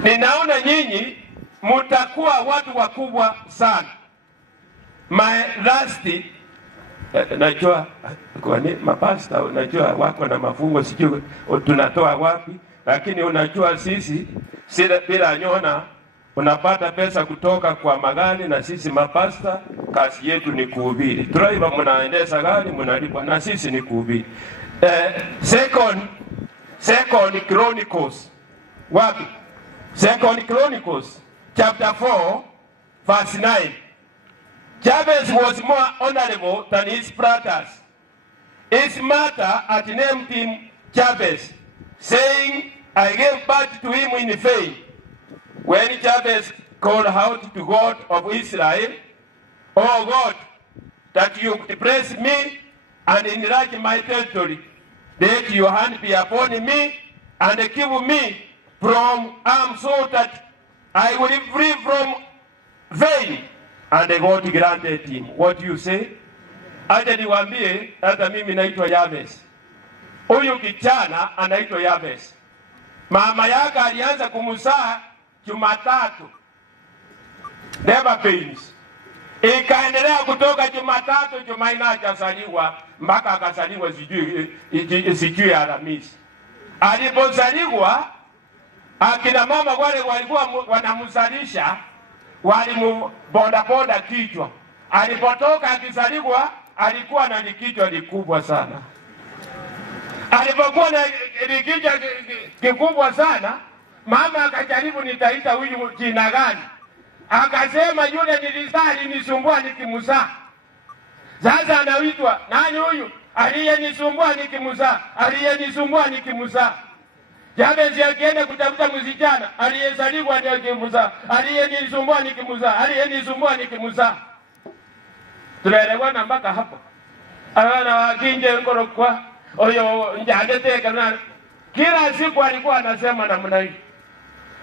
Ninaona nyinyi mutakuwa watu wakubwa sana. My last najua kwani mapasta unajua wako na mafungo, sijui tunatoa wapi, lakini unajua sisi bila nyona unapata pesa kutoka kwa magari, na sisi mapasta kazi yetu ni kuhubiri. Driver mnaendesha gari mnalipwa, na sisi ni kuhubiri. Second Chronicles wapi? Second Chronicles chapter 4 verse 9. Jabez was more honorable than his brothers. His mother had named him Jabez, saying, I gave birth to him in vain. When Jabez called out to God of Israel, O God, that you would bless me and enlarge my territory, let your hand be upon me and give me from harm, so that I will be free from vain. And God granted him. What do you say? Acha niwaambie, hata mimi naitwa Jabez. Huyu kijana anaitwa Jabez. Mama yake alianza kumzaa Jumatatu. Never pains. Ikaendelea kutoka Jumatatu, Jumanne akazaliwa mpaka akazaliwa sijui Alhamisi. Alipozaliwa akina mama wale walikuwa wanamzalisha walimubonda kichwa. Alipotoka akizaliwa alikuwa na kichwa kikubwa sana. Alipokuwa na kichwa kikubwa sana, mama akajaribu nitaita huyu jina gani? Akasema yule nilizaa nisumbua nikimzaa. Sasa anaitwa nani huyu? Aliyenisumbua nikimzaa, aliyenisumbua nikimzaa. Jabez akienda kutafuta msichana aliyezaliwa ndio kimzaa, aliyenisumbua nikimzaa, aliyenisumbua nikimzaa. Tunaelewana mpaka hapo? Ana wakinje ngorokwa oyo njadete kana. Kila siku alikuwa anasema namna hiyo.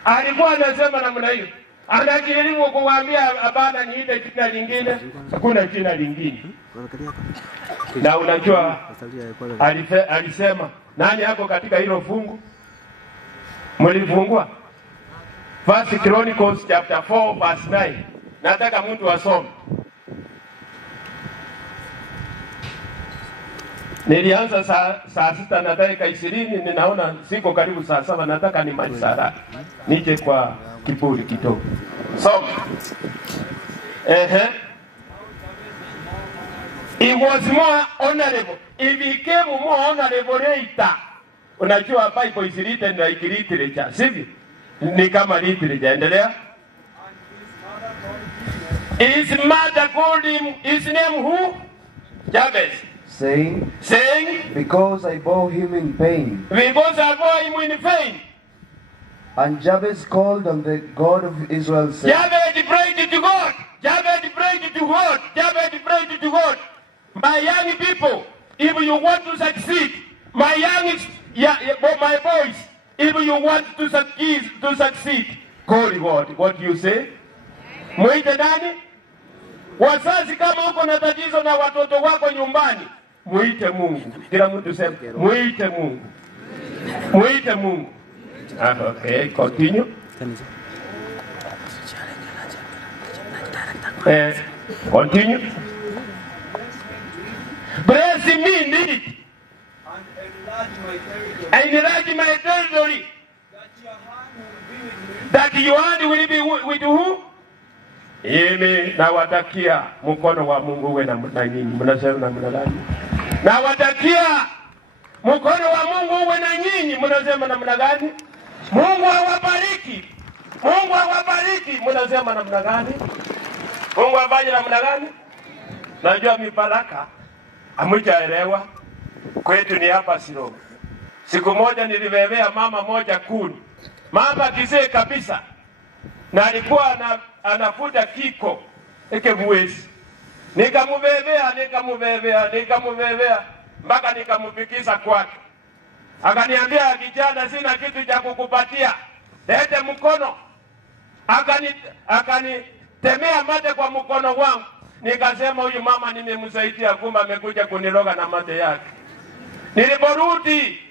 Alikuwa anasema namna hiyo. Anajaribu kuwaambia hapana, niite jina lingine, hakuna jina lingine. Na unajua alisema nani yako katika hilo fungu? Mlifungua First Chronicles chapter 4 verse 9. Nataka mtu asome. Nilianza saa 6 na dakika 20, ninaona siko karibu saa 7, nataka nimalize haraka. Nije kwa kiburi kidogo. Soma. He was more honorable. He became more honorable later. Unajua Bible is written like literature, sivyo? Ni kama literature. Endelea. His mother called him, his name who? Jabez. Saying, because I bore him in pain. Because I bore him in pain. And Jabez called on the God of Israel, saying, Jabez prayed to God. Jabez prayed to God. Jabez prayed to God. My young people, if you want to succeed, my boys, if you want to succeed, call God. What do you say? Muite nani? Wazazi, kama uko na tatizo na watoto wako nyumbani, muite Mungu. Kila mtu sema, muite Mungu. Muite Mungu. Okay, continue. Continue. Bless me indeed. And enlarge my territory. That your hand will be with who? Mimi nawatakia mkono wa Mungu uwe na nyinyi. Mnasema namna gani? Nawatakia mkono wa Mungu uwe na nyinyi. Mnasema namna gani? Mungu awabariki. Mungu awabariki. Mnasema namna gani? Mungu afanye namna gani? Najua mibaraka hamjaelewa. Kwetu ni hapa Sirongo. Siku moja nilibebea mama moja kuni. Mama kizee kabisa. Na alikuwa anafuta kiko ekebuwezi. Nikamubebea mpaka nikamufikisha kwake. Akaniambia, kijana, sina kitu cha kukupatia, lete mkono. Akanitemea mate kwa mkono wangu. Nikasema huyu mama nimemsaidia, kumbe amekuja kuniroga na mate yake. Niliporudi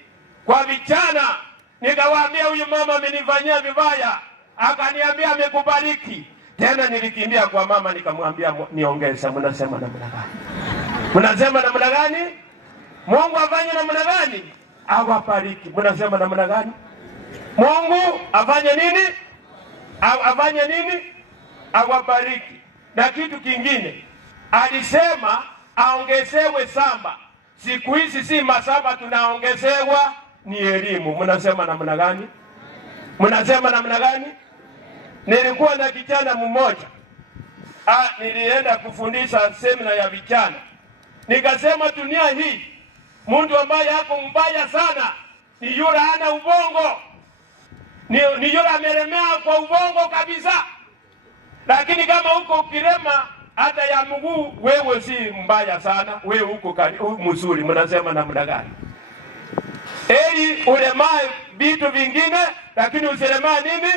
kwa vijana nikawaambia huyu mama amenifanyia vibaya. Akaniambia amekubariki. Tena nilikimbia kwa mama nikamwambia niongeze. Mnasema namna gani? Mnasema namna gani? Mungu afanye namna gani? Awabariki. Mnasema namna gani? Mungu afanye nini? Afanye nini? Awabariki. Na kitu kingine alisema aongezewe samba. Siku hizi si masamba tunaongezewa, ni elimu. Mnasema namna gani? Mnasema namna gani? Nilikuwa na kijana mmoja. Nilienda kufundisha semina ya vijana. Nikasema dunia hii mtu ambaye yako mbaya sana ni yule hana ubongo. Ni yule ameremea kwa ubongo kabisa. Lakini kama uko kirema hata ya mguu, wewe si mbaya sana, wewe uko mzuri. Mnasema namna gani? Eli ulemae vitu vingine lakini usilemae nini?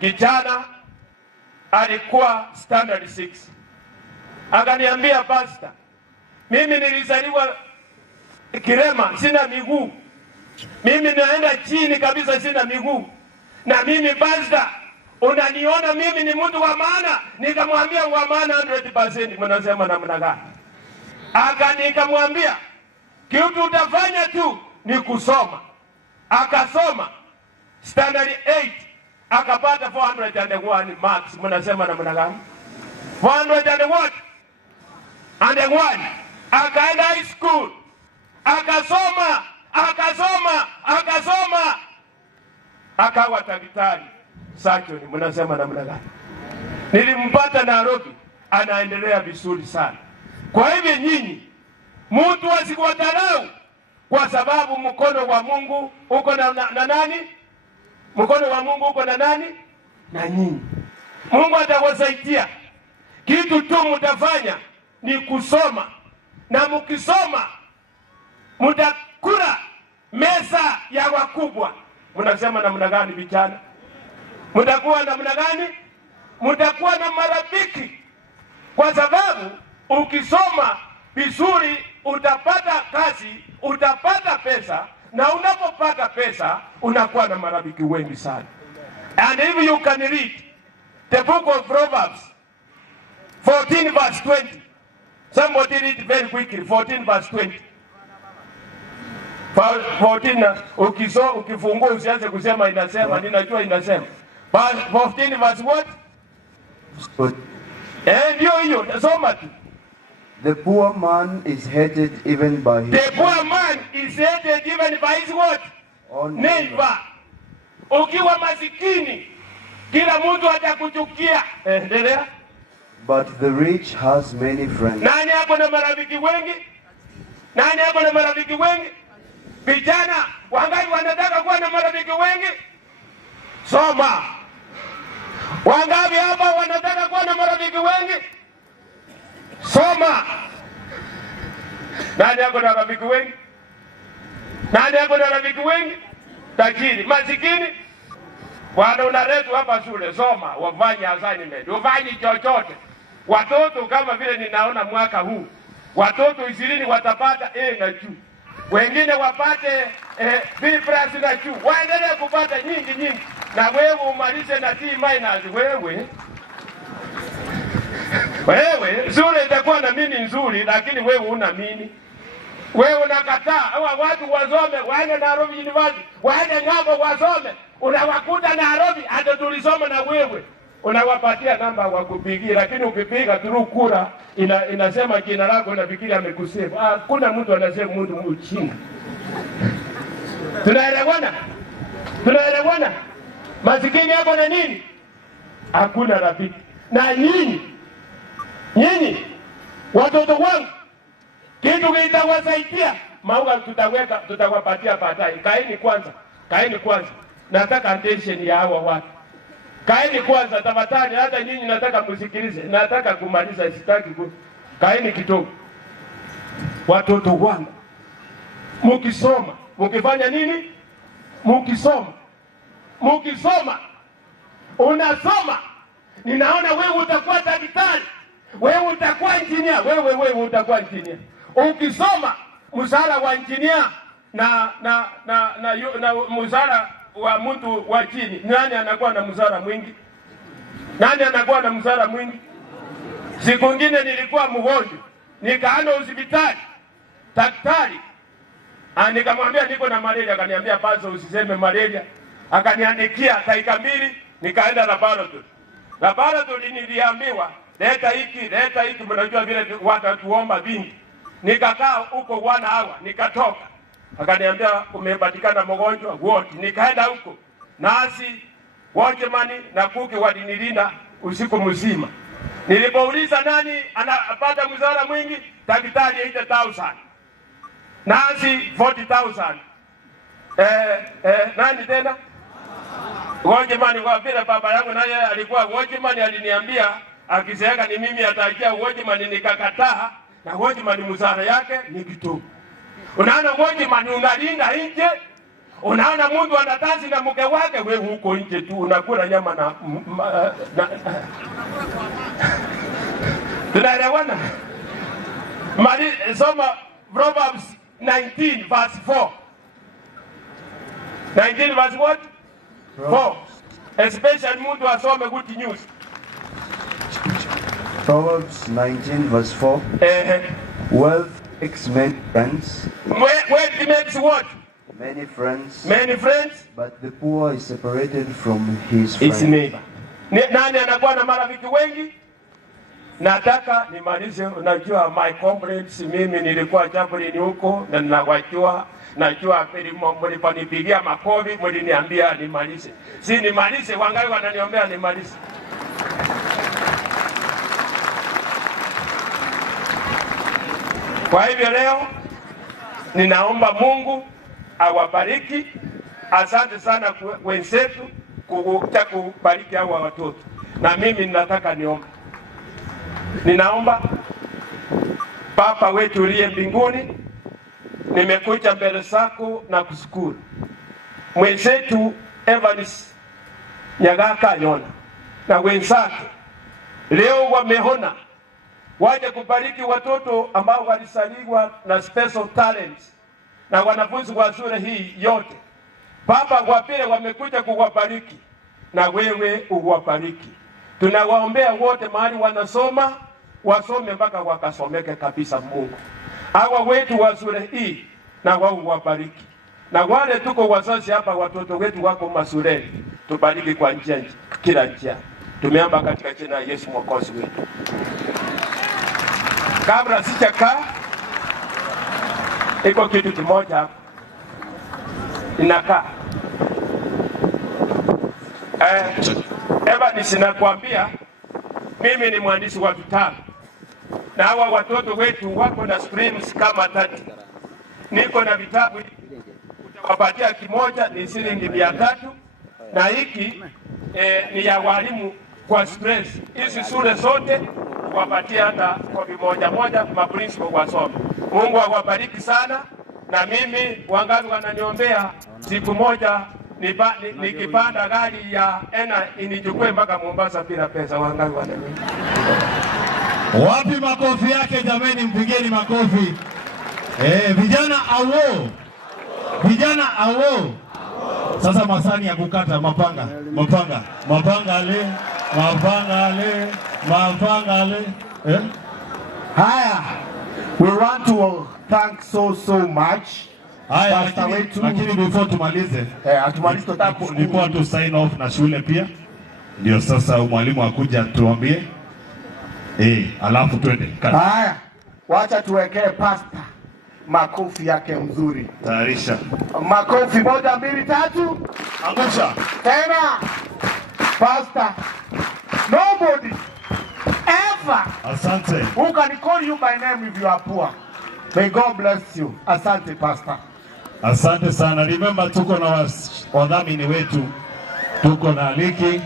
Kijana alikuwa standard 6. Akaniambia, pastor, mimi nilizaliwa kirema, sina miguu. Mimi naenda chini kabisa, sina miguu. Na mimi pastor, unaniona mimi ni mtu wa maana? Nikamwambia wa maana 100%. Mnasema namna gani? Nikamwambia kitu utafanya tu ni kusoma. Akasoma standard 8 akapata 401 marks. Mnasema namna gani? 401 akaenda high school, akasoma akawa daktari surgeon. Mnasema namna gani? Nilimpata Nairobi, anaendelea vizuri sana. Kwa hivyo nyinyi mtu asikuwadharau, kwa sababu mkono wa Mungu uko na nani? Mkono wa Mungu uko na nani? Na nyinyi. Mungu atawasaidia. Kitu tu mtafanya ni kusoma. Na mkisoma mtakula meza ya wakubwa. Mnasema namna gani vijana? Mtakuwa namna gani? Mtakuwa na marafiki. Kwa sababu ukisoma vizuri utapata kazi, utapata pesa, na unapopata pesa unakuwa na marafiki wengi sana. And if you can read the book of Proverbs 14 verse 20. Somebody read very quickly 14 verse 20. 14 ukifungua usianze kusema inasema, ninajua inasema. 14 verse what? Ndio hiyo, soma tu. The poor man is hated even by his The poor man is hated even by his what? Neighbor. Ukiwa masikini kila mtu atakuchukia. Endelea. But the rich has many friends. Nani ako na marafiki wengi? Nani ako na marafiki wengi? Vijana wangapi wanataka kuwa na marafiki wengi? Soma. Wangapi hapa wanataka kuwa na marafiki wengi? Soma. Nani ako na rafiki wengi? Nani ako na rafiki wengi? Tajiri. Masikini? Bwana unaletwa hapa shule, soma, wafanye assignment, ufanye chochote. Watoto kama vile ninaona mwaka huu, watoto 20 watapata A na Q. Wengine wapate B+ na Q. Waendelee kupata nyingi. Na wewe umalize na T-. Wewe shule itakuwa na mini nzuri, lakini wewe una mini. Wewe unakataa hawa watu wasome, waende Nairobi University, waende ng'ambo wasome. Unawakuta Nairobi hata tulisoma na wewe. unawapatia namba wa kupigia, lakini ukipiga tu kura inasema jina lako, unafikiri amekusave. Hakuna mtu anasema mtu mchina. Tunaelewana? Tunaelewana? Masikini yako na nini? Hakuna rafiki. Na nyinyi watoto wangu, kitu kitawasaidia maua tutawapatia baadaye. Kaeni kwanza. Nataka attention ya hawa watu. Kaeni kwanza tafadhali, hata nyinyi nataka msikilize. Nataka kumaliza, sitaki kaeni kidogo. Watoto wangu, mukisoma, mukifanya nini? Mukisoma. Unasoma. Ninaona wewe utakuwa daktari. Wewe utakuwa engineer. Wewe utakuwa engineer. Ukisoma mshahara wa engineer na mshahara wa mtu wa chini, nani anakuwa na mshahara mwingi? Nani anakuwa na mshahara mwingi? Siku nyingine nilikuwa mgonjwa, nikaenda hospitali. Daktari nikamwambia niko na malaria, akaniambia basi usiseme malaria. Akaniandikia dakika 2, nikaenda laboratory. Laboratory niliambiwa leta hiki, mnajua vile watatuomba vingi. Nikakaa huko 1 hour, nikatoka. Akaniambia umepatikana mgonjwa wote. Nikaenda huko. Nasi, watchman na kuki walinilinda usiku mzima. Nilipouliza nani anapata mshahara mwingi, daktari 80,000. Nasi 40,000. Nani tena? Watchman, kwa vile baba yangu naye alikuwa watchman, aliniambia akiseeka ni mimi atajia watchman, nikakataa. Na watchman mshahara yake ni kidogo. Unaona watchman unalinda nje. Unaona mtu anatazi na mke wake, wewe huko nje tu unakula nyama na tunaelewana? Soma Proverbs 19 verse 4. 19 verse what? 4. Especially mtu asome good news. Proverbs 19 verse 4. Wealth makes many friends. Wealth makes what? Many friends. Many friends. But the poor is separated from his friend. His neighbor. Nani anakuwa na marafiki wengi? Nataka nimalize. Unajua my comrades, mimi nilikuwa chaplain huko na ninawajua. Najua mliponipigia makofi, mliniambia nimalize. Si nimalize, wangapi wananiombea nimalize. Kwa hivyo leo ninaomba Mungu awabariki. Asante sana wenzetu kubariki hawa watoto. Na mimi ninataka niombe. Ninaomba Baba wetu uliye mbinguni, nimekuja mbele zako na kushukuru. Mwenzetu Evans Nyagaka Yona na wenzake leo wameona waje kubariki watoto ambao walisaliwa na special talents na wanafunzi wa shule hii yote. Baba, wapile wamekuja kuwabariki na wewe uwabariki. Tunawaombea wote mahali wanasoma, wasome mpaka wakasomeke kabisa Mungu. Hawa wetu wa shule hii na wao uwabariki. Na wale tuko wazazi hapa, watoto wetu wako mashuleni, tubariki kwa njia kila njia. Tumeomba katika jina la Yesu Mwokozi wetu. Kabla sijakaa, iko kitu kimoja hapa. Inakaa. Evans, nakwambia mimi ni mwandishi wa vitabu. Na hawa watoto wetu wako na streams kama 30. Niko na vitabu, utawapatia kimoja ni shilingi 300 na hiki ni ya walimu kwa stress. Hizi shule zote wapatia hata kopi moja maprincipal wasome. Mungu awabariki sana. Na mimi wangapi wananiombea siku moja nikipanda gari ya inichukue mpaka Mombasa bila pesa. Wangapi wananiombea? Wapi makofi yake jameni, mpigeni makofi. Vijana awo. Vijana awo. Sasa masani ya kukata mapanga ale. Haya, we want to thank so much. Haya, lakini before tumalize, nilikuwa tu sign off na shule pia. ndio sasa mwalimu akuja tuambie. Alafu twende. Haya, wacha tuwekee pasta makofi yake mzuri. Tayarisha. Makofi 1, 2, 3. Angusha. Tena. Pasta. Nobody ever. Asante. Who can call you by name if you are poor? May God bless you. Asante pastor. Asante sana. Remember tuko na wadhamini wetu. Tuko na Liki.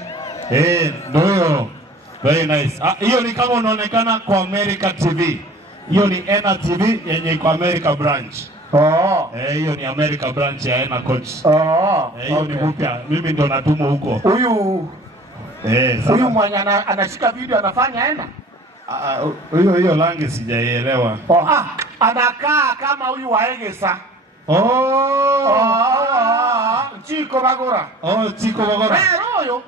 Ndio. Very nice. Hiyo ni kama unaonekana kwa America TV. Hiyo ni Ena TV yenye iko America branch. Hiyo ni America branch ya Ena Coach. Hiyo ni mpya. Mimi ndo natumo huko. Huyu mwenye anashika video anafanya Ena? Hiyo langi sijaielewa. Anakaa kama huyu wa Egesa. Chiko Bagora. Chiko Bagora.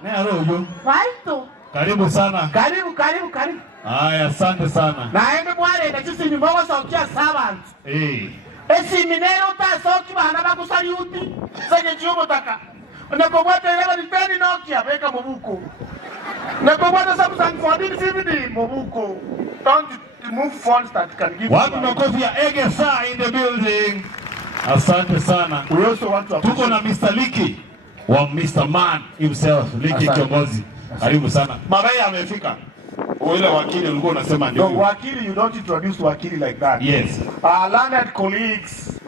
Nero. Right. Karibu sana. Karibu. Haya, asante sana. Naende mwale na sisi ni mbogo sautia servant. Esi minero ta soki bana bakusaliuti. Sanye chiumo taka. Unapobwata ile ni teni Nokia weka mobuko. Unapobwata Samsung 1450 mobuko. Don't move phones that can give. Watu makofi ya Egesa in the building. Asante sana. We also want to tuko na Mr. Liki wa Mr. Man himself, Liki kiongozi. Karibu sana. Mabaya amefika. Ule wakili ulikuwa unasema ndio. No, wakili, you don't introduce wakili like that. Yes. Learned colleagues,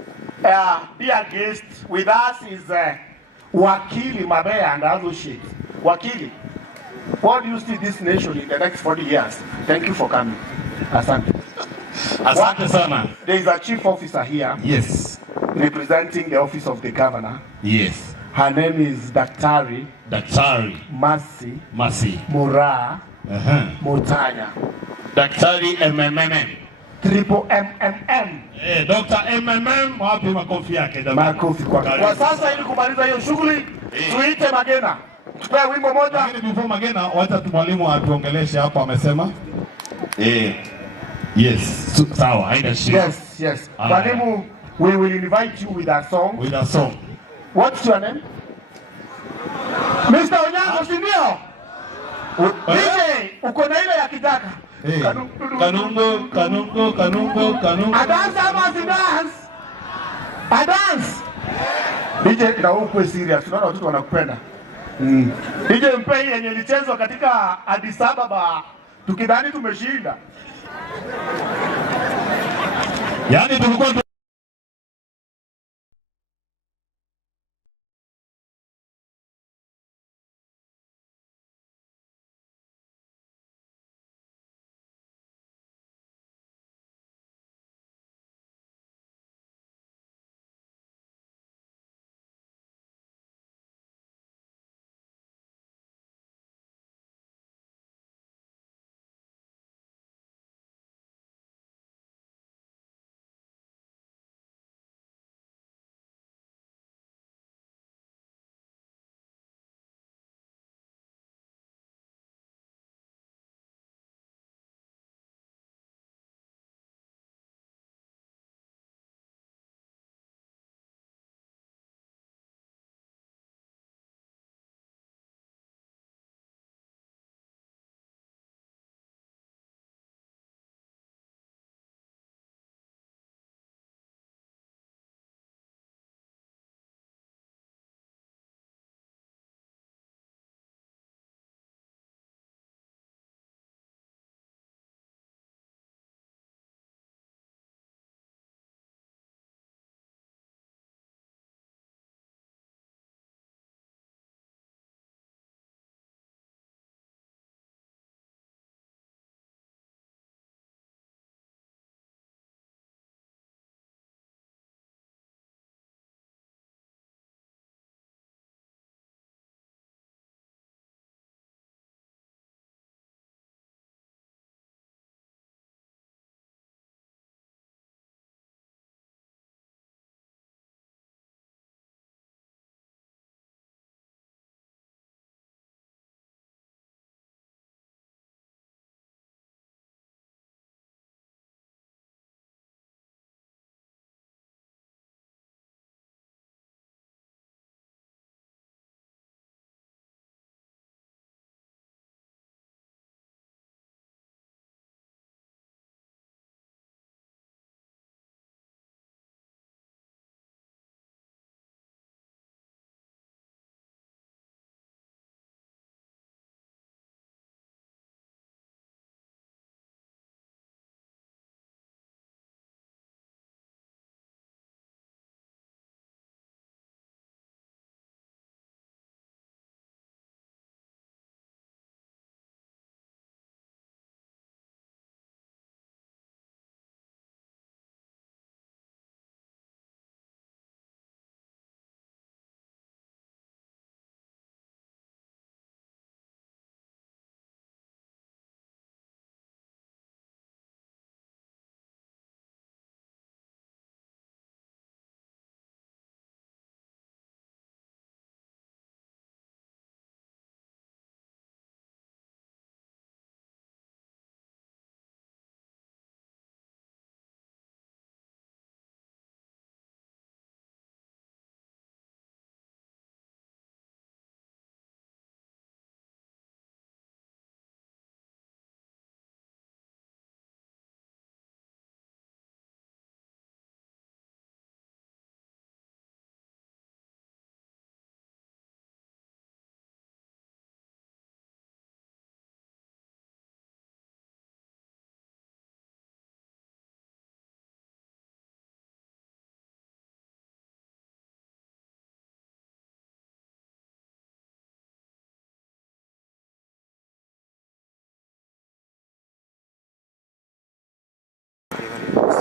dear guest, with us is Wakili Mabaya and associates. Wakili, what do you see this nation in the next 40 years? Thank you for coming. Asante. Asante sana. There is a chief officer here. Yes. Representing the office of the governor. Yes. Her name is Daktari Mercy Mura Mutanya. Daktari MMM. Triple MMM. Dr. MMM, wapi makofi yake jamani? Makofi kwa sasa, ili kumaliza hiyo shughuli tuite Magena. Tupe wimbo moja. Lakini before Magena, wacha mwalimu atuongeleshe hapo amesema. Yes. Sawa, haina shida. Yes. Mwalimu, we will invite you with a song. What's your name? Mr. Onyango, si ndio? DJ, uko na ile ya kitaka. Kanungo. Adance ama si dance? Adance. DJ, na ukwe serious. Tunaona watoto wanakupenda. DJ, mpe yenye ilichezwa katika Addis Ababa tukidhani tumeshinda. Yaani tulikuwa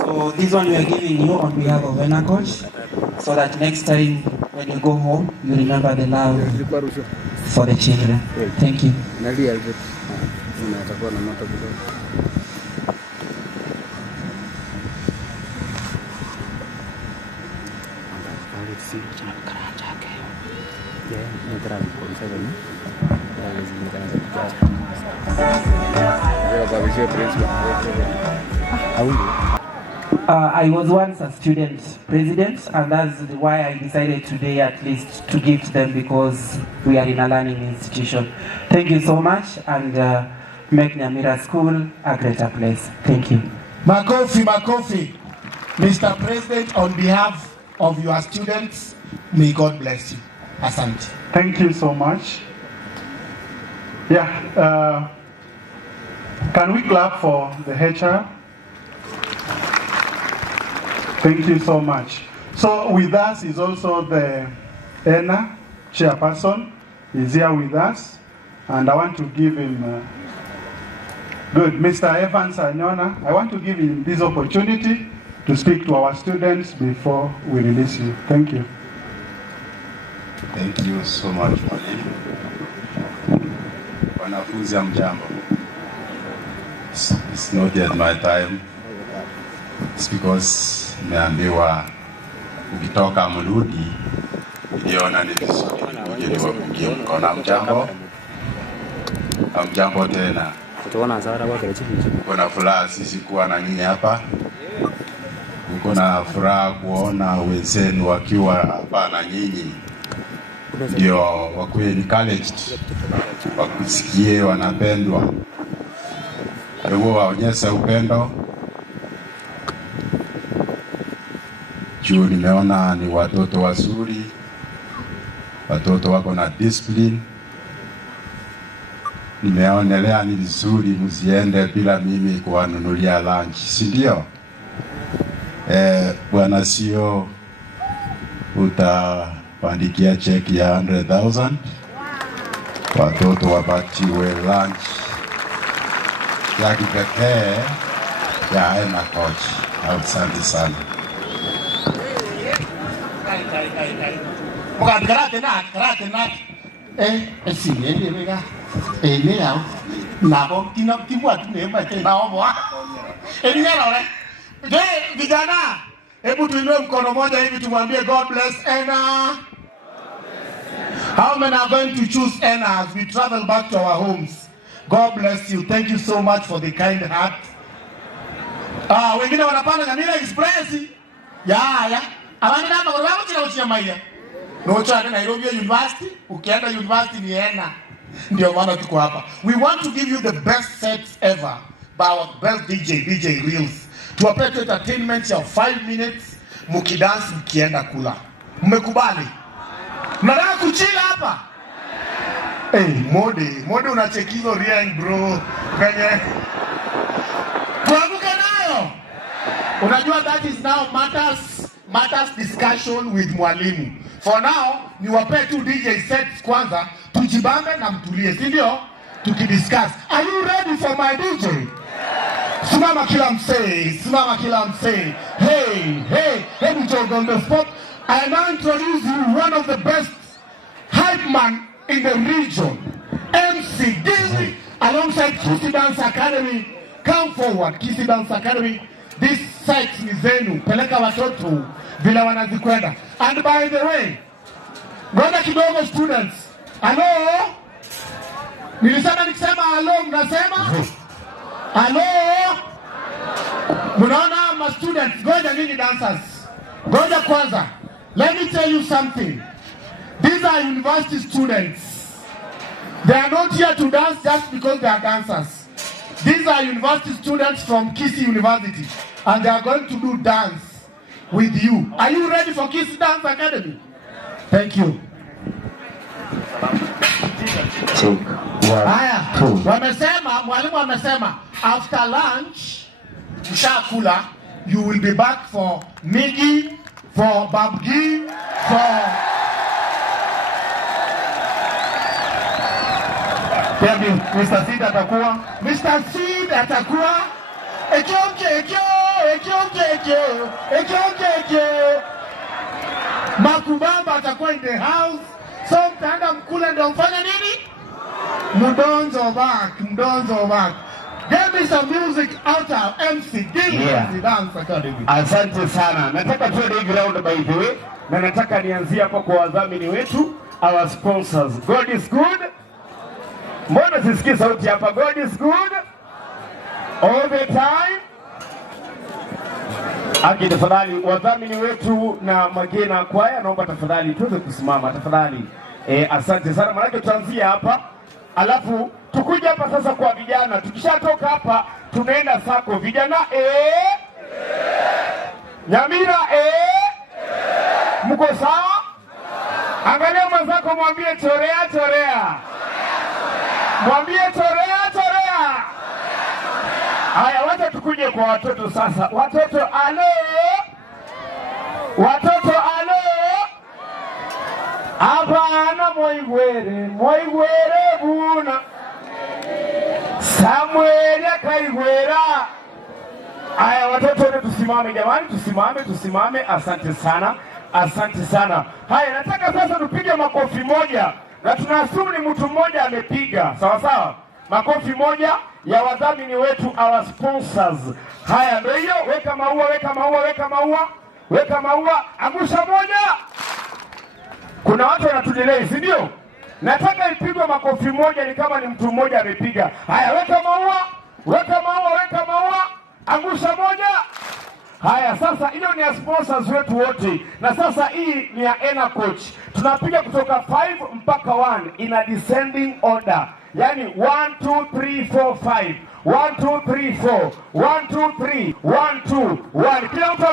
So this one we are giving you on behalf of Enacoach, so that next time when you go home, you remember the love for the children. Thank you. I was once a student president, and that's why I decided today at least to give to them, because we are in a learning institution. Thank you so much, and make Nyamira School a greater place. Thank you. Makofi. Mr. President, on behalf of your students, may God bless you. Asante. Thank you so much. Yeah, can we clap for the HR? Thank you so much. So with us is also the ENA chairperson, is here with us, and I want to give him, good, Mr. Evans Anyona, I want to give him this opportunity to speak to our students before we release you. Thank you. Thank you so much, Mwalimu. Wanafunzi hamjambo. It's not yet my time. It's because nimeambiwa ukitoka mrudi, niliona ni vizuri uje niwapungie mkono. Hamjambo tena. Kuna furaha sisi kuwa na nyinyi hapa. Kuna furaha kuona wenzenu wakiwa hapa na nyinyi. Ndio wakuwe encouraged, wakusikie wanapendwa. Hebu waonyeshe upendo. Juu nimeona ni watoto wazuri, watoto wako na discipline. Nimeonelea ni vizuri msiende bila mimi kuwanunulia lunch, si ndio? Bwana CEO utapandikia cheki ya 100,000. Watoto wapatiwe lunch ya kipekee ya Enacoach. Asante sana. Karate na. Si nende mega. Ni yao. Nabo kinabwa tunemba tena obo. Ni yao. Vijana, hebu tuinue mkono moja hivi tumwambie God bless Ena. How many are going to choose Ena as we travel back to our homes? God bless you. Thank you so much for the kind heart. Wengine wanapanda Nyamira Express. Ya. Abandi namba wao tunauchia maia. Nocha Nairobi University, ukienda university ni Ena. Ndio maana tuko hapa. We want to give you the best sets ever by our best DJ Reels. Tuwapete entertainment ya 5 minutes, mukidance mkienda kula. Mmekubali? Mnataka kuchila hapa? Mode unachekizo ring bro. Kwenye tuamuke nayo. Unajua that is now matters discussion with mwalimu. For now, niwape tu DJ sets kwanza, tujibambe na mtulie, si ndio? Tukidiscuss. Are you ready for my DJ? Simama kila msee. Hey, Joe on the spot. I now introduce you one of the best hype man in the region, MC Dizzy, alongside Kisi Dance Academy. Come forward, Kisi Dance Academy. This site ni zenu, peleka watoto vile wanazikwenda. And by the way, ngoja kidogo students. Hello? Nikisema hello, mnasema? Hello? Munaona ma students, ngoja nini dancers. Ngoja kwanza. Let me tell you something. These are university students. They are not here to dance just because they are dancers. These are university students from Kisi University, and they are going to do dance with you. Are you ready for Kisi Dance Academy? Thank you. Haya, mwalimu amesema after lunch mshakula, you will be back for Migi, for Babgi, for Mr. Seed atakuwa Ekyo Makubamba atakuwa in the house. So mtaenda mkule ndio mfanya nini? Mdonzo back. Give me some music out of MC Dance Academy. Asante sana. Nataka tuende ground by the way. Na nataka nianzie hapo kwa wadhamini wetu, our sponsors. God is good. Mbona sisikie sauti hapa? God is good all the time. Aki tafadhali wadhamini wetu na Magena Kwaya, naomba tafadhali tuweze kusimama tafadhali. Asante sana. Maana tutaanzia hapa. Alafu tukuja hapa sasa kwa vijana. Tukishatoka hapa tunaenda sako vijana Nyamira mko sawa? Angalia mwenzako mwambie chorea. Mwambie chorea. Haya, wacha tukuje kwa watoto sasa. Watoto alo. Abana moigwere buna. Samuel akaigwera. Haya watoto wote tusimame jamani, tusimame. Asante sana. Haya, nataka sasa tupige makofi moja. Na tunasubiri ni mtu mmoja amepiga. Sawa? Makofi moja ya wadhamini wetu, our sponsors. Haya ndio hiyo, weka maua. Angusha moja. Kuna watu wanatudelay, si ndio? Nataka ipigwe makofi moja ni kama ni mtu mmoja amepiga. Haya, weka maua. Angusha moja. Haya, sasa hiyo ni ya sponsors wetu wote. Na sasa hii ni ya Ena Coach. Tunapiga kutoka 5 mpaka 1 in a descending order. Yani 1 2 3 4 5. 1 2 3 4. 1 2 3. 1 2 1. Kila mtu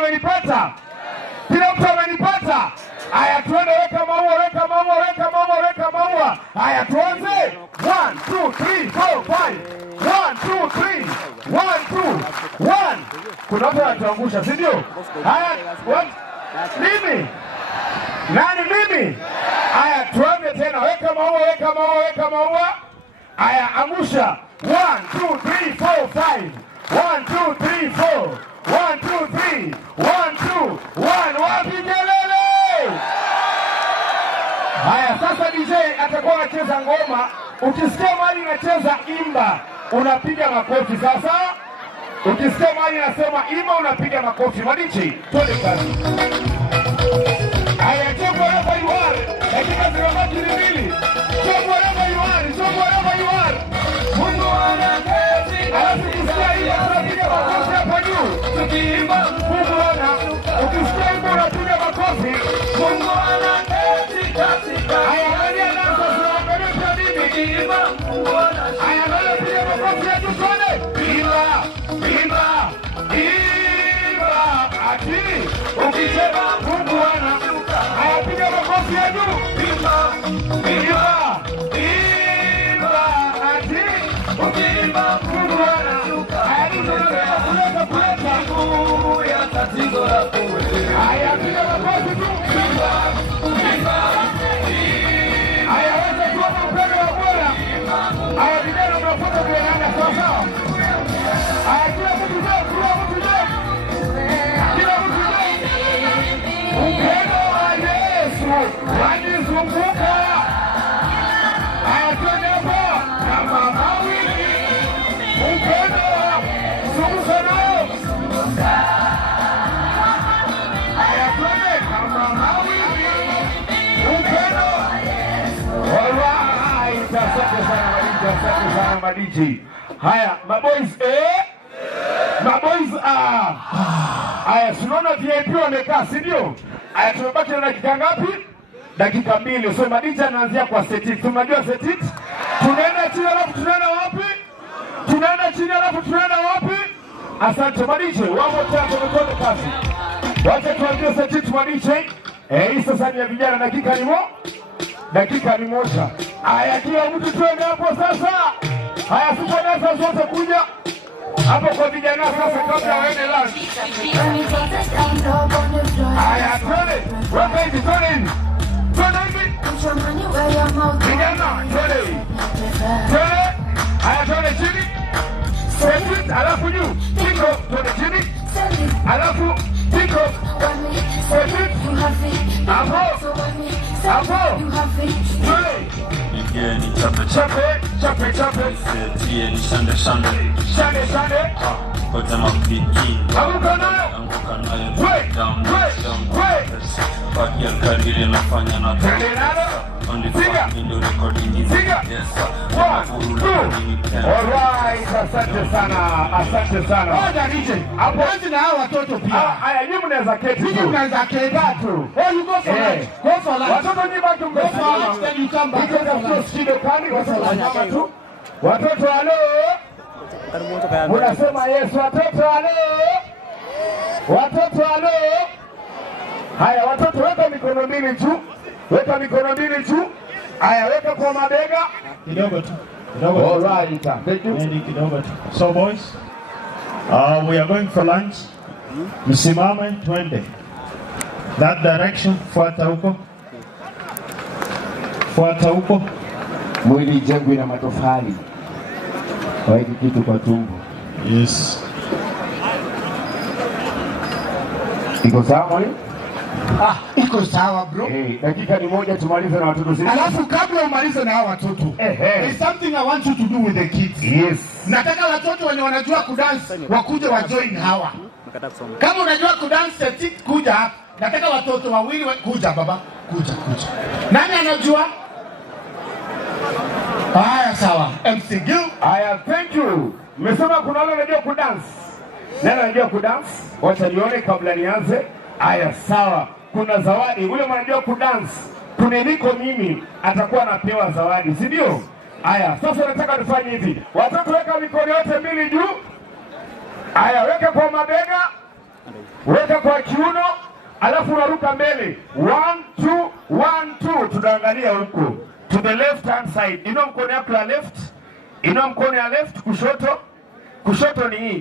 amenipata? Haya, tuende, weka maua. Haya, tuanze. 1 2 3 4 5. 1 2 3. 1 2 1. Kuna watu wanatuangusha, si ndio? Haya, mimi? Nani mimi? Haya, tuanze tena. Weka maua. Haya, angusha. 1 2 3 4 5. 1 2 3 4. 1 2 3. 1 2 1. Wapi kelele? Haya, sasa DJ atakuwa anacheza ngoma. Ukisikia mali inacheza imba, unapiga makofi. Sasa ukisikia mali inasema imba, unapiga makofi. Madichi, twende kazi. Haya, choko hapa you are. Dakika zimebaki 2. Choko hapa you are. Mungu anaketi. Alafu ukisikia hiyo unapiga makofi hapa juu. Tukiimba Mungu ana. Ukisikia imba unapiga makofi. Mungu anaketi katika. Haya, angalia dansa zinaangalia kwa nini? Tukiimba Mungu ana. Haya, angalia piga makofi ya juu twende. Imba. Ati ukisema Mungu ana. Haya, piga makofi ya juu. Imba. Ati ukiimba Mungu ana. Haya, tunataka kuleta nguvu ya tatizo lako wewe. Haya, piga makofi tu. Imba. Haya, wote kwa mpendo wa Bwana. Haya, vijana mnafuata kuelewana sawa. Haya, kila mtu je. Upendo wa Yesu wanizunguka. Haya, twende hapo kama mawimbi. Upendo zunguka nao. Haya, twende kama mawimbi. Upendo. Alright, asante sana madiji. Haya, maboys haya, tunaona VIP wamekaa, si ndio? Haya, tumebaki na dakika ngapi? Dakika 2. So madija anaanzia kwa setit. Tunajua setit? Tunaenda chini alafu tunaenda wapi? Asante madija. Wao tatu mkono kasi. Wacha tuanzie setit madija. Hii sasa ni ya vijana, dakika ni moja. Haya, kila mtu twende hapo sasa. Haya, super dancers wote kuja hapo kwa vijana sasa kabla waende lunch. Haya, twende. Twende hivi. Vijana, twende. Haya, twende chini. Twende, alafu juu. Twende chini. Alafu pick up. Hapo. Yeah, ni chape. Yeah, ni shande. Kote mapiki. Anguka nayo. Down. Baki ya karili nafanya na only for me recording is yes. 1, 2. Alright, asante sana. Ngoja nije. Hapo na hao watoto pia. Haya, nyinyi mnaweza keti tu. Nyinyi mnaweza keti tu. Oh, you go for lunch. Go for lunch. Watoto nyinyi bado mmesimama. Then you come back. Watoto halo. Unasema yes, watoto halo. Watoto halo. Haya, watoto weka mikono mbili tu. Haya, weka kwa mabega. Kidogo tu. Alright, thank you. Kidogo tu. So boys, we are going for lunch. Msimame twende. That direction, fuata huko. Mwili jengwe na matofali. Waiki kitu kwa tumbo. Yes. Iko sawa mwalimu? Iko sawa bro. Dakika ni moja tumalize na watoto zetu. Alafu kabla umalize na hao watoto, there's something I want you to do with the kids. Yes. Nataka watoto wenye wanajua kudance wakuje wa join hawa. Kama unajua kudance kuja hapa. Nataka watoto wawili kuja baba. Kuja. Nani anajua? Haya sawa. MC Gil. Haya, thank you. Mmesema kuna wale wanajua kudance. Nani anajua kudance? Wacha nione kabla nianze. Haya, sawa. Kuna zawadi. Ule mwanajua kudance. Kuniliko mimi atakuwa anapewa zawadi, si ndio? Haya, sasa nataka tufanye hivi. Watoto weka mikono yote mbili juu. Haya, weka kwa mabega. Weka kwa kiuno. Alafu unaruka mbele. 1 2 1 2. Tunaangalia huko. To the left hand side. Inua mkono yako ya left. Inua mkono ya left, kushoto. Kushoto ni hii.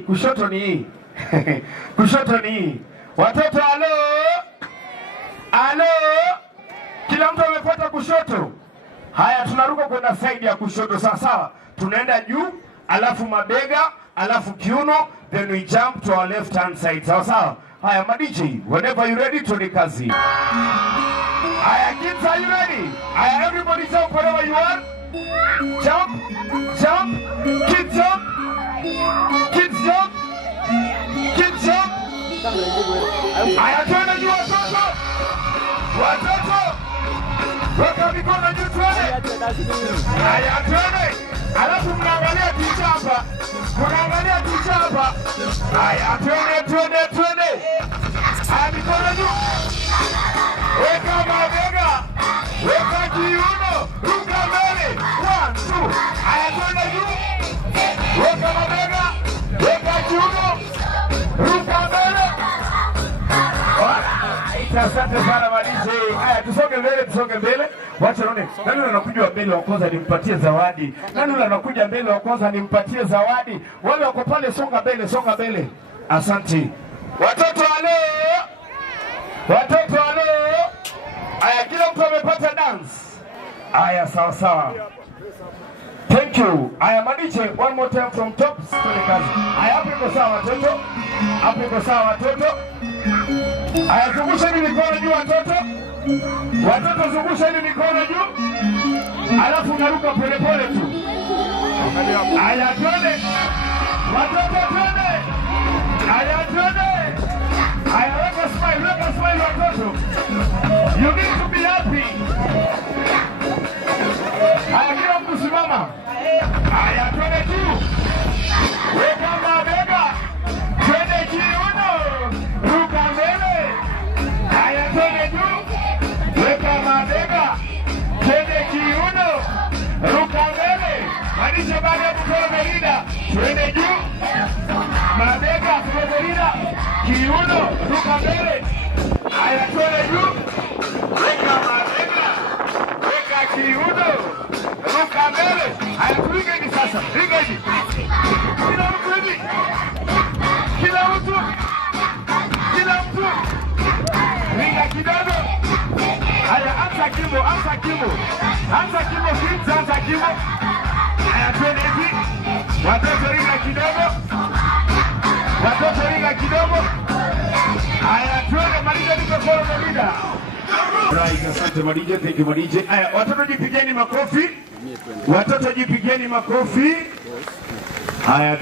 Kushoto ni hii. Watoto halo. Halo. Kila mtu amefuata kushoto. Haya, tunaruka kwenda side ya kushoto sawa. Tunaenda juu, alafu mabega, alafu kiuno, then we jump to our left hand side. Sawa. Haya, madiji, whenever you ready to kazi. Haya, kids, are you ready? Haya, everybody jump wherever you are. Jump. Kids jump. Haya, twende juu watoto. Weka mikono juu twende. Haya, twende. Alafu mnaangalia ticha hapa. Haya, twende. Haya, mikono juu. Weka mabega. Weka kiuno. Ruka mbele. 1 2. Haya, twende juu. Weka mabega. Weka kiuno. Ruka mbele. Asante sana madiji. Haya, tusonge mbele. Wacha naone. Nani anakuja mbele wa kwanza nimpatie zawadi? Nani anakuja mbele wa kwanza nimpatie zawadi? Wale wako pale songa mbele. Asante. Watoto wale. Haya, kila mtu amepata dance. Haya, sawa. Thank you. Haya, madiji, one more time from top. Haya, hapo iko sawa watoto. Haya, zungusha hivi mikono juu watoto. Zungusha hivi mikono juu. Alafu unaruka pole tu. Haya, twende. Watoto twende. Haya, weka smile watoto. You need to be happy. Haya, kila mtu simama. Haya, twende juu. Weka mabega. Twende kiuno. Ruka mbele. Haya, twende juu. Weka mabega. Twende kiuno. Ruka mbele. Manisha baada ya kutoa melida. Twende juu. Mabega, melida. Kiuno. Ruka mbele. Haya, twende juu. Weka mabega. Weka kiuno. Ruka mbele. Haya, tuliga hivi sasa. Liga hivi. Kila mtu hivi. Kila mtu. Liga kidogo. Haya, anza kimo. Kids, anza kimo. Haya, twende hivi. Watoto liga kidogo. Haya, tuende Madija, tukafolo na leader. Right, asante Madija, thank you Madija. Haya, watoto jipigeni makofi. Watoto jipigeni makofi. Haya.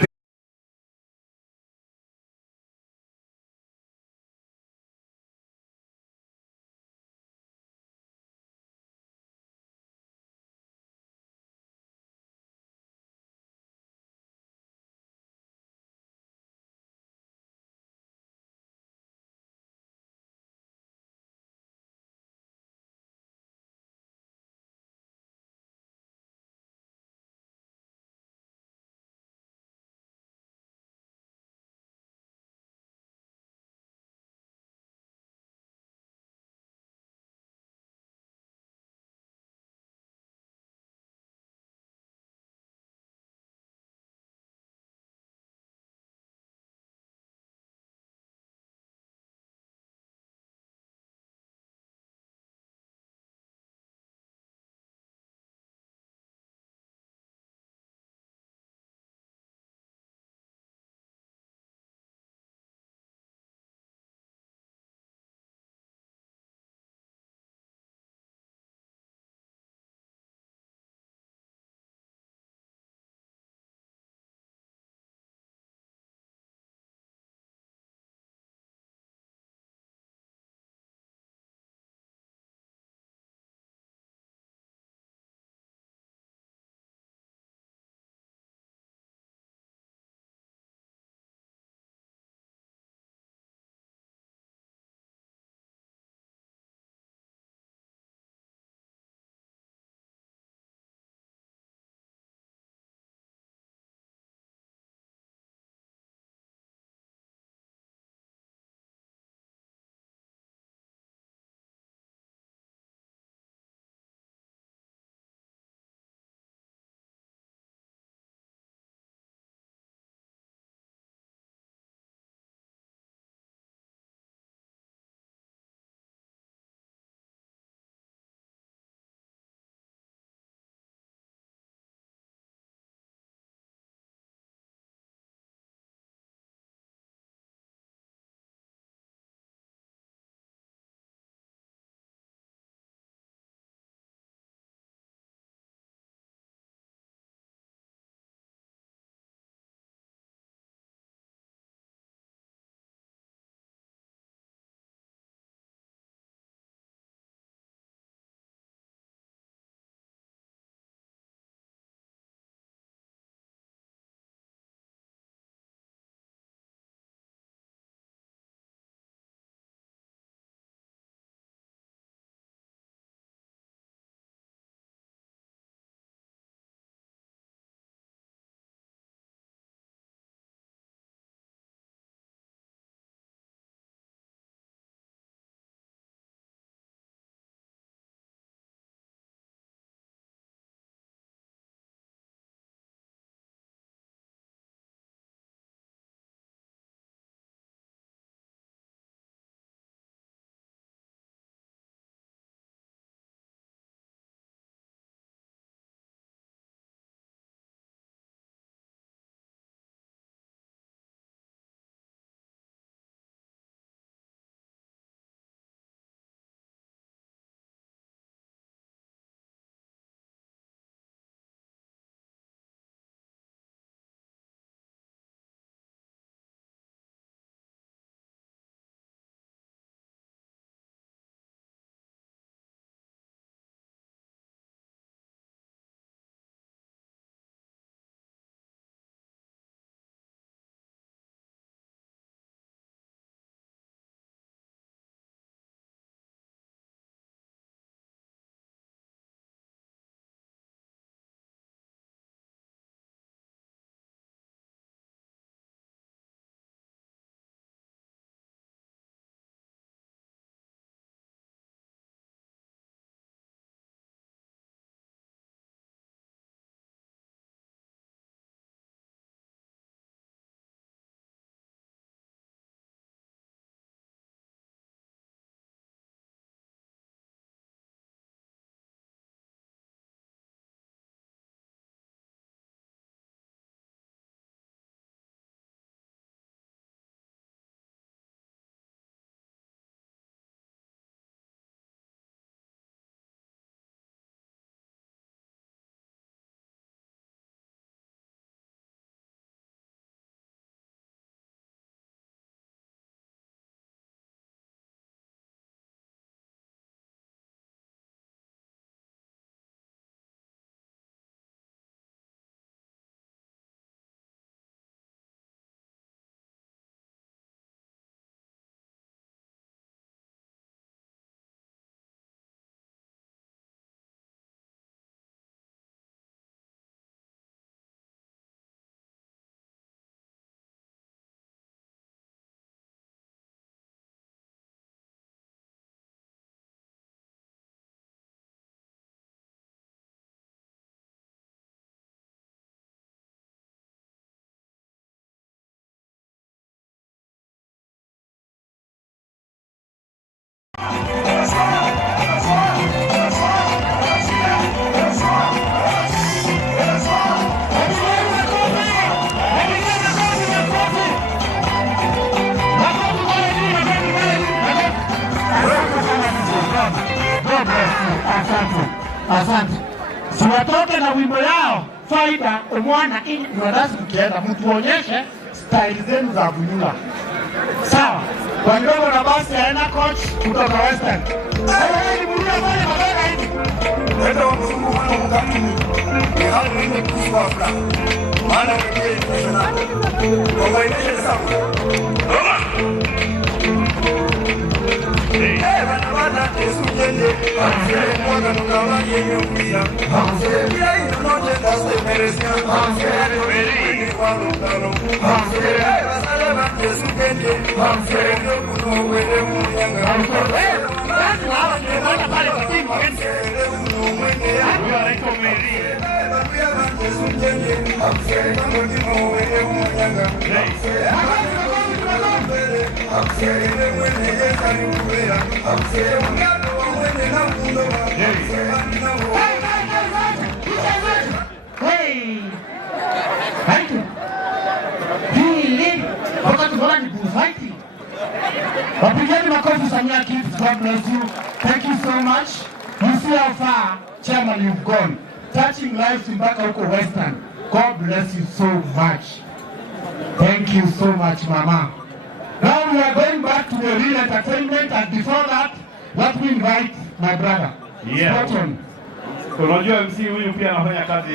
Asante. Siwatoke na wimbo yao faida umwana ili mwandazi mkienda mtuonyeshe style zenu za kunyula. Sawa. Kwa ndogo na basi aina coach kutoka Western. Hey, mrudia pale magana hivi. Nenda wa mzungu wana mkamini. Ni hali nini kusuwa afla. Maana kwenye international. Combination sound. Roma! Hey, wana Yesu jende. Mwaka nukawa yenye upia. Pia ino noche daste meresia. Meri kwa lutano. Hey, wasalema Yesu jende. Ndio kuno wele munyanga. Basi hawa ndio wana pale kwa timu. Huyo anaitwa Meri. Yesu jende. Ndio kuno wele munyanga. Wapigeni makofi Samia Kids. God bless you. Thank you so much. You see how far, Chairman, you've gone. Touching lives mpaka huko Western. God bless you so much. Thank you so much, Mama. Now we are going back to the real entertainment, and before that, let me invite my brother. Yeah. Spotton. Unajua MC huyu pia anafanya kazi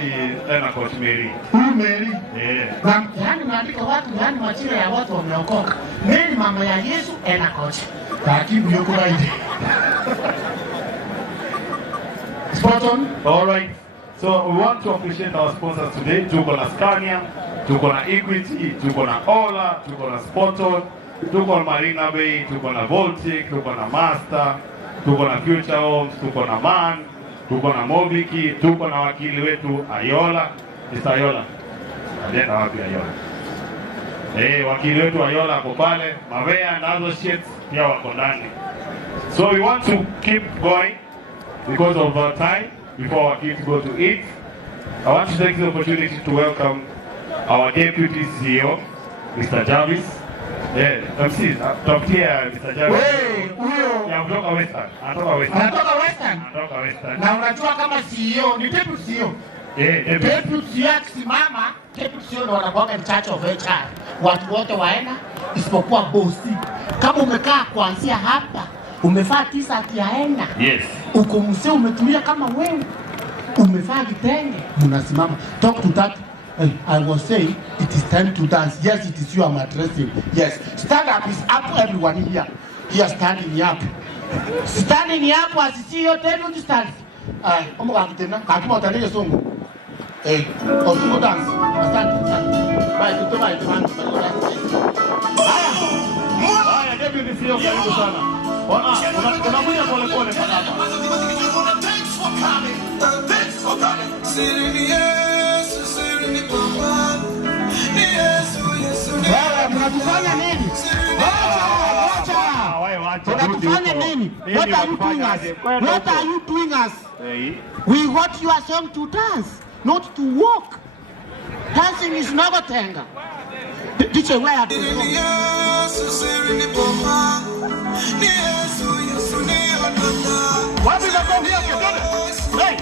tena coach Mary. Huyu Mary. Yeah. Na yani maandiko watu yani majina ya watu wameokoka. Mary mama ya Yesu ena coach. Lakini yuko right. Spotton. All right. So we want to appreciate our sponsors today. Tuko na Scania, tuko na Equity, tuko na Ola, tuko na Spotton, tuko na Marina Bay, tuko na Voltic, tuko na Master, tuko na Future Homes, tuko na Man, tuko na Mobiki, tuko na wakili wetu Ayola. Mr. Ayola. Alienda wapi Ayola? Wakili wetu Ayola ako pale. Mavea and associates pia wako ndani. So we want to keep going because of our time. Before our kids go to eat, I want to take the opportunity to welcome our Deputy CEO, Mr. Jarvis. MC, talk here, Mr. Jarvis. Huyo ya kutoka Western. Anatoka Western. Anatoka Western. Anatoka Western. Na unajua kama CEO ni Deputy CEO. Deputy CEO akisimama, Deputy CEO ndo wanakuwa in charge of HR. Watu wote waenda isipokuwa bosi. Kama umekaa kuanzia hapa, umevaa t-shirt ya aina. Yes. Uko mzee umetulia kama wewe. Umevaa kitenge, mnasimama. Talk to that. I was saying it is time to dance. Yes, it is you I'm addressing. Yes. Stand up is up everyone here. Here standing up. Standing up as see your table to stand. Omo kakitena, kakima utalije songo. Osumo dance. Asante. Bye, tutoa dance. Haya, Deputy CEO karibu sana. Unakuja pole pole mpaka hapa. Wewe mnatufanya nini? Unatufanya nini? What are you doing us? What are you doing us? We want your song to dance, not to walk. Dancing is Nogotenga. Teacher, where are you? Wapi makofi yake tena? Hey!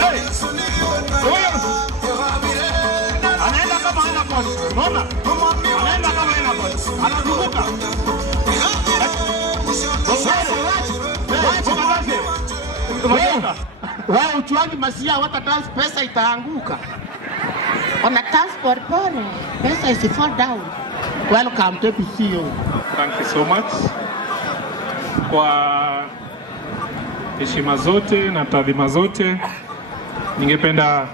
Hey! Hey! Anaenda kama hana kosi. Unaona? Anaenda kama hana kosi. Anazunguka. Wewe uchuangi masia wata dance pesa itaanguka. On a transport pole, pesa is fall down. Welcome to CEO. Thank you so much. Kwa heshima zote na taadhima zote, ningependa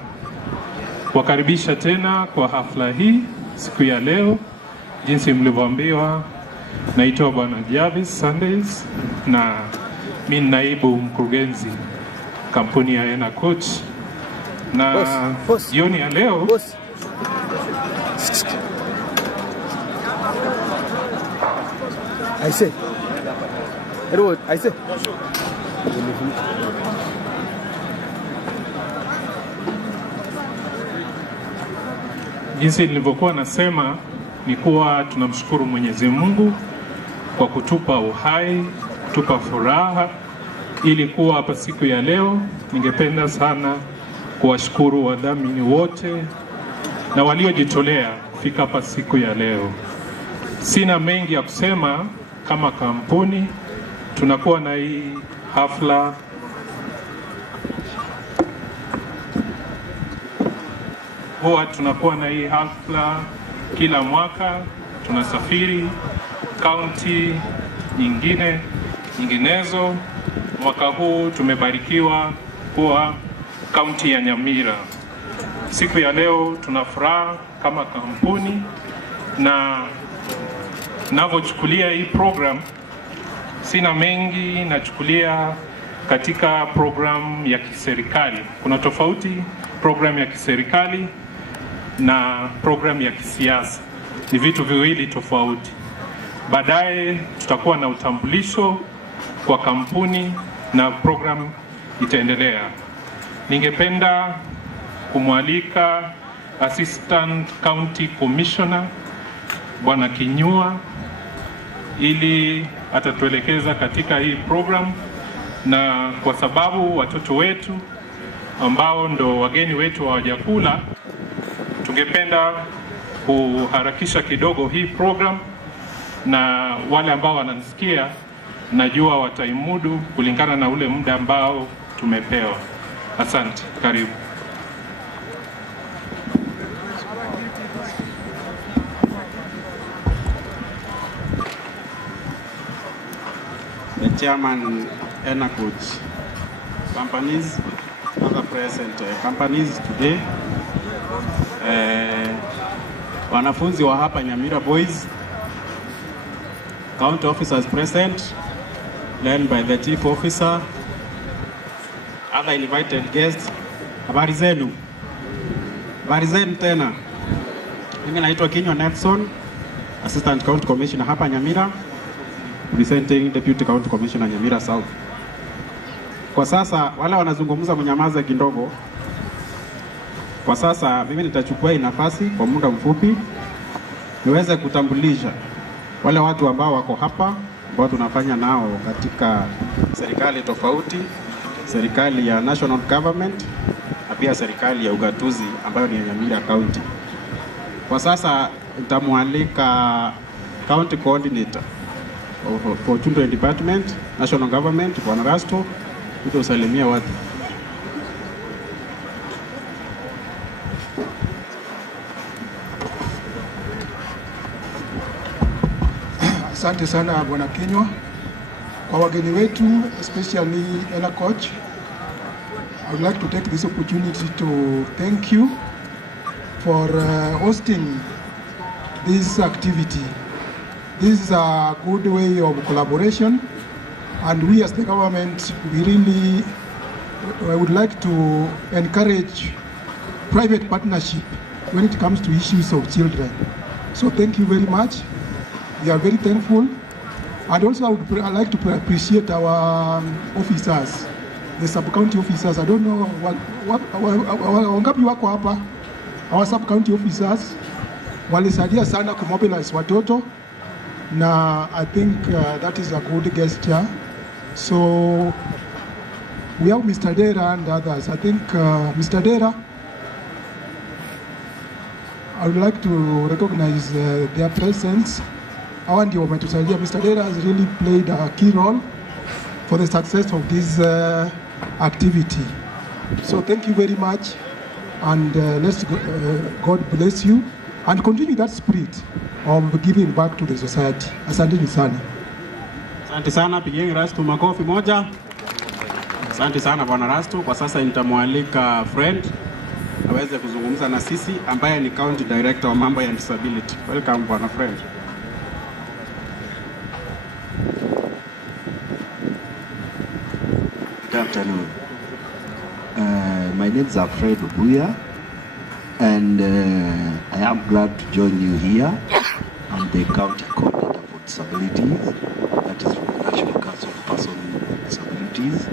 kuwakaribisha tena kwa hafla hii siku ya leo. Jinsi mlivyoambiwa, naitwa Bwana Jarvis Sundays na mimi naibu mkurugenzi kampuni ya Ena Coach. Na jioni ya leo I say. Edward, I say. Jinsi nilivyokuwa nasema ni kuwa tunamshukuru Mwenyezi Mungu kwa kutupa uhai, kutupa furaha ili kuwa hapa siku ya leo. Ningependa sana kuwashukuru wadhamini wote na waliojitolea kufika hapa siku ya leo. Sina mengi ya kusema. Kama kampuni tunakuwa na hii hafla kila mwaka. Tunasafiri kaunti nyinginezo. Mwaka huu tumebarikiwa kuwa kaunti ya Nyamira. Siku ya leo tuna furaha kama kampuni, na ninavyochukulia hii program, sina mengi, nachukulia katika program ya kiserikali. Kuna tofauti program ya kiserikali na program ya kisiasa, ni vitu viwili tofauti. Baadaye tutakuwa na utambulisho kwa kampuni na program itaendelea. Ningependa kumwalika Assistant County Commissioner Bwana Kinyua ili atatuelekeza katika hii program, na kwa sababu watoto wetu ambao ndo wageni wetu hawajakula, tungependa kuharakisha kidogo hii program, na wale ambao wanasikia najua wataimudu kulingana na ule muda ambao tumepewa. Asante, karibu. The chairman, ENA coach, companies, other present companies today. Wanafunzi wa hapa Nyamira Boys, county officers present, led by the chief officer, other invited guests. Habari zenu? Habari zenu tena. Mimi naitwa Kinyua Nelson, Assistant County Commissioner hapa Nyamira, presenting Deputy County Commissioner Nyamira South. Kwa sasa wale wanazungumza mnyamaze kidogo. Kwa sasa mimi nitachukua hii nafasi kwa muda mfupi niweze kutambulisha wale watu ambao wako hapa, ambao tunafanya nao katika serikali tofauti, serikali ya national government na pia serikali ya ugatuzi ambayo ni Nyamira County. Kwa sasa nitamwalika County Coordinator for Children Department, National Government, Bwana Rasto, ili usalimia watu. Asante sana Bwana Kinyua. Kwa wageni wetu, especially ENA coach, I would like to take this opportunity to thank you for hosting this activity. This is a good way of collaboration, and we as the government, we really would like to encourage private partnership when it comes to issues of children. So thank you very much. We are very thankful. And also I would like to appreciate our officers, the sub-county officers. I don't know wangapi wako hapa. Our sub-county officers walisaidia sana kumobilize watoto, na I think that is a good gesture. So we have Mr. Dera and others. I think Mr. Dera, I would like to recognize their presence. Hawa ndio wametusaidia. Mr. Dera has really played a key role for the success of this activity. So thank you very much, and God bless you and continue that spirit of giving back to the society. Asante sana. Asante sana, pigeni Rasto makofi moja. Asante sana Bwana Rasto. Kwa sasa nitamwalika friend aweze kuzungumza na sisi, ambaye ni County Director wa mambo ya disability. Welcome Bwana friend. Good afternoon. My name is Alfred Obuya, and I am glad to join you here. I'm the County Coordinator for Disabilities, that is from the National Council of Persons with Disabilities,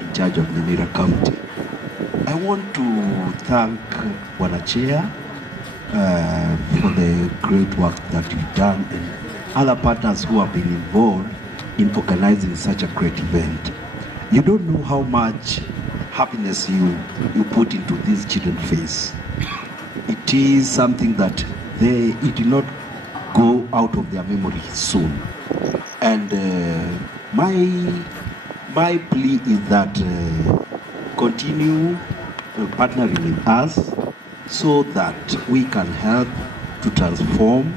in charge of Nyamira County. I want to thank Bwana Chair for the great work that you've done, and other partners who have been involved in organizing such a great event. You don't know how much happiness you put into these children's face. It is something that it will not go out of their memory soon. And my plea is that continue partnering with us so that we can help to transform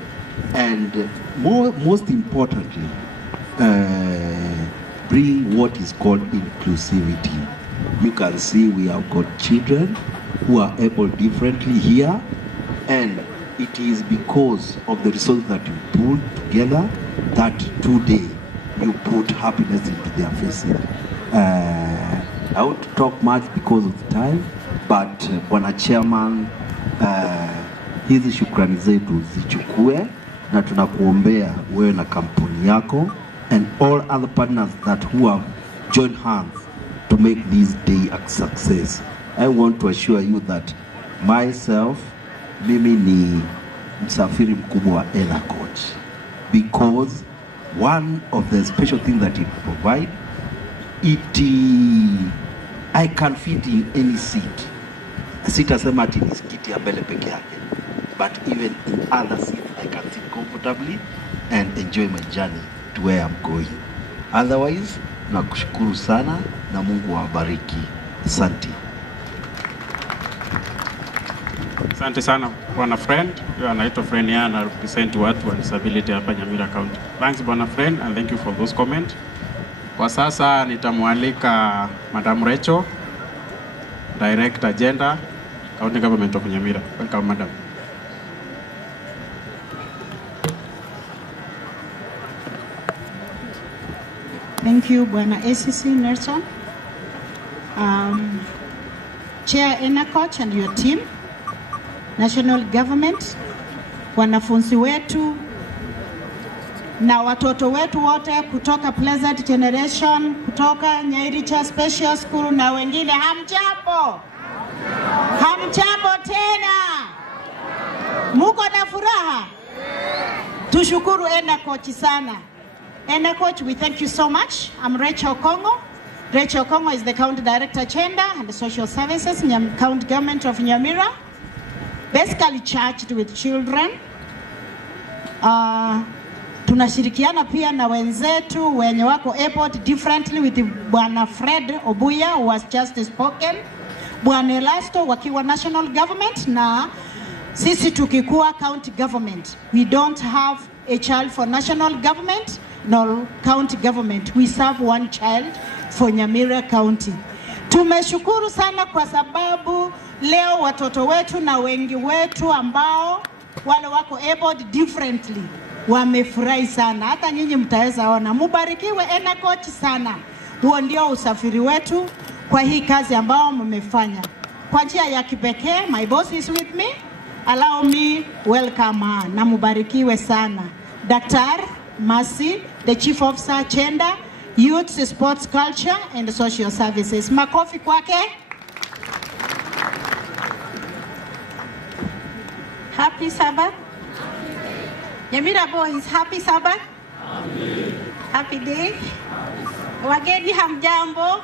and most importantly bring what is called inclusivity. You can see we have got children who are able differently here, and it is because of the resources that you pull together that today you put happiness into their faces. I won't talk much because of the time, but Bwana Chairman, hizi shukrani zetu zichukue na tunakuombea wewe na kampuni yako and all other partners that who have joined hands to make this day a success. I want to assure you that myself, mimi ni msafiri mkubwa wa ENACOACH, because one of the special things that it provides, I can fit in any seat. Sitasema ati ni kiti ya mbele peke yake, but even in other seats I can sit comfortably and enjoy my journey to where I'm going. Otherwise, nakushukuru sana na Mungu awabariki. Asante. Asante sana Bwana Friend. Huyo anaitwa Friend, yeye ana represent watu wa disability hapa Nyamira County. Thanks Bwana Friend, and thank you for those comments. Kwa sasa nitamwalika Madam Rachel, Direct Agenda, County Government of Nyamira. Welcome Madam. Thank you, Bwana ACC Nelson. Chair ENACOACH and your team, National Government, wanafunzi wetu na watoto wetu wote kutoka Pleasant Generation, kutoka Nyairicha Special School na wengine, hamjambo? Hamjambo tena? Muko na furaha? Tushukuru ENACOACH sana. ENACOACH, we thank you so much. I'm Rachel Kongo. Rachel Kongo is the County Director Agenda and Social Services, County Government of Nyamira. Basically charged with children. Tunashirikiana pia na wenzetu wenye wako airport differently with Bwana Fred Obuya who was just spoken. Bwana Elasto wakiwa national government na sisi tukikuwa county government. We don't have a child for national government nor county government. We serve one child for Nyamira County. Tumeshukuru sana kwa sababu leo watoto wetu na wengi wetu ambao wale wako abled differently wamefurahi sana. Hata nyinyi mtaweza ona. Mubarikiwe ENACOACH sana. Huo ndio usafiri wetu kwa hii kazi ambao mmefanya. Kwa njia ya kipekee, my boss is with me. Allow me welcome her. Na mubarikiwe sana. Dr. Mercy, the Chief Officer Gender, Youth, Sports, Culture and Social Services. Makofi kwake. Happy Sabbath. Nyamira boys, happy Sabbath. Happy day. Wageni hamjambo.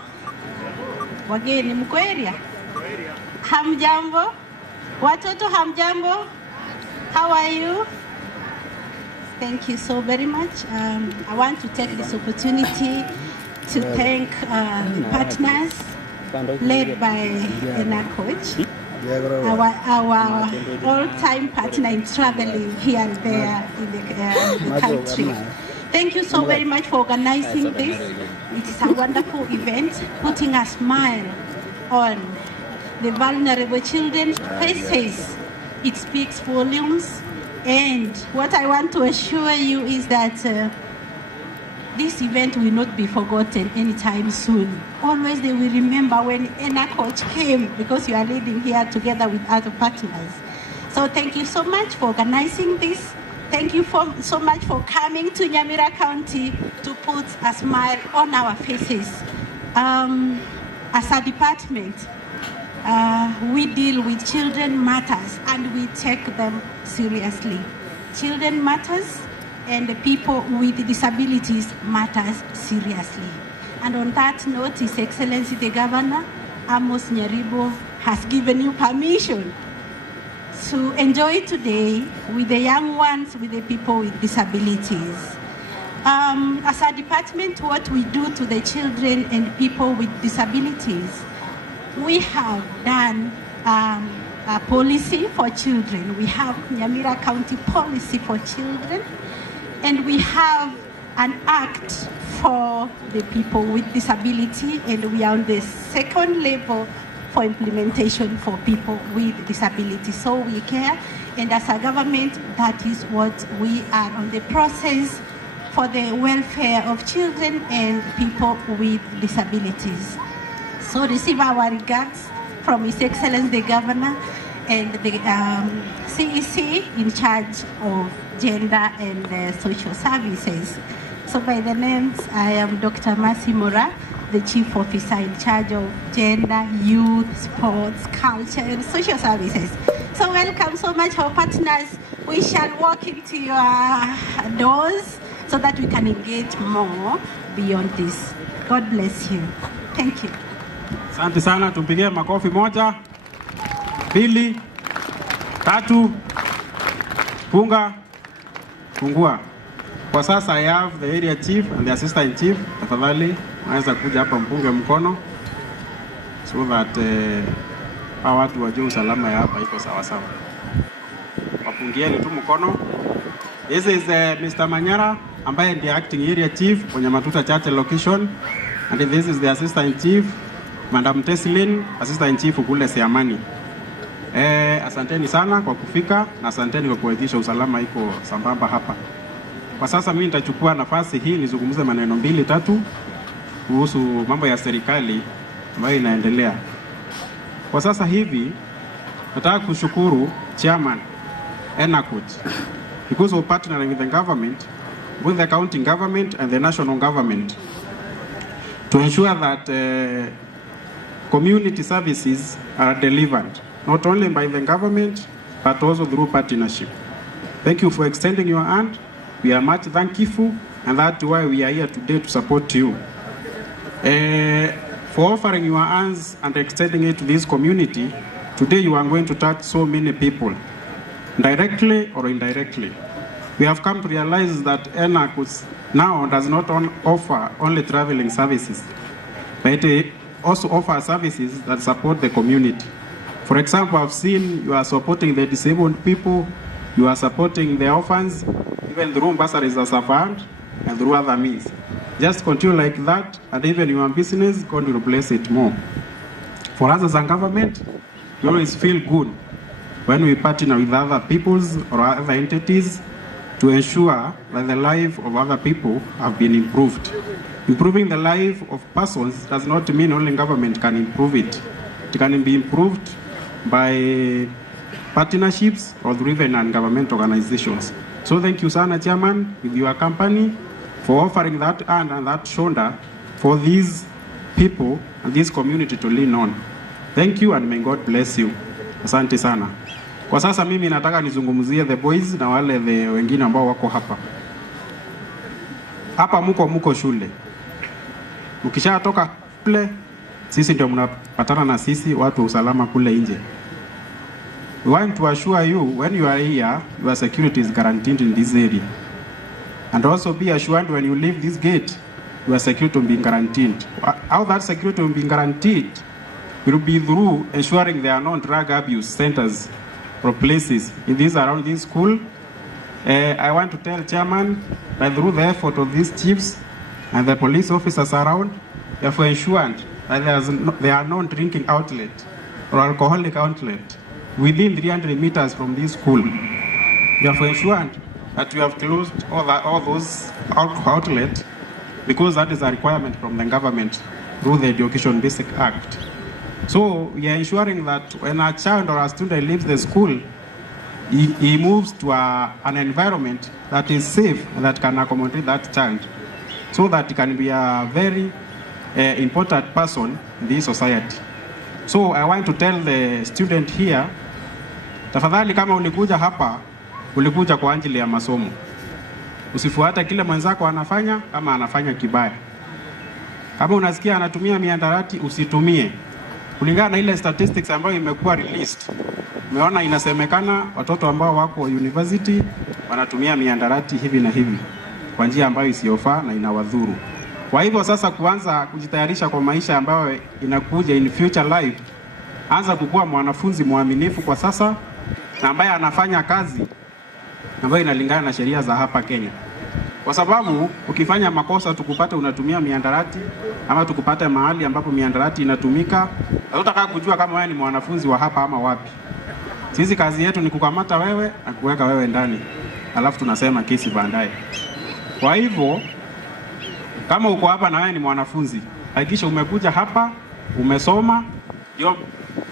Wageni mko area? Hamjambo. Watoto hamjambo. How are you? Thank you so very much. I want to take this opportunity to thank the partners led by ENACOACH, our all-time partner in traveling here and there in the country. Thank you so very much for organizing this. It is a wonderful event, putting a smile on the vulnerable children's faces. It speaks volumes. And what I want to assure you is that this event will not be forgotten anytime soon. Always they will remember when ENACOACH came, because you are leading here together with other partners. So thank you so much for organizing this. Thank you so much for coming to Nyamira County to put a smile on our faces. As a department, we deal with children matters and we take them seriously. Children matters and the people with disabilities matters seriously. And on that note, His Excellency the Governor, Amos Nyaribo, has given you permission to enjoy today with the young ones, with the people with disabilities. As a department, what we do to the children and people with disabilities, we have done a policy for children. We have Nyamira County policy for children, and we have an act for the people with disability, and we are on the second level for implementation for people with disability. So we care, and as a government, that is what we are on the process for the welfare of children and people with disabilities. So receive our regards from His Excellency the Governor and the CEC in charge of gender and social services. So by the names, I am Dr. Mercy Mora, the Chief Officer in charge of gender, youth, sports, culture, and social services. So welcome so much, our partners. We shall walk into your doors so that we can engage more beyond this. God bless you. Thank you. Asante sana, tumpigie makofi moja, pili, tatu, funga, fungua. Kwa sasa I have the area chief and the assistant chief. Tafadhali naweza kuja hapa mpunge mkono so that hawa watu wajue usalama ya hapa iko sawa sawa. Wapungieni tu mkono. This is Mr. Manyara ambaye ndiye acting area chief kwenye Matuta Church location, and this is the assistant chief Madam Teslin, assistant chief kule Siamani. Asanteni sana kwa kufika na asanteni kwa kuhakikisha usalama iko sambamba hapa. Kwa sasa mimi nitachukua nafasi hii nizungumze maneno mbili tatu kuhusu mambo ya serikali ambayo inaendelea. Kwa sasa hivi nataka kushukuru chairman Enacoach because of partnering with the government, with the county government and the national government to ensure that community services are delivered not only by the government but also through partnership. Thank you for extending your hand. We are much thankful, and that's why we are here today to support you. For offering your hands and extending it to this community, today you are going to touch so many people, directly or indirectly. We have come to realize that Enacoach now does not offer only traveling services, but it also offers services that support the community. For example, I've seen you are supporting the disabled people, you are supporting the orphans, even through bursaries as a fund and through other means. Just continue like that, and even your business, God will bless it more. For us as a government, we always feel good when we partner with other peoples or other entities to ensure that the life of other people have been improved. Improving the life of persons does not mean only government can improve it. It can be improved by partnerships or through even non-government organizations. So thank you, Sana Chairman, with your company for offering that hand and that shoulder for these people and this community to lean on. Thank you and may God bless you. Asante sana. Kwa sasa mimi nataka nizungumzie the boys na wale the wengine ambao wako hapa. Hapa muko shule. Ukishatoka kule, sisi ndio mnapatana na sisi watu usalama kule nje. We want to assure you, when you are here, your security is guaranteed in this area. And also be assured when you leave this gate, your security will be guaranteed. How that security will be guaranteed will be through ensuring there are no drug abuse centers or places in this around this school. I want to tell Chairman that through the effort of these chiefs and the police officers around, they have ensured that there are no drinking outlet or alcoholic outlet within 300 meters from this school. We have ensured that we have closed all those outlets because that is a requirement from the government through the Education Basic Act. So we are ensuring that when a child or a student leaves the school, he moves to an environment that is safe and that can accommodate that child, so that he can be a very important person in this society. So I want to tell the student here, tafadhali kama ulikuja hapa, ulikuja kwa ajili ya masomo. Usifuate kile mwenzako anafanya kama anafanya kibaya. Kama unasikia anatumia mihadarati, usitumie. Kulingana na ile statistics ambayo imekuwa released, umeona inasemekana watoto ambao wako university wanatumia mihadarati hivi na hivi kwa njia ambayo isiyofaa na inawadhuru. Kwa hivyo sasa, kuanza kujitayarisha kwa maisha ambayo inakuja in future life, anza kukuwa mwanafunzi mwaminifu kwa sasa na ambaye anafanya kazi ambayo inalingana na sheria za hapa Kenya. Kwa sababu ukifanya makosa tukupate unatumia mihadarati ama tukupate mahali ambapo mihadarati inatumika, hutaka kujua kama wewe ni mwanafunzi wa hapa ama wapi. Sisi kazi yetu ni kukamata wewe na kuweka wewe ndani, alafu tunasema kesi baadaye. Kwa hivyo kama uko hapa na wewe ni mwanafunzi, hakikisha umekuja hapa, umesoma, ndio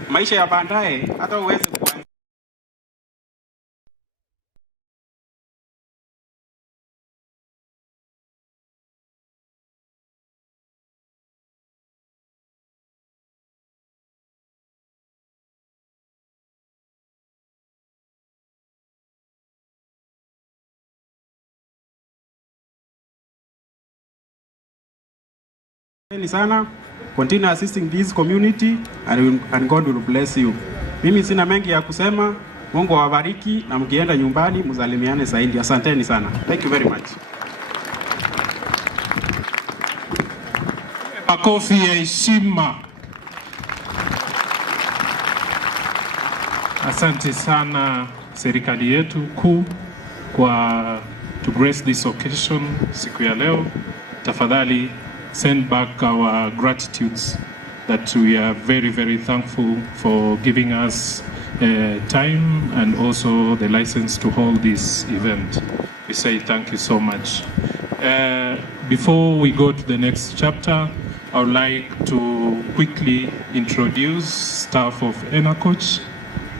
maisha ya baadaye hata uweze kuanza. Sana, continue assisting this community and God will bless you. Mimi sina mengi ya kusema. Mungu awabariki na mkienda nyumbani msalimiane zaidi. Asanteni sana. Thank you very much. Makofi ya heshima. Asante sana serikali yetu kuu kwa to grace this occasion siku ya leo. Tafadhali send back our gratitudes that we are very, very thankful for giving us time and also the license to hold this event. We say thank you so much. Before we go to the next chapter, I would like to quickly introduce staff of ENACOACH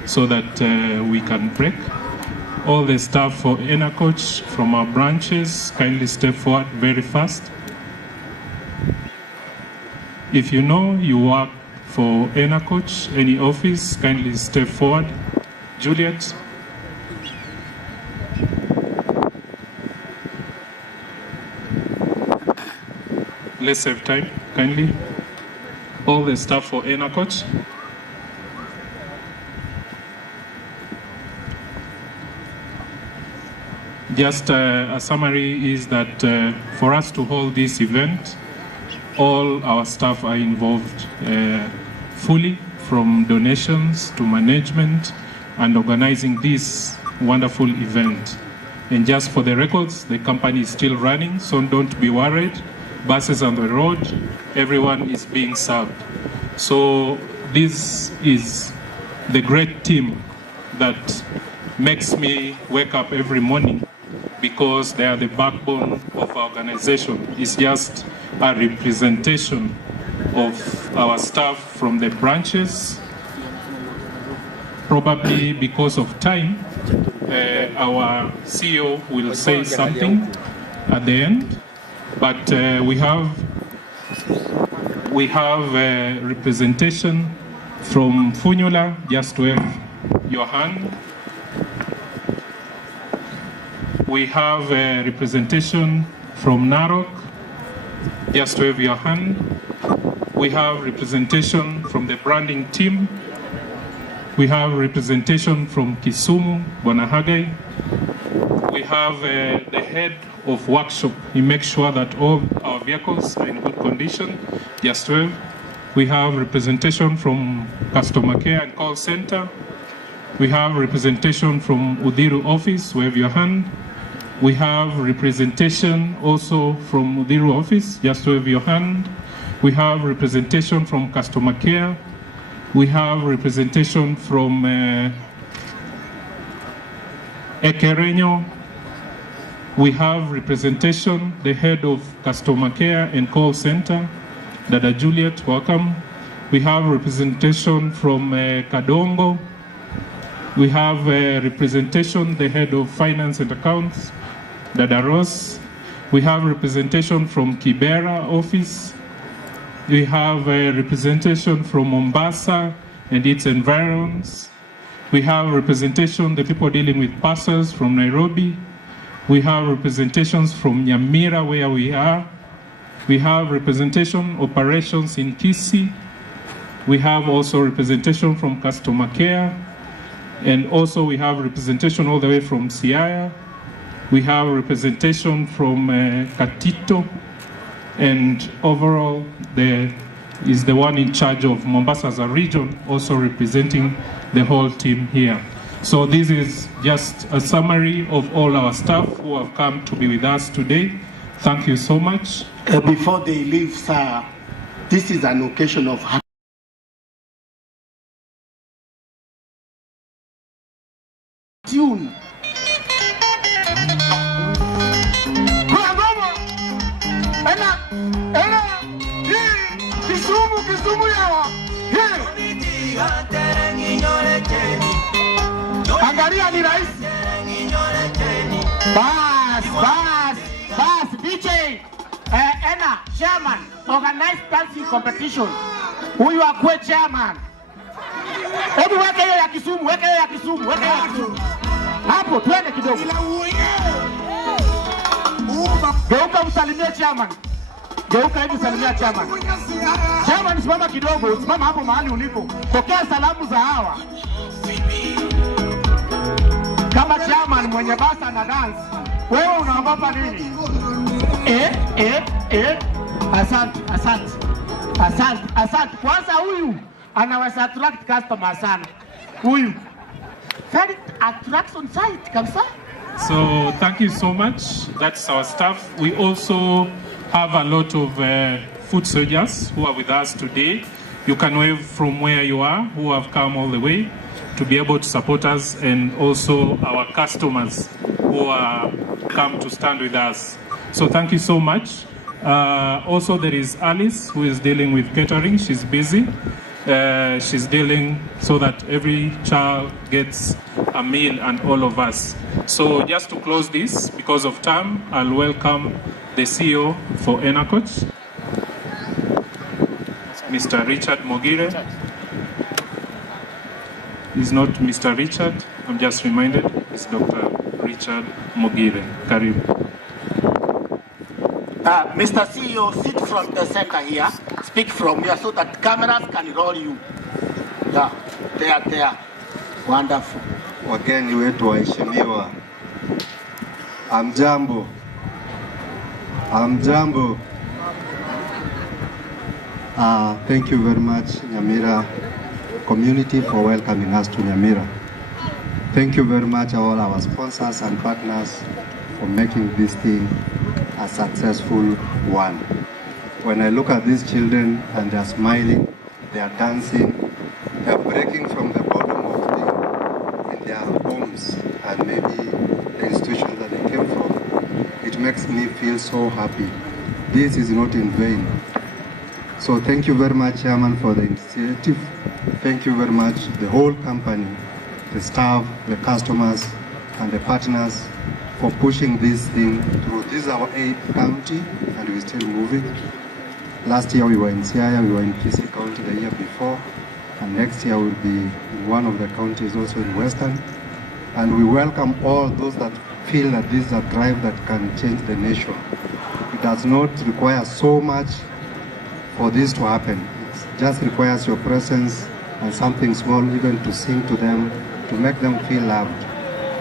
so that we can break. All the staff for ENACOACH from our branches, kindly step forward very fast. If you know you work for ENACOACH, any office, kindly step forward. Juliet. Let's save time, kindly. All the staff for ENACOACH. Just a summary is that for us to hold this event, all our staff are involved fully, from donations to management and organizing this wonderful event. And just for the records, the company is still running, so don't be worried. Buses on the road, everyone is being served. So this is the great team that makes me wake up every morning, because they are the backbone of our organization. It's just a representation of our staff from the branches. Probably because of time, our CEO will say something at the end, but we have a representation from Funyula. Just to have your hand. We have a representation from Narok. Just to have your hand. We have representation from the branding team. We have representation from Kisumu, Bwana Hagai. We have the head of workshop. He makes sure that all our vehicles are in good condition. Just to have. We have representation from customer care and call center. We have representation from Udhiru office. Wave your hand. We have representation also from Udhiru office. Just to wave your hand. We have representation from customer care. We have representation from Ekerenyo. We have representation, the head of customer care and call center, Dada Juliet, welcome. We have representation from Kadongo. We have representation, the head of finance and accounts, Dada Ross. We have representation from Kibera office. We have a representation from Mombasa and its environs. We have representation, the people dealing with parcels from Nairobi. We have representations from Nyamira, where we are. We have representation operations in Kisii. We have also representation from customer care. And also we have representation all the way from Siaya. We have representation from Katito. And overall, there is the one in charge of Mombasa as a region, also representing the whole team here. So this is just a summary of all our staff who have come to be with us today. Thank you so much. Before they leave, sir, this is an occasion of tune. Kisumu yawa. Angalia ni rais. Bas, DJ. Ena, chairman, organize dancing competition. Huyu akuwe chairman. Hebu weke hiyo ya Kisumu, weke hiyo ya Kisumu, weke hiyo ya Kisumu. Hapo, twende kidogo. Geuka msalimie chairman. Geuka hivi salimia chairman. Chairman, simama kidogo, simama hapo mahali ulipo. Pokea salamu za hawa. Kama chairman mwenye basa na dance, wewe unaogopa nini? Asante. Kwanza huyu anaweza attract customer sana. Huyu. Very attracts on site kabisa. So thank you so much. That's our staff. We also have a lot of food soldiers who are with us today. You can wave from where you are, who have come all the way to be able to support us, and also our customers who are come to stand with us. So thank you so much. Also there is Alice, who is dealing with catering. She's busy. She's dealing so that every child gets a meal and all of us. So just to close this, because of time, I'll welcome the CEO for Enacoach, Mr. Richard Mogire. He's not Mr. Richard, I'm just reminded, it's Dr. Richard Mogire. Karibu. Mr. CEO, sit from the center here, speak from here so that cameras can roll you. Yeah, there. Wonderful. Wageni wetu waheshimiwa, amjambo. Thank you very much, Nyamira community, for welcoming us to Nyamira. Thank you very much all our sponsors and partners for making this thing a successful one. When I look at these children and they are smiling, they are dancing, they are breaking from the bottom of their homes and maybe the institutions that they came from, it makes me feel so happy. This is not in vain. So thank you very much, Chairman, for the initiative. Thank you very much, the whole company, the staff, the customers, and the partners for pushing this thing through. This is our 8th county, and we're still moving. Last year we were in Siaya, we were in Kisii County the year before, and next year we'll be in one of the counties also in Western. And we welcome all those that feel that this is a drive that can change the nation. It does not require so much for this to happen. It just requires your presence and something small, even to sing to them, to make them feel loved.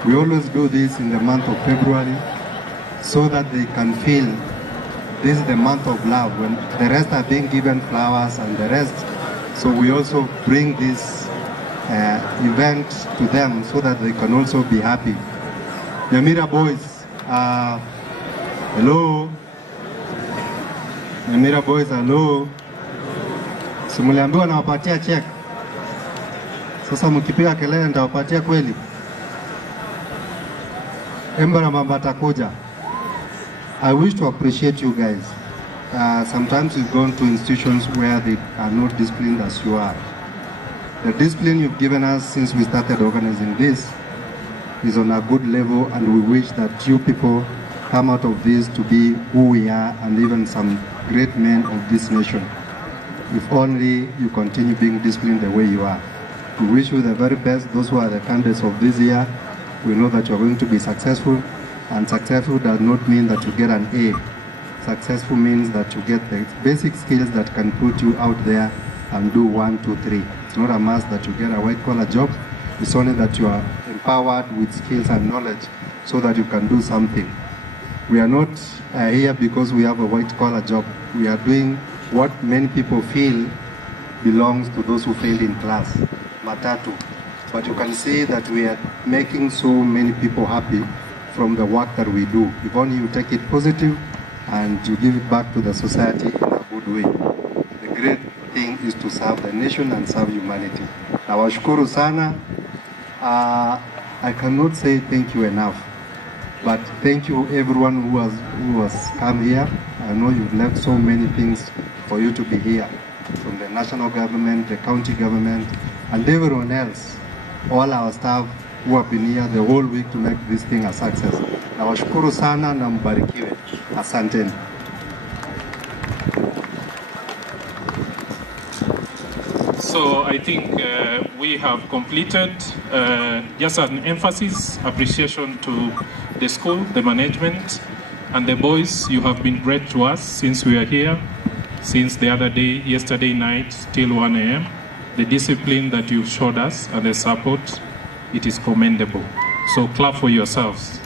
We always do this in the month of February so that they can feel this is the month of love, when the rest are being given flowers and the rest. So we also bring this event to them so that they can also be happy. Nyamira boys, hello. Nyamira boys, hello. Simuliambiwa nawapatia check. Sasa mkipiga kelele nitawapatia kweli. Emba na mamba atakuja. I wish to appreciate you guys. Sometimes you've gone to institutions where they are not disciplined as you are. The discipline you've given us since we started organizing this is on a good level, and we wish that you people come out of this to be who we are and even some great men of this nation. If only you continue being disciplined the way you are. We wish you the very best. Those who are the candidates of this year, we know that you're going to be successful, and successful does not mean that you get an A. successful means that you get the basic skills that can put you out there and do 1, 2, 3. It's not a must that you get a white collar job. It's only that you are empowered with skills and knowledge so that you can do something. We are not here because we have a white collar job. We are doing what many people feel belongs to those who failed in class, matatu. But you can see that we are making so many people happy from the work that we do. If only you take it positive and you give it back to the society in a good way. The great thing is to serve the nation and serve humanity. Nawashukuru sana. I cannot say thank you enough, but thank you everyone who has come here. I know you've left so many things for you to be here, from the national government, the county government, and everyone else, all our staff who have been here the whole week to make this thing a success. Nawashukuru sana na mbarikiwe. Asanteni. So I think we have completed just an emphasis, appreciation to the school, the management, and the boys. You have been great to us since we are here, since the other day, yesterday night, till 1 a.m. The discipline that you've showed us and the support, it is commendable. So clap for yourselves.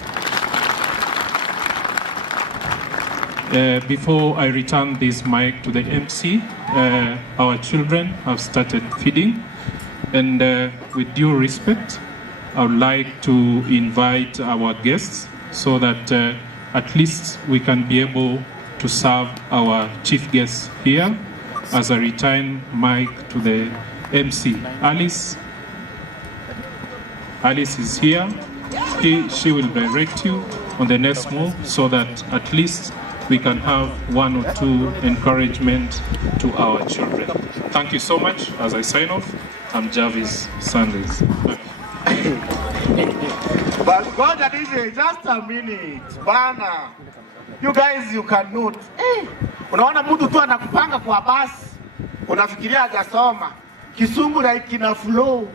Before I return this mic to the MC, our children have started feeding, and with due respect, I would like to invite our guests so that at least we can be able to serve our chief guests here. As I return mic to the MC, Alice is here. She will direct you on the next move so that at least we can have 1 or 2 encouragement to our children. Thank you so much. As I sign off, I'm Jarvis Sanders. But God, DJ, just a minute. Bana. You guys, you can note. Unaona mtu tu anakupanga kwa basi. Unafikiria hajasoma. Kisungu like kina flow.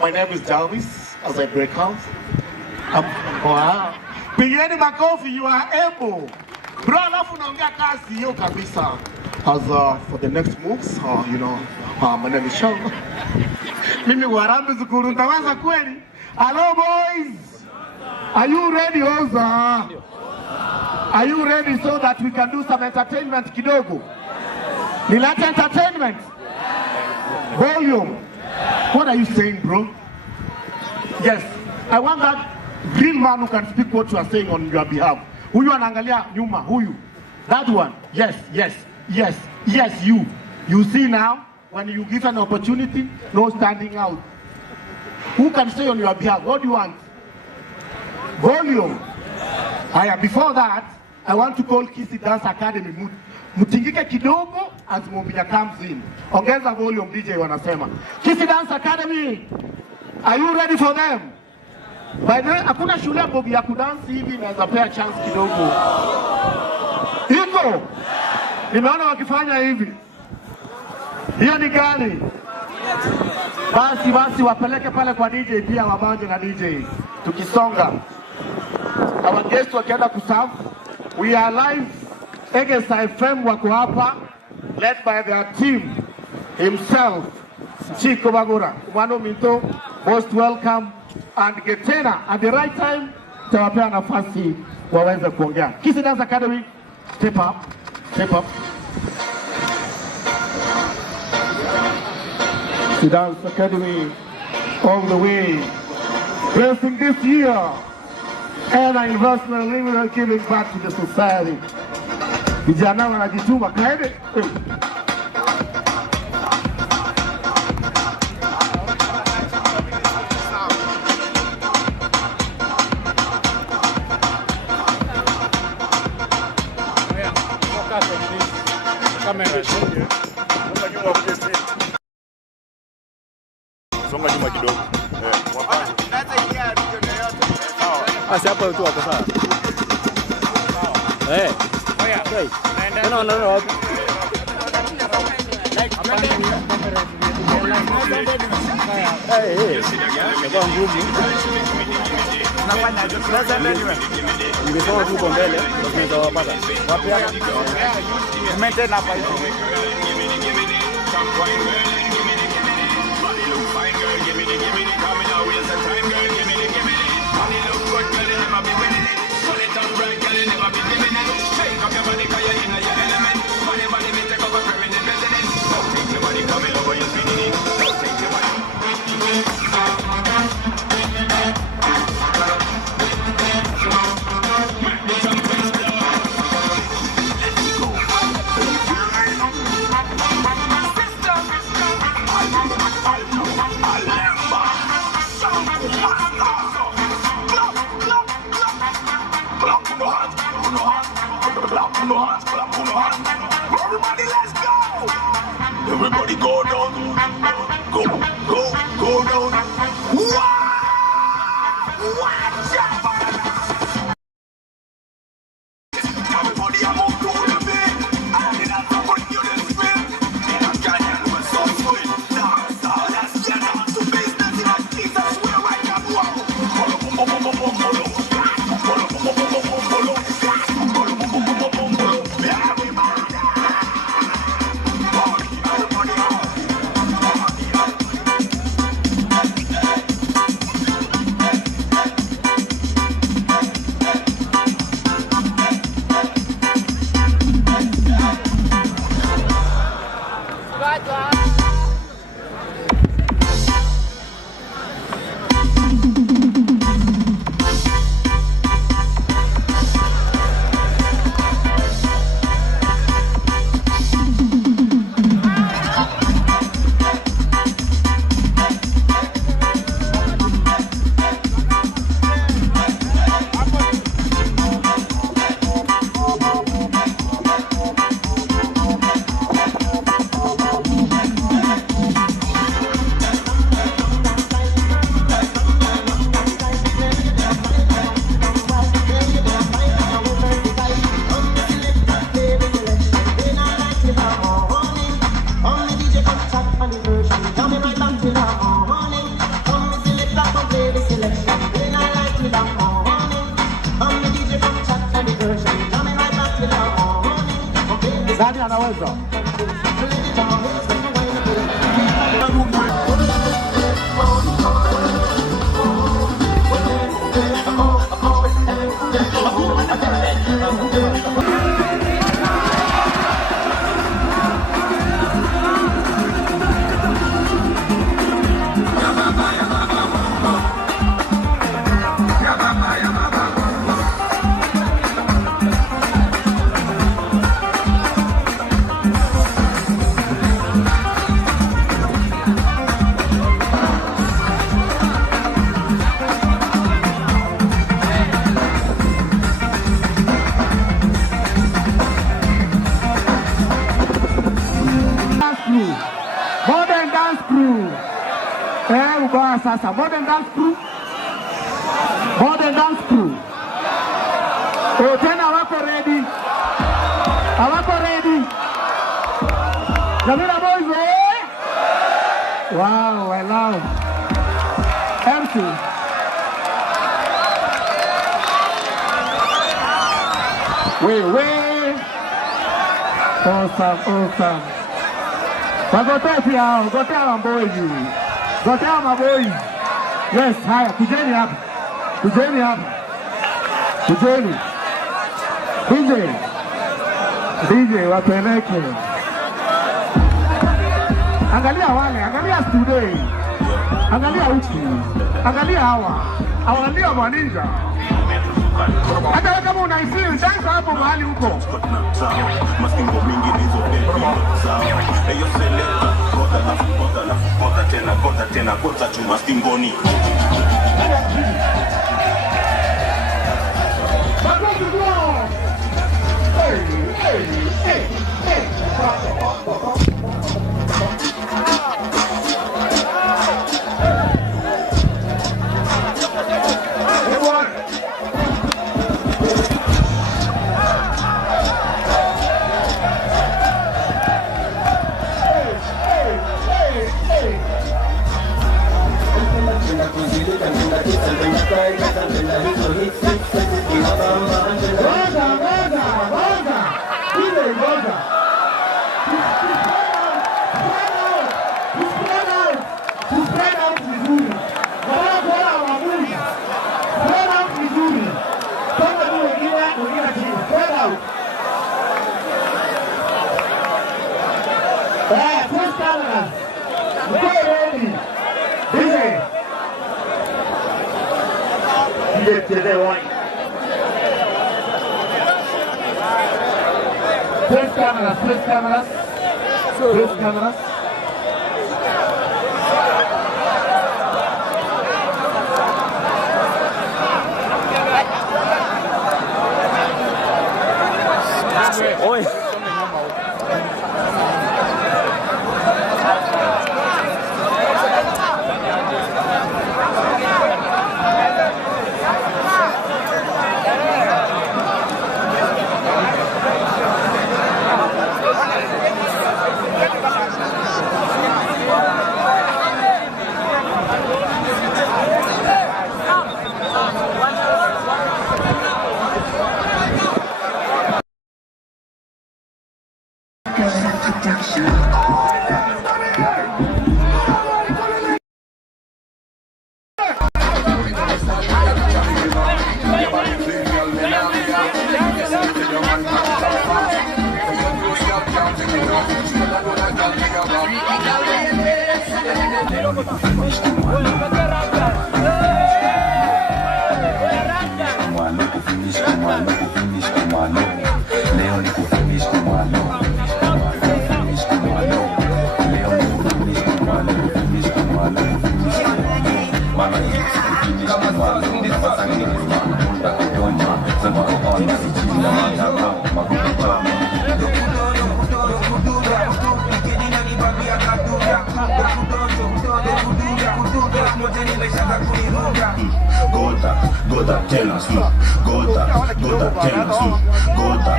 My name is Jarvis. As I break out. Wow. Pigeni makofi, you are able. Bro, alafu naongea kazi hiyo kabisa. As for the next moves, you know, my name is Sean. Mimi warambi zukuru ntaweza kweli. Hello boys. Are you ready Oza? Are you ready so that we can do some entertainment kidogo? Nilete entertainment? Volume. What are you saying, bro? Yes. I want that real man who can speak what you are saying on your behalf. Huyu anaangalia nyuma, huyu. That one. Yes, yes, yes, yes, you. You see now, when you give an opportunity, no standing out. Who can say on your behalf? What do you want? Volume. Before that, I want to call Kisi Dance Academy. Mutingike kidogo as Mobia comes in. Ongeza volume, DJ wanasema. Kisi Dance Academy, are you ready for them? By the way, hakuna shule Bobi ya kudansi hivi naweza pea chance kidogo. Iko. Nimeona wakifanya hivi. Hiyo ni gani? Basi wapeleke pale kwa DJ pia wabanje na DJ. Tukisonga. Our guests wakienda kuserve. We are live. Egesa FM wako hapa led by their team himself. Chico Bagura. Mano Minto, most welcome. And Getena at the right time tawapea nafasi waweze kuongea. Kisi Dance Academy, step up, step up. Kisi Dance Academy all the way. Blessing this year and an investment limited giving back to the society. Vijana wanajituma kaende. Songa nyuma kidogo. Basi hapo tu hapo sawa. Oya. No. Ningesoma tu mbele ndio tunawapata. Wapi hapa? Maintain hapa hivi. Everybody, let's go! Everybody go down. Go down. Watch out! Everybody, I'm on to the beat. I did not support you this spin. In a canyon, we're so sweet. Nah, let's get down to business. In a Jesus, we're right now. Nani anaweza? Modern dance crew. Ugawa sasa. Modern dance crew. Modern dance crew. Tena hawako ready. Hawako ready. Nyamira boys, Wow, I love. Empty. Wait. Awesome. Wagotea pia, gotea maboys. Gotea maboys. Yes, haya, kujeni hapa. DJ wapeleke. Angalia wale, angalia studio. Angalia huku. Angalia hawa. Angalia maninja. Hata kama unaifeel dance hapo mahali huko. Mastingo mingi nizo eyo seleta kota tena tu mastingoni. out. First cameras. Get ready. Busy. Get to the one. First cameras. First cameras. First cameras. Oi. Gota, tell us, look. Gota, tell us, look. Gota,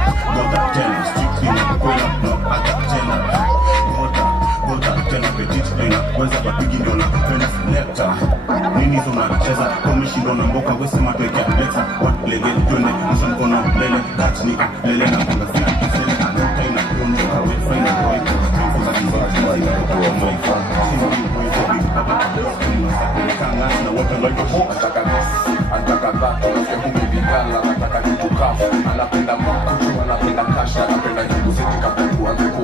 tell us, strictly not pull up, no, I got tell us. Gota, tell us, petit trainer, where's up a beginning on a penny nectar. Nini tunacheza, komishindo na mboka, wese matwekea lexa. What lege, twende, mshankono, lele, catch ni, lele na konga fina, sele, anota ina, yondo, kawe, fina, roi, mfuza kizoa, Antaka that, unasikia kumibigana, anataka nitukafu. Anapenda makuchu, anapenda kasha, anapenda nyungu seti kapeku, anzeku.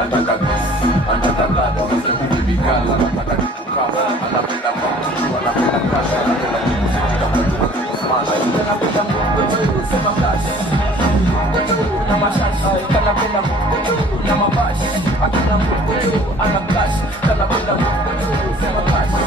Antaka this, antaka that, unasikia kumibigana, anataka nitukafu. Anapenda makuchu, anapenda kasha, anapenda nyungu seti kapeku, anzeku smash. Anapenda mkuchu, sema kashi. Na mashashi, kanapenda mkuchu, na mabashi. Akina mkuchu, anakashi, kanapenda mkuchu, sema kashi.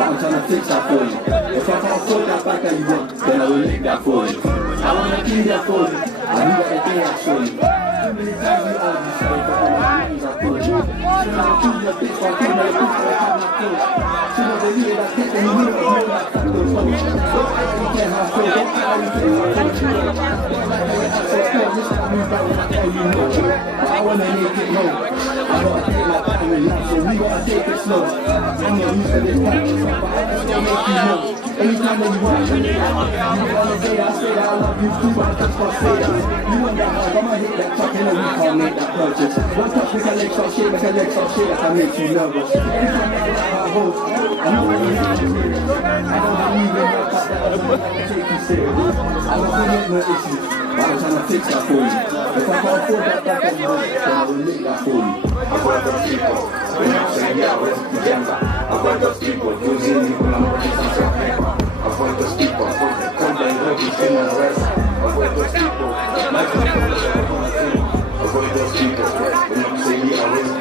I'm trying to fix that for you. If I can't afford that back that you want, then I will make that for you. I want to clean that for you. I need that day I show you. Too many times you argue, so if I want to use that for you. So now I'm choosing a bitch for a kid, and I'm going to have my clothes. So now they hear that dick, and you know that that fuck goes home. Don't act like you can't have clothes, don't act like you can't have clothes. Like how you act so cold, this time you got what I tell you no. But I want to make it low. I gotta take my time in life, so we gotta take it slow. I'm not used to this kind of stuff, but I can still make you know. Anytime that you want me, you wanna say I love you too, but I just can't say that. You want that hard, I'ma hit that truck, you know we can't make that purchase. One touch, make a leg start shake, make a leg start shake, that can make you nervous. Anytime that you have a host, I know what you have to do. I don't believe in that type that I can take you serious. I don't think no issues, but I'm trying to fix that for you. If I can't afford that back on you, then I will make that for you. I want those people, when I'm saying yeah, where's the agenda? I want those people, using me when I'm working on some paper. I want those people, come by and work in the rest. I want those people, my people, I want those people, when I'm saying yeah, where's the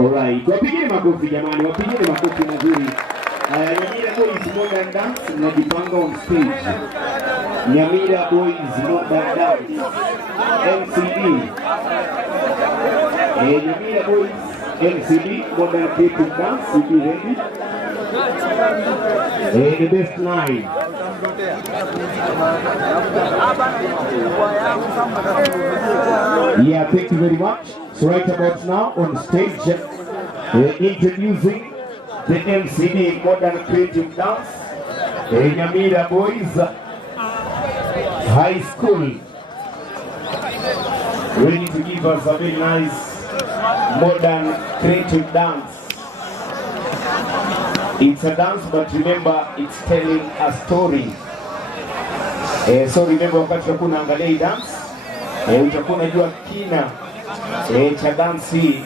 Alright, wapigeni makofi jamani, wapigeni makofi mazuri. Nyamira Boys Modern Dance mnajipanga on stage. Nyamira Boys Modern Dance MCD. Nyamira Boys MCD Modern Creative Dance, you be ready? The best line. Yeah, thank you very much. So right about now on stage, introducing the MCD Modern Creative Dance Nyamira Boys High School, ready to give us a very nice modern creative dance. It's a dance, but remember it's telling a story. So remember wakati utakuwa unaangalia hii dance, utakuwa unajua kina cha dance hii.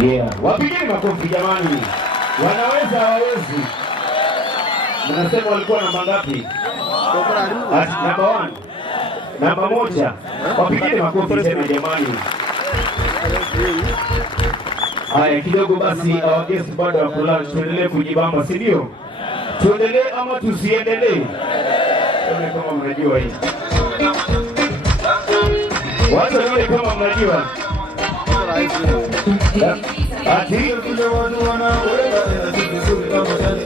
Yeah, wapigeni makofi jamani. Wanaweza hawawezi? Mnasema walikuwa namba ngapi? Namba 1. Namba 1. Wapigeni makofi tena jamani. Haya kidogo basi, our guest bado wakula, tuendelee kujibamba, si ndio? Tuendelee ama tusiendelee? Kama mnajua hii. Watu wale kama mnajua. Ati